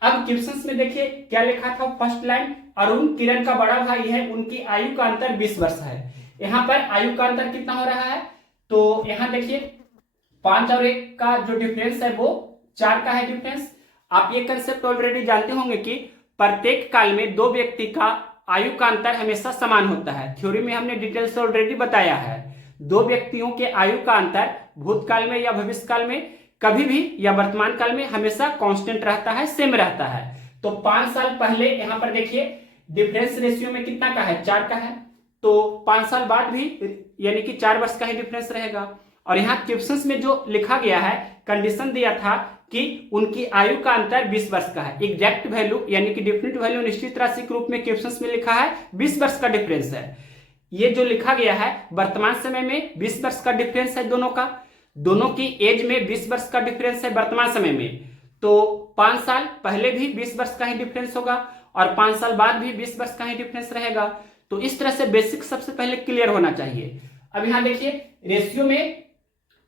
अब क्वेश्चन में देखिए क्या लिखा था? फर्स्ट लाइन, अरुण किरण का बड़ा भाई है, उनकी आयु का अंतर 20 वर्ष है। यहाँ पर आयु का अंतर कितना हो रहा है? तो यहाँ देखिए 5 और 1 का जो डिफरेंस है वो 4 का है डिफरेंस। आप ये कंसेप्ट ऑलरेडी जानते होंगे कि प्रत्येक काल में दो व्यक्ति का आयु का अंतर हमेशा समान होता है। थ्योरी में हमने डिटेल से ऑलरेडी बताया है। दो व्यक्तियों के आयु का अंतर भूतकाल में या भविष्य काल में कभी भी या वर्तमान काल में हमेशा कांस्टेंट रहता है, सेम रहता है। तो 5 साल पहले यहाँ पर देखिए डिफरेंस रेशियो में कितना का है? 4 का है। तो 5 साल बाद भी यानी कि 4 वर्ष का ही डिफरेंस रहेगा। और यहाँ क्वेश्चंस में जो लिखा गया है, कंडीशन दिया था कि उनकी आयु का अंतर 20 वर्ष का है। एग्जैक्ट वैल्यू यानी कि डेफिनिट वैल्यू निश्चित राशि के रूप में क्वेश्चंस में लिखा है 20 वर्ष का डिफरेंस है। ये जो लिखा गया है वर्तमान समय में 20 वर्ष का डिफरेंस है दोनों का। दोनों की एज में 20 वर्ष का डिफरेंस है वर्तमान समय में। तो 5 साल पहले भी 20 वर्ष का ही डिफरेंस होगा और 5 साल बाद भी 20 वर्ष का ही डिफरेंस रहेगा। तो इस तरह से बेसिक सबसे पहले क्लियर होना चाहिए। अब यहाँ देखिए रेशियो में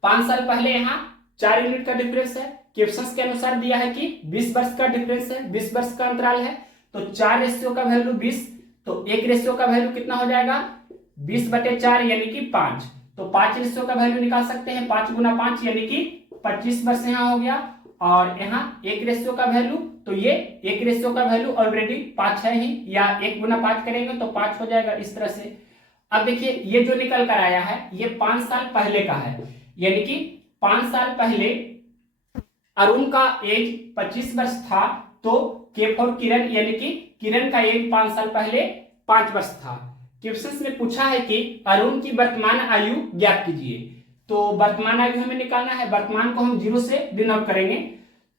5 साल पहले यहाँ 4 यूनिट का डिफरेंस है। क्वेश्चंस के अनुसार दिया है कि 20 वर्ष का डिफरेंस है, 20 वर्ष का अंतराल है। तो 4 रेशियो का वैल्यू 20, तो एक रेशियो का वैल्यू कितना हो जाएगा? 20/4 यानी कि 5। तो 5 रेशियो का वैल्यू निकाल सकते हैं 5 × 5 यानी कि 25 वर्ष यहाँ हो गया। और यहाँ एक रेशियो का वैल्यू, तो ये एक रेशियो का वैल्यू ऑलरेडी 5 है ही, या 1 × 5 करेंगे तो 5 हो जाएगा इस तरह से। अब देखिए ये जो निकल कर आया है ये 5 साल पहले का है, यानी कि 5 साल पहले अरुण का एज 25 वर्ष था, तो के फॉर किरण यानी कि किरण का एज 5 साल पहले 5 वर्ष था। क्वेश्चन में पूछा है कि अरुण की वर्तमान आयु ज्ञात कीजिए। तो वर्तमान आयु हमें निकालना है, वर्तमान को हम 0 से डिनोट करेंगे।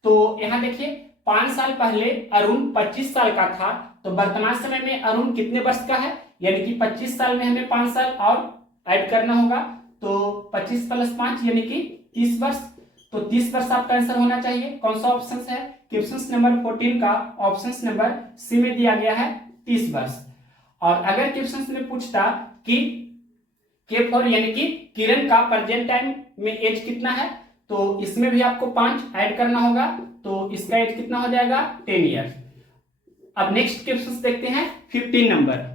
तो यहाँ देखिए 5 साल पहले अरुण 25 साल का था, तो वर्तमान समय में अरुण कितने वर्ष का है? यानी कि 25 साल में हमें 5 साल और ऐड करना होगा। तो 25 + 5 यानी कि 30 वर्ष। तो 30 वर्ष आपका आंसर होना चाहिए। कौन सा ऑप्शन है? क्वेश्चन नंबर 14 का ऑप्शन नंबर सी में दिया गया है 30 वर्ष। और अगर क्वेश्चन में पूछता कि के फॉर यानी कि किरण का प्रेजेंट टाइम में एज कितना है, तो इसमें भी आपको 5 ऐड करना होगा, तो इसका एज कितना हो जाएगा? 10 ईयर्स। अब नेक्स्ट क्वेश्चन देखते हैं 15 नंबर।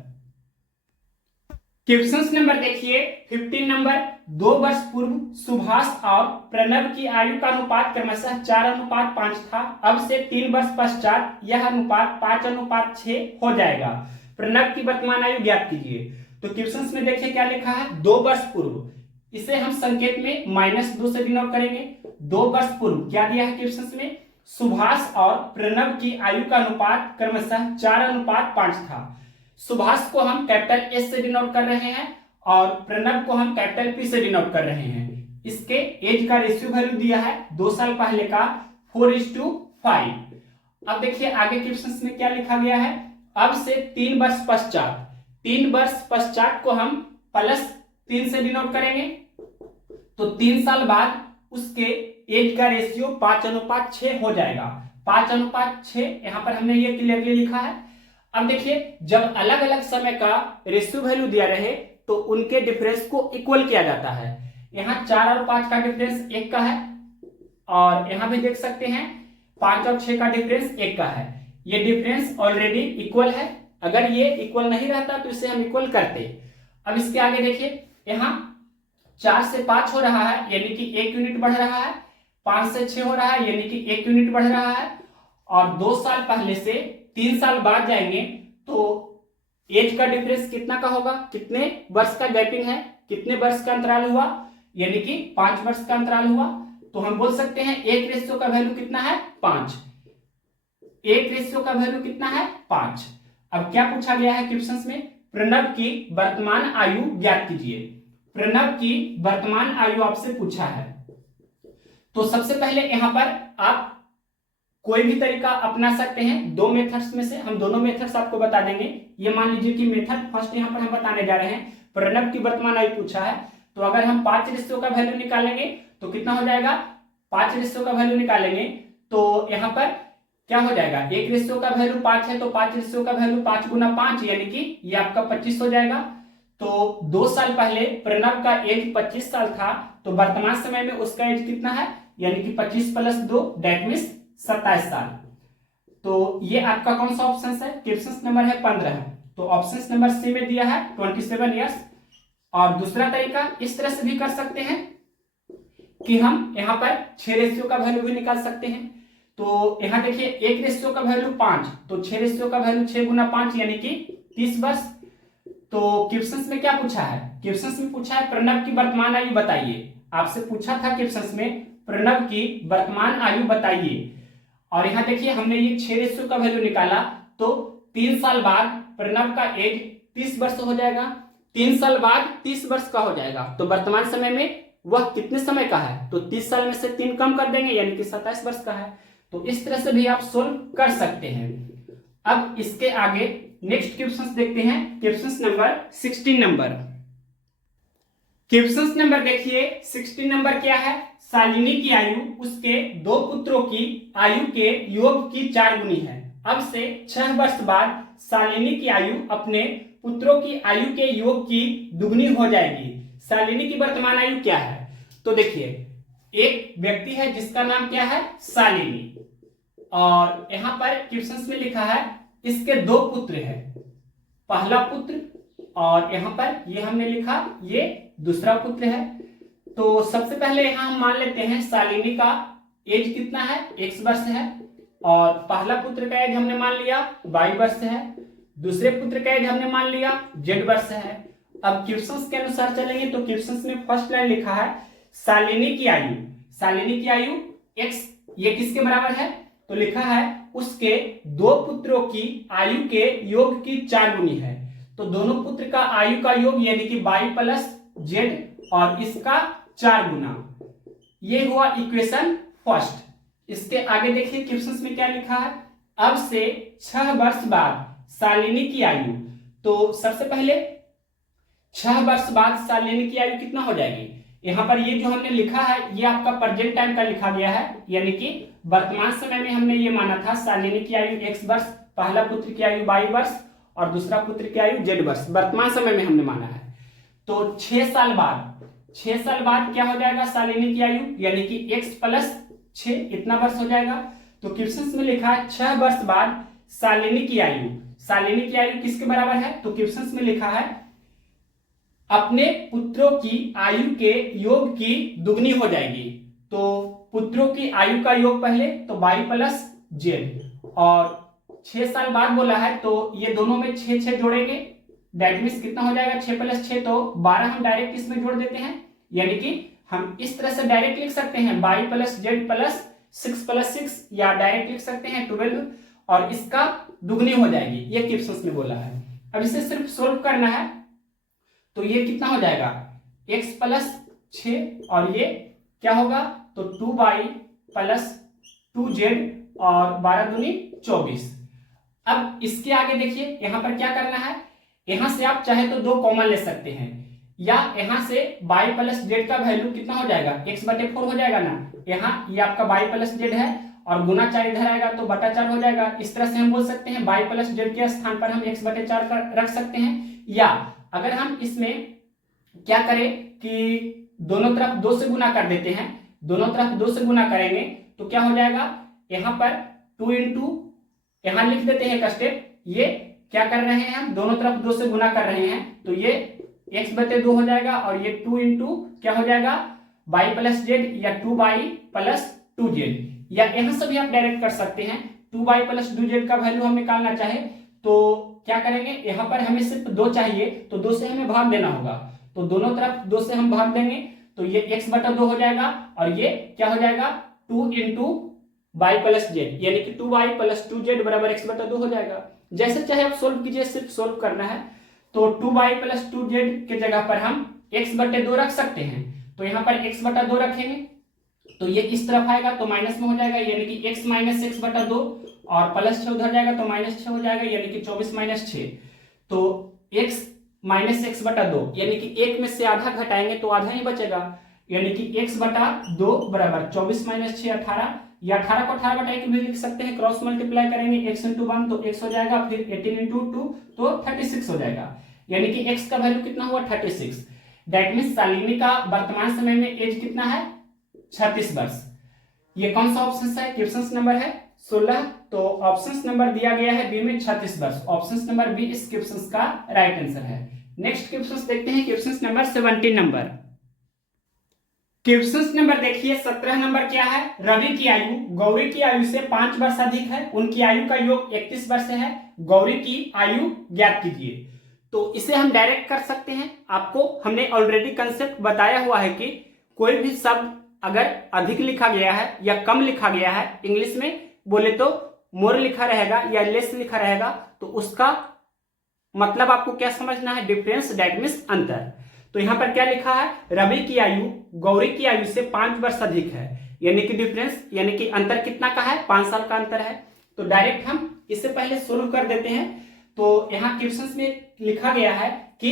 क्वेश्चन नंबर देखिए 15 नंबर। 2 वर्ष पूर्व सुभाष और प्रणव की आयु का अनुपात क्रमशः 4:5 था। अब से 3 वर्ष पश्चात यह अनुपात 5:6 हो जाएगा। प्रणव की वर्तमान आयु ज्ञात कीजिए। तो क्वेश्चन में देखिए क्या लिखा है? 2 वर्ष पूर्व। इसे हम संकेत में -2 से डिनोट करेंगे। 2 वर्ष पूर्व क्या दिया है क्वेश्चन में? सुभाष और प्रणव की आयु का अनुपात क्रमशः 4:5 था। सुभाष को हम कैपिटल एस से डिनोट कर रहे हैं और प्रणव को हम कैपिटल पी से डिनोट कर रहे हैं। इसके एज का रेशियो वैल्यू दिया है 2 साल पहले का 4:5। अब देखिए आगे क्वेश्चन में क्या लिखा गया है? अब से 3 वर्ष पश्चात, 3 वर्ष पश्चात को हम +3 से डिनोट करेंगे। तो 3 साल बाद उसके एज का रेशियो 5:6 हो जाएगा। 5:6 यहां पर हमने ये क्लियरली लिखा है। अब देखिए जब अलग अलग समय का रेशियो वैल्यू दिया रहे तो उनके डिफरेंस को इक्वल किया जाता है। यहाँ 4 और 5 का डिफरेंस 1 का है और यहाँ भी देख सकते हैं 5 और 6 का डिफरेंस 1 का है। ये डिफरेंस ऑलरेडी इक्वल है। अगर ये इक्वल नहीं रहता तो इसे हम इक्वल करते। अब इसके आगे देखिए यहाँ 4 से 5 हो रहा है यानी कि 1 यूनिट बढ़ रहा है। 5 से 6 हो रहा है यानी कि 1 यूनिट बढ़ रहा है। और 2 साल पहले से 3 साल बाद जाएंगे तो एज का डिफरेंस कितना का होगा? कितने वर्ष का गैपिंग है? कितने वर्ष का अंतराल हुआ? यानी कि 5 वर्ष का अंतराल हुआ। तो हम बोल सकते हैं 1 रेशियो का वैल्यू कितना है? 5। 1 रेशियो का वैल्यू कितना है? 5। अब क्या पूछा गया है क्वेश्चन में? प्रणव की वर्तमान आयु ज्ञात कीजिए। प्रणव की वर्तमान आयु आपसे पूछा है। तो सबसे पहले यहां पर आप कोई भी तरीका अपना सकते हैं। 2 मेथड्स में से हम दोनों मेथड्स आपको बता देंगे। ये मान लीजिए कि मेथड फर्स्ट यहां पर हम बताने जा रहे हैं। प्रणव की वर्तमान आयु पूछा है तो अगर हम 5 रेशियो का वैल्यू निकालेंगे तो कितना हो जाएगा? 5 रेशियो का वैल्यू निकालेंगे तो यहाँ पर क्या हो जाएगा? 1 रेशियो का वैल्यू 5 है तो 5 रेशियो का वैल्यू 5 गुना 5 यानी कि ये आपका 25 हो जाएगा। तो 2 साल पहले प्रणव का एज 25 साल था तो वर्तमान समय में उसका एज कितना है? यानी कि 25 + 2 दैट मीन्स 27 साल। तो ये आपका कौन सा ऑप्शन है? क्वेश्चन नंबर है 15। तो ऑप्शन नंबर सी में दिया है 27 ईयर्स। और दूसरा तरीका इस तरह से भी कर सकते हैं कि हम यहाँ पर 6 रेशियो का वैल्यू भी निकाल सकते हैं। तो यहाँ देखिए 1 रेशियो का वैल्यू 5 तो 6 रेशियो का वैल्यू 6 गुना 5 यानी कि 30 वर्ष। तो क्वेश्चन में क्या पूछा है? क्वेश्चन में पूछा है प्रणव की वर्तमान आयु बताइए। आपसे पूछा था क्वेश्चन में प्रणव की वर्तमान आयु बताइए। और यहाँ देखिए हमने ये 6 रेशियो का वैल्यू निकाला तो 3 साल बाद प्रणव का एज 30 वर्ष हो जाएगा। 3 साल बाद 30 वर्ष का हो जाएगा। तो वर्तमान समय में वह कितने समय का है? तो 30 साल में से 3 कम कर देंगे यानी कि 27 वर्ष का है। तो इस तरह से भी आप सोल्व कर सकते हैं। अब इसके आगे नेक्स्ट क्वेश्चन देखते हैं। Question number 16 number. Question number देखिए 16 नंबर क्या है? शालिनी की आयु उसके 2 पुत्रों की आयु के योग की 4 गुनी है। अब से 6 वर्ष बाद शालिनी की आयु अपने पुत्रों की आयु के योग की दुगनी हो जाएगी। शालिनी की वर्तमान आयु क्या है? तो देखिए एक व्यक्ति है जिसका नाम क्या है? शालिनी। और यहां पर क्वेश्चन में लिखा है इसके 2 पुत्र हैं। पहला पुत्र और यहां पर ये हमने लिखा ये दूसरा पुत्र है। तो सबसे पहले यहां हम मान लेते हैं शालिनी का एज कितना है? x वर्ष है। और पहला पुत्र का एज हमने मान लिया y वर्ष है। दूसरे पुत्र का एज हमने मान लिया z वर्ष है। अब क्वेश्चंस के अनुसार चलेंगे तो क्वेश्चंस में फर्स्ट लाइन लिखा है शालिनी की आयु। शालिनी की आयु x ये किसके बराबर है? तो लिखा है उसके 2 पुत्रों की आयु के योग की 4 गुनी है। तो दोनों पुत्र का आयु का योग यानी कि y + z और इसका 4 गुना। ये हुआ इक्वेशन फर्स्ट। इसके आगे देखिए क्वेश्चन में क्या लिखा है? अब से 6 वर्ष बाद शालिनी की आयु। तो सबसे पहले 6 वर्ष बाद शालिनी की आयु कितना हो जाएगी? यहाँ पर ये जो हमने लिखा है ये आपका प्रेजेंट टाइम का लिखा गया है, यानी कि वर्तमान समय में हमने ये माना था शालिनी की आयु x वर्ष, पहला पुत्र की आयु y वर्ष और दूसरा पुत्र की आयु z वर्ष, वर्तमान समय में हमने माना है। तो 6 साल बाद क्या हो जाएगा शालिनी की आयु, यानी कि x प्लस 6 इतना वर्ष हो जाएगा। तो क्वेश्चन में लिखा है 6 वर्ष बाद शालिनी की आयु किसके बराबर है, तो क्वेश्चन में लिखा है अपने पुत्रों की आयु के योग की दुगनी हो जाएगी। तो पुत्रों की आयु का योग पहले तो y प्लस जेड, और 6 साल बाद बोला है तो ये दोनों में 6 जोड़ेंगे, दैट मीन्स कितना हो जाएगा 6 प्लस 6 तो 12 हम डायरेक्ट इसमें जोड़ देते हैं, यानी कि हम इस तरह से डायरेक्ट लिख सकते हैं y plus Z plus 6 plus 6, या डायरेक्ट लिख सकते हैं 12 और इसका दुगनी हो जाएगी, ये क्वेश्चन में बोला है। अब इसे सिर्फ सोल्व करना है, तो ये कितना हो जाएगा x प्लस 6 और ये क्या होगा तो 2y प्लस 2z और 12 दूनी 24। अब इसके आगे देखिए यहाँ पर क्या करना है, यहाँ से आप चाहे तो 2 कॉमन ले सकते हैं, या यहाँ से y प्लस जेड का वैल्यू कितना हो जाएगा x बटे 4 हो जाएगा ना, यहाँ ये आपका y प्लस जेड है और गुना 4 इधर आएगा तो बटा 4 हो जाएगा। इस तरह से हम बोल सकते हैं y प्लस जेड के स्थान पर हम x बटे 4 रख सकते हैं, या अगर हम इसमें क्या करें कि दोनों तरफ 2 से गुना कर देते हैं, दोनों तरफ 2 से गुना करेंगे तो क्या हो जाएगा, यहाँ पर 2 इंटू यहाँ लिख देते हैं एक स्टेप, ये क्या कर रहे हैं हम दोनों तरफ 2 से गुना कर रहे हैं तो ये x बटे 2 हो जाएगा, और ये 2 इंटू क्या हो जाएगा y प्लस जेड या 2y प्लस 2z, या यहाँ से भी आप डायरेक्ट कर सकते हैं 2y प्लस 2z का वैल्यू हम निकालना चाहे तो क्या करेंगे, यहाँ पर हमें सिर्फ 2 चाहिए तो 2 से हमें भाग देना होगा, तो दोनों तरफ 2 से हम भाग देंगे तो ये x बटा 2 हो जाएगा, और ये क्या हो जाएगा 2 इंटू वाई प्लस जेड, यानी कि 2y प्लस 2z बराबर x बटा 2 हो जाएगा। जैसे चाहे आप सोल्व कीजिए, सिर्फ सोल्व करना है। तो 2y प्लस 2z के जगह पर हम x बटे 2 रख सकते हैं, तो यहाँ पर x बटा 2 रखेंगे तो ये इस तरफ आएगा तो माइनस में हो जाएगा, यानी कि x माइनस x बटा 2, और प्लस 6 उधर जाएगा तो माइनस 6 हो जाएगा, यानी कि 24 माइनस 6, तो x माइनस x बटा 2, यानी कि 1 में से आधा घटाएंगे तो आधा ही बचेगा, यानी कि x बटा 2 बराबर 24 माइनस 6 18, या 18 को 18 बटा 1 भी लिख सकते हैं, क्रॉस मल्टीप्लाई करेंगे x इंटू 1 तो x हो जाएगा, फिर 18 इंटू 2 तो 36 हो जाएगा, यानी कि x का वैल्यू कितना हुआ 36। दैट मीन्स शालिनी का वर्तमान समय में एज कितना है 36 वर्ष। ये कौन सा ऑप्शन है, क्वेश्चन नंबर है 16, तो ऑप्शन नंबर दिया गया है बी में 36 वर्ष, ऑप्शन नंबर बी इस क्वेश्चन का राइट आंसर है। नेक्स्ट क्वेश्चन देखते हैं, question number 17 number. Question number देखिए 17 नंबर क्या है, रवि की आयु गौरी की आयु से 5 वर्ष अधिक है, उनकी आयु का योग 31 वर्ष है, गौरी की आयु ज्ञात कीजिए। तो इसे हम डायरेक्ट कर सकते हैं, आपको हमने ऑलरेडी कंसेप्ट बताया हुआ है कि कोई भी शब्द अगर अधिक लिखा गया है या कम लिखा गया है, इंग्लिश में बोले तो मोर लिखा रहेगा या लेस लिखा रहेगा, तो उसका मतलब आपको क्या समझना है, डिफरेंस, दैट मीन्स अंतर। तो यहाँ पर क्या लिखा है, रवि की आयु गौरी की आयु से 5 वर्ष अधिक है, यानी कि डिफरेंस यानी कि अंतर कितना का है 5 साल का अंतर है। तो डायरेक्ट हम इससे पहले सोल्व कर देते हैं। तो यहाँ क्वेश्चन में लिखा गया है कि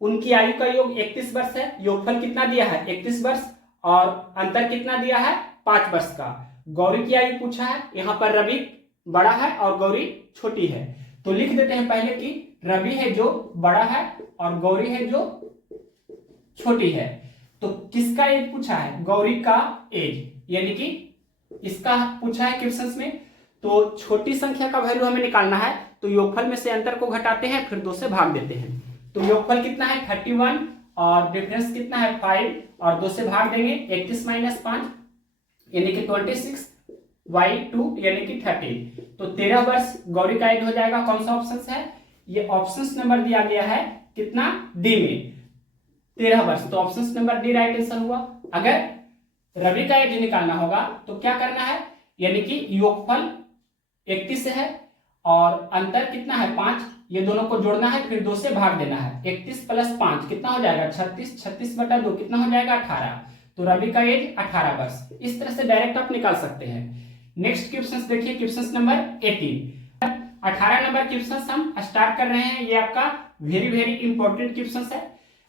उनकी आयु का योग 31 वर्ष है, योगफल कितना दिया है 31 वर्ष, और अंतर कितना दिया है 5 वर्ष का। गौरी की आयु पूछा है, यहाँ पर रवि बड़ा है और गौरी छोटी है, तो लिख देते हैं पहले कि रवि है जो बड़ा है और गौरी है जो छोटी है। तो किसका एज पूछा है, गौरी का एज, यानी कि इसका पूछा है क्वेश्चन में। तो छोटी संख्या का वैल्यू हमें निकालना है, तो योगफल में से अंतर को घटाते हैं, फिर 2 से भाग देते हैं। तो योगफल कितना है 31 और डिफरेंस कितना है 5, और 2 से भाग देंगे 31 माइनस 5 यानी कि 26 y2 यानी कि 30, तो 13 वर्ष गौरी का एज हो जाएगा। कौन सा ऑप्शन है, ये ऑप्शन नंबर दिया गया है कितना डी में 13 वर्ष, तो option number D right answer हुआ। अगर रवि का एज निकालना होगा तो क्या करना है, यानी कि योगफल 31 है और अंतर कितना है 5, ये दोनों को जोड़ना है, फिर 2 से भाग देना है। 31 प्लस 5 कितना हो जाएगा 36, 36 बटा 2 कितना हो जाएगा 18, तो रवि का एज 18 वर्ष। इस तरह से डायरेक्ट आप निकाल सकते हैं। नेक्स्ट क्वेश्चन देखिए, क्वेश्चन नंबर 18। 18 नंबर क्वेश्चन हम स्टार्ट कर रहे हैं, ये आपका वेरी इंपॉर्टेंट क्वेश्चन है।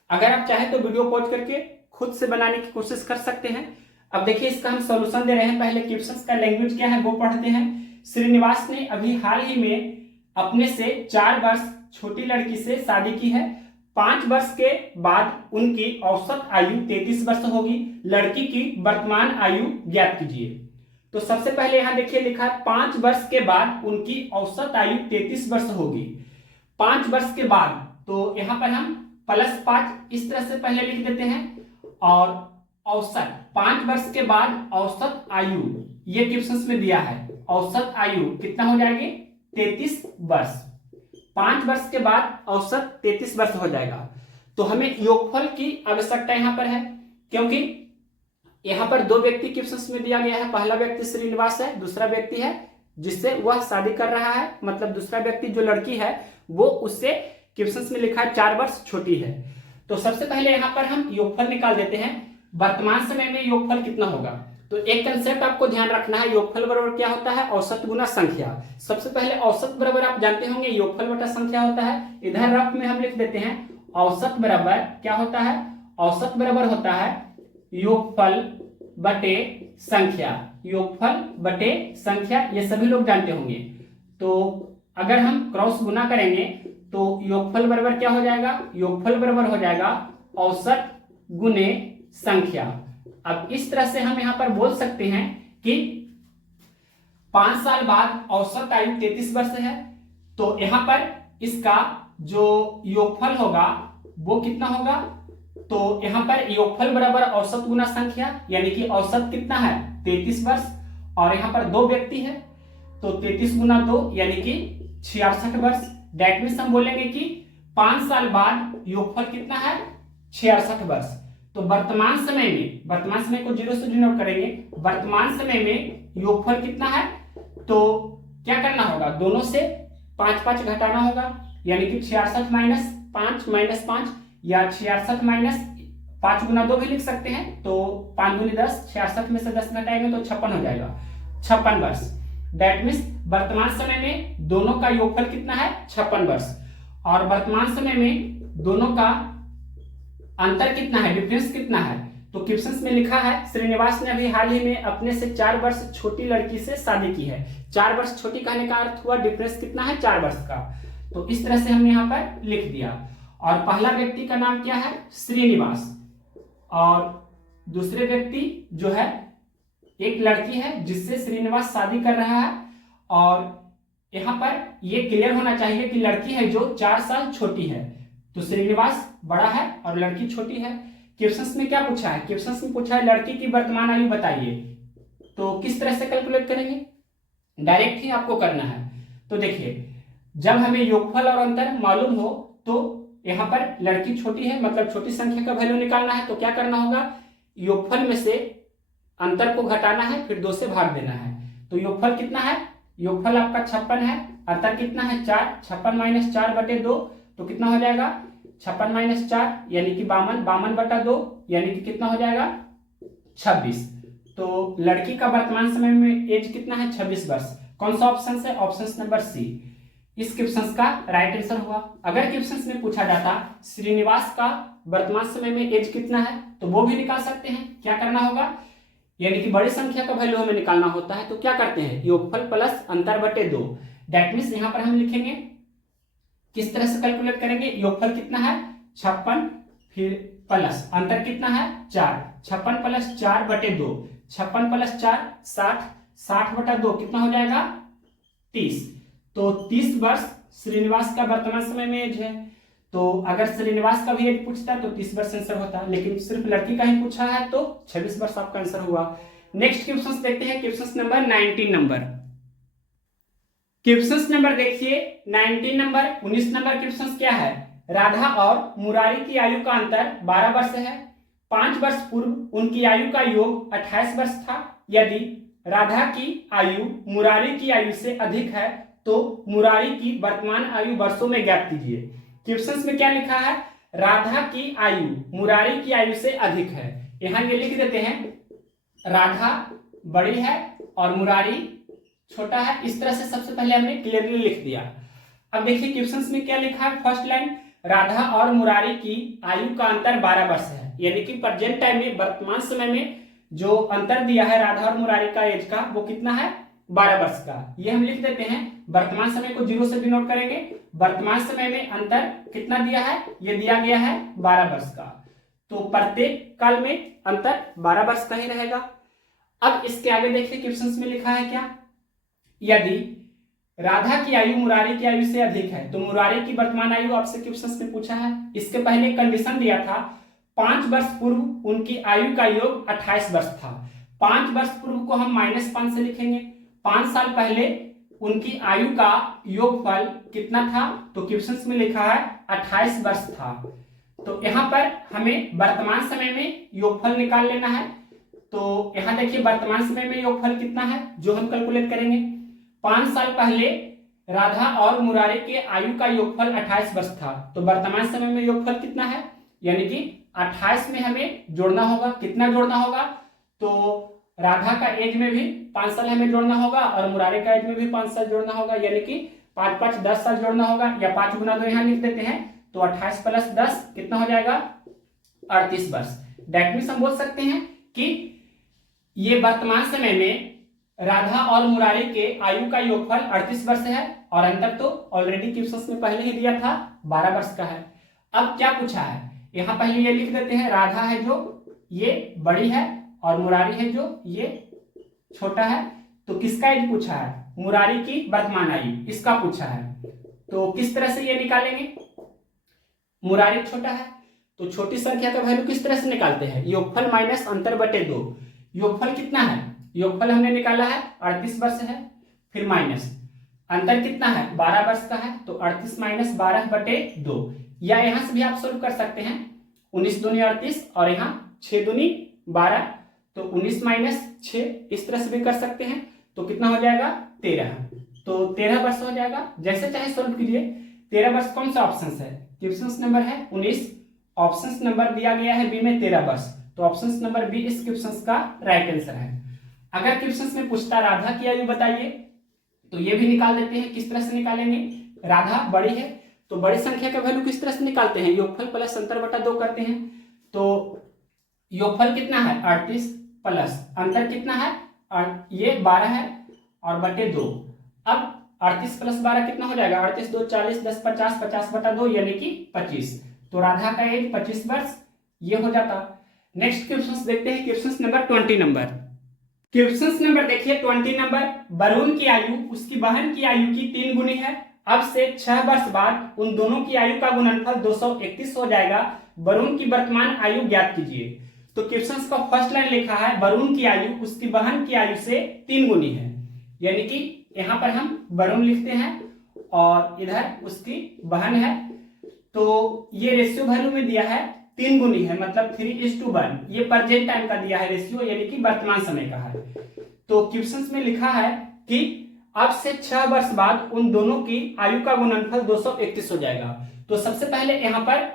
अगर आप चाहे तो वीडियो पॉज करके खुद से बनाने की कोशिश कर सकते हैं। अब देखिए इसका हम सॉल्यूशन दे रहे हैं। पहले क्वेश्चंस का लैंग्वेज क्या है वो पढ़ते हैं। श्रीनिवास ने अभी हाल ही में अपने से 4 वर्ष छोटी लड़की से शादी की है। 5 वर्ष के बाद उनकी औसत आयु 33 वर्ष होगी। लड़की की वर्तमान आयु ज्ञात कीजिए। तो सबसे पहले यहां देखिए लिखा है 5 वर्ष के बाद उनकी औसत आयु 33 वर्ष होगी। 5 वर्ष के बाद, तो यहां पर हम +5 इस तरह से पहले लिख देते हैं। और औसत 5 वर्ष के बाद औसत आयु, ये क्वेश्चन में दिया है, औसत आयु कितना हो जाएगी 33 वर्ष। 5 वर्ष के बाद औसत 33 वर्ष हो जाएगा। तो हमें योगफल की आवश्यकता यहां पर है, क्योंकि यहां पर 2 व्यक्ति क्वेश्चन में दिया गया है। पहला व्यक्ति श्रीनिवास है, दूसरा व्यक्ति है जिससे वह शादी कर रहा है, मतलब दूसरा व्यक्ति जो लड़की है वो उससे क्वेश्चन में लिखा है 4 वर्ष छोटी है। तो सबसे पहले यहां पर हम योगफल निकाल देते हैं। वर्तमान समय में योगफल कितना होगा, तो एक कंसेप्ट आपको ध्यान रखना है, योगफल बराबर क्या होता है, औसत गुना संख्या। सबसे पहले औसत बराबर आप जानते होंगे योगफल बटा संख्या होता है। इधर रफ में हम लिख देते हैं औसत बराबर क्या होता है, औसत बराबर होता है योगफल बटे संख्या। योगफल बटे संख्या ये सभी लोग जानते होंगे। तो अगर हम क्रॉस गुना करेंगे तो योगफल बराबर क्या हो जाएगा, योगफल बराबर हो जाएगा औसत गुने संख्या। अब इस तरह से हम यहां पर बोल सकते हैं कि 5 साल बाद औसत आयु 33 वर्ष है। तो यहां पर इसका जो योगफल होगा वो कितना होगा, तो यहां पर योगफल बराबर औसत गुना संख्या, यानी कि औसत कितना है 33 वर्ष। और यहां पर 2 व्यक्ति है तो 33 गुना 2 यानी कि 66 वर्ष। दैट मीन्स हम बोलेंगे कि 5 साल बाद योगफल कितना है 66 वर्ष। तो वर्तमान समय में, वर्तमान समय को 0 से डिनोट करेंगे, वर्तमान समय में योगफल कितना है, तो क्या करना होगा, दोनों से 5 घटाना होगा, यानी कि 66 -5 -5 या 66 -5 गुना 2 भी लिख सकते हैं। तो 5 गुनी 10, 66 में से 10 घटाएंगे तो 56 हो जाएगा, 56 वर्ष। दैट मीन्स वर्तमान समय में दोनों का योगफल कितना है 56 वर्ष। और वर्तमान समय में दोनों का अंतर कितना है, डिफरेंस कितना है, तो क्वेश्चन में लिखा है श्रीनिवास ने अभी हाल ही में अपने से 4 वर्ष छोटी लड़की से शादी की है। 4 वर्ष छोटी कहने का अर्थ हुआ डिफरेंस कितना है 4 वर्ष का। तो इस तरह से हमने यहाँ पर लिख दिया। और पहला व्यक्ति का नाम क्या है श्रीनिवास, और दूसरे व्यक्ति जो है एक लड़की है जिससे श्रीनिवास शादी कर रहा है। और यहाँ पर यह क्लियर होना चाहिए कि लड़की है जो 4 साल छोटी है, तो श्रीनिवास बड़ा है और लड़की छोटी है। क्वेश्चंस में क्या पूछा है, क्वेश्चंस में पूछा है लड़की की वर्तमान आयु बताइए। तो किस तरह से कैलकुलेट करेंगे, डायरेक्ट ही आपको करना है। तो देखिए जब हमें योगफल और अंतर मालूम हो तो यहाँ पर लड़की छोटी है, मतलब छोटी संख्या का वैल्यू निकालना है। तो क्या करना होगा, योगफल में से अंतर को घटाना है, फिर 2 से भाग देना है। तो योगफल कितना है, योगफल आपका 56 है, अंतर कितना है 4, 56 - 4 बटे 2, तो कितना हो जाएगा 56 - 4 यानी कि 52, 52 बटा 2 यानी कि कितना हो जाएगा 26। तो लड़की का वर्तमान समय में एज कितना है 26 वर्ष। कौन सा ऑप्शन है, ऑप्शन नंबर सी इस क्वेश्चन का राइट आंसर हुआ। अगर क्वेश्चन में पूछा जाता श्रीनिवास का वर्तमान समय में एज कितना है, तो वो भी निकाल सकते हैं। क्या करना होगा, यानी कि बड़ी संख्या का वैल्यू हमें निकालना होता है। तो क्या करते हैं, योगफल प्लस अंतर बटे 2। दैट मीन्स यहां पर हम लिखेंगे किस तरह से कैलकुलेट करेंगे, योगफल कितना है 56, फिर प्लस अंतर कितना है 4, 56 + 4 बटे 2, 56 + 4 60, 60 बटा 2 कितना हो जाएगा 30। तो 30 वर्ष श्रीनिवास का वर्तमान समय में एज है। तो अगर श्रीनिवास का भी एज पूछता तो 30 वर्ष आंसर होता, लेकिन सिर्फ लड़की का ही पूछा है तो 26 वर्ष आपका आंसर हुआ। नेक्स्ट क्वेश्चन देखते हैं, question number 19 number. Question number देखिए 19 नंबर, 19 नंबर क्वेश्चन क्या है, राधा और मुरारी की आयु का अंतर 12 वर्ष है। 5 वर्ष पूर्व उनकी आयु का योग 28 वर्ष था। यदि राधा की आयु मुरारी की आयु से अधिक है तो मुरारी की वर्तमान आयु वर्षों में ज्ञात कीजिए। क्वेश्चन में क्या लिखा है, राधा की आयु मुरारी की आयु से अधिक है। यहां ये लिख देते हैं राधा बड़ी है और मुरारी छोटा है। इस तरह से सबसे पहले हमने क्लियरली लिख दिया। अब देखिए क्वेश्चन में क्या लिखा है, फर्स्ट लाइन राधा और मुरारी की आयु का अंतर 12 वर्ष है, यानी कि प्रेजेंट टाइम में, वर्तमान समय में जो अंतर दिया है राधा और मुरारी का एज का, वो कितना है? 12 वर्ष का। ये हम लिख देते हैं, वर्तमान समय को 0 से डिनोट करेंगे। वर्तमान समय में अंतर कितना दिया है? ये दिया गया है 12 वर्ष का। तो प्रत्येक काल में अंतर 12 वर्ष का ही रहेगा। अब इसके आगे देखिए क्वेश्चंस में लिखा है क्या, यदि राधा की आयु मुरारी की आयु से अधिक है तो मुरारी की वर्तमान आयु आपसे क्वेश्चंस में पूछा है। इसके पहले कंडीशन दिया था 5 वर्ष पूर्व उनकी आयु का योग 28 वर्ष था। 5 वर्ष पूर्व को हम -5 से लिखेंगे। 5 साल पहले उनकी आयु का योगफल कितना था? तो क्वेश्चंस में लिखा है 28 वर्ष था। तो यहाँ पर हमें वर्तमान समय में योगफल निकाल लेना है। तो यहाँ देखिए वर्तमान समय में योगफल कितना है जो हम कैलकुलेट करेंगे। 5 साल पहले राधा और मुरारी के आयु का योगफल 28 वर्ष था, तो वर्तमान समय में योगफल कितना है? यानी कि 28 में हमें जोड़ना होगा। कितना जोड़ना होगा? तो राधा का एज में भी 5 साल हमें जोड़ना होगा और मुरारी का एज में भी 5 साल जोड़ना होगा, यानी कि 5 5 10 साल जोड़ना होगा, या 5 गुना 2 यहाँ लिख देते हैं। तो 28 + 10 कितना हो जाएगा? 38 वर्ष। दैट मीन्स हम बोल सकते हैं कि ये वर्तमान समय में राधा और मुरारी के आयु का योगफल 38 वर्ष है, और अंतर तो ऑलरेडी क्वेश्चन में पहले ही दिया था 12 वर्ष का है। अब क्या पूछा है? यहाँ पहले ये लिख देते हैं, राधा है जो ये बड़ी है और मुरारी है जो ये छोटा है। तो किसका एज पूछा है? मुरारी की वर्तमान आयु, इसका पूछा है। तो किस तरह से ये निकालेंगे? मुरारी छोटा है तो छोटी संख्या का वैल्यू किस तरह से निकालते हैं? योगफल माइनस अंतर बटे 2। योगफल कितना है? योगफल हमने निकाला है 38 वर्ष है, फिर माइनस अंतर कितना है? 12 वर्ष का है, तो 38 - 12 बटे 2। या यहां से भी आप सोल्व कर सकते हैं, 19 दूनी 38 और यहाँ 6 दूनी 12, तो 19 - 6 इस तरह से भी कर सकते हैं। तो कितना हो जाएगा? 13। तो 13 वर्ष हो जाएगा। जैसे चाहे सोल्व कीजिए। 13 वर्ष कौन सा ऑप्शन है? क्वेश्चन नंबर है 19, ऑप्शन नंबर दिया गया है बी में 13 वर्ष, तो ऑप्शन नंबर बी इस क्वेश्चन का राइट आंसर है। अगर क्वेश्चन में पूछता राधा की आयु बताइए, तो ये भी निकाल देते हैं। किस तरह से निकालेंगे? राधा बड़ी है तो बड़ी संख्या का वैल्यू किस तरह से निकालते हैं? योगफल प्लस अंतर बटा 2 करते हैं। तो योगफल कितना है? 38 प्लस अंतर कितना है? ये 12 है और बटे 2। अब 38 + 12 कितना हो जाएगा? 38 2 40, 10 50, 50 बटा 2 यानी कि 25। तो राधा का एज 25 वर्ष ये हो जाता। नेक्स्ट क्वेश्चन देखते हैं, question number 20 number. Question number देखिए 20 नंबर। वरुण की आयु उसकी बहन की आयु की 3 गुनी है। अब से 6 वर्ष बाद उन दोनों की आयु का गुणनफल 231 हो जाएगा। वरुण की वर्तमान आयु ज्ञात कीजिए। तो क्वेश्चन का फर्स्ट लाइन लिखा है वरुण की आयु उसकी बहन की आयु से 3 गुनी है, यानी कि यहाँ पर हम वरुण लिखते हैं और इधर उसकी बहन है। तो ये रेशियो वैल्यू में दिया है 3 गुनी है, मतलब 3:1। ये प्रेजेंट टाइम का दिया है रेशियो, यानी कि वर्तमान समय का है। तो क्वेश्चन में लिखा है कि अब से 6 वर्ष बाद उन दोनों की आयु का गुणनफल 231 हो जाएगा। तो सबसे पहले यहाँ पर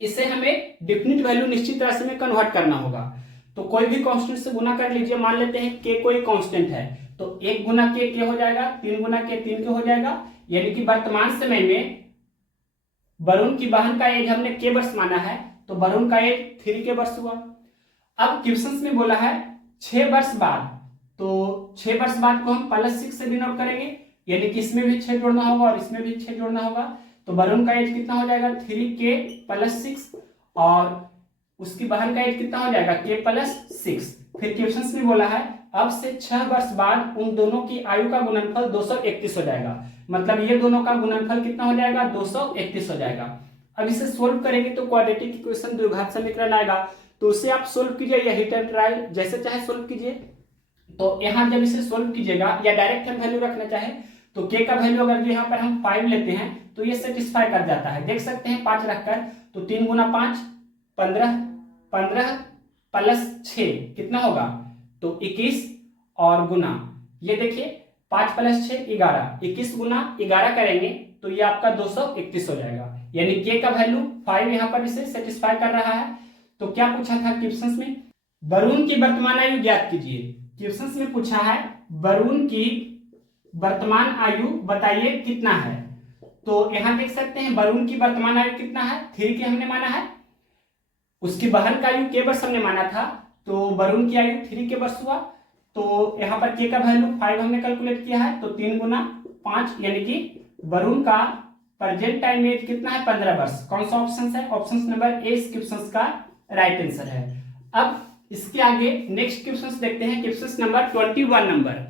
इसे हमें डेफिनिट वैल्यू निश्चित राशि में कन्वर्ट करना होगा। तो कोई भी कांस्टेंट से गुना कर लीजिए। मान लेते हैं के कोई कांस्टेंट है, तो 1 गुना के हो जाएगा, 3 गुना के 3 के हो जाएगा, यानी कि वर्तमान समय में वरुण की बहन का एज हमने के वर्ष माना है, तो वरुण का एज 3 के वर्ष हुआ। अब क्वेश्चन में बोला है 6 वर्ष बाद, तो 6 वर्ष बाद को हम +6 से डिनोट करेंगे, यानी कि इसमें भी 6 जोड़ना होगा और इसमें भी 6 जोड़ना होगा। तो वरुण का एज कितना हो जाएगा? 3k + 6, और उसकी बहन का एज कितना हो जाएगा? k + 6। फिर क्वेश्चन में बोला है अब से 6 वर्ष बाद उन दोनों की आयु का गुणनफल 231 हो जाएगा, मतलब ये दोनों का गुणनफल कितना हो जाएगा? 231 हो जाएगा। अब इसे सोल्व करेंगे तो क्वाड्रेटिक इक्वेशन द्विघात समीकरण आएगा, तो उसे आप सोल्व कीजिए या हिट एंड ट्रायल जैसे चाहे सोल्व कीजिए। तो यहाँ जब इसे सोल्व कीजिएगा या डायरेक्ट हम वैल्यू रखना चाहे तो के का वैल्यू अगर जो यहाँ पर हम 5 लेते हैं तो ये सेटिस्फाई कर जाता है। देख सकते हैं 5 रखकर, तो 3 गुना 5 15, 15 + 6 कितना होगा? तो 21, और गुना ये देखिए 5 + 6 11, 21 गुना 11 करेंगे तो ये आपका 231 हो जाएगा, यानी के का वैल्यू 5 यहाँ पर इसे सेटिस्फाई कर रहा है। तो क्या पूछा था क्वेश्चन में? वरुण की वर्तमान आयु ज्ञात कीजिए। क्वेश्चन में पूछा है वरुण की वर्तमान आयु बताइए कितना है। तो यहां देख सकते हैं वरुण की वर्तमान आयु कितना है, 3 के हमने माना है। उसकी बहन का आयु के वर्ष हमने माना था, तो वरुण की आयु 3 के वर्ष हुआ। तो यहाँ पर के का वैल्यू 5 हमने कैलकुलेट किया है, तो 3 गुना 5 यानी कि वरुण का प्रेजेंट टाइम एज कितना है, 15 वर्ष। कौन सा ऑप्शन है, ऑप्शन नंबर ए इस क्वेश्चन का राइट आंसर है। अब इसके आगे नेक्स्ट क्वेश्चन देखते हैं, क्वेश्चन नंबर 21 नंबर।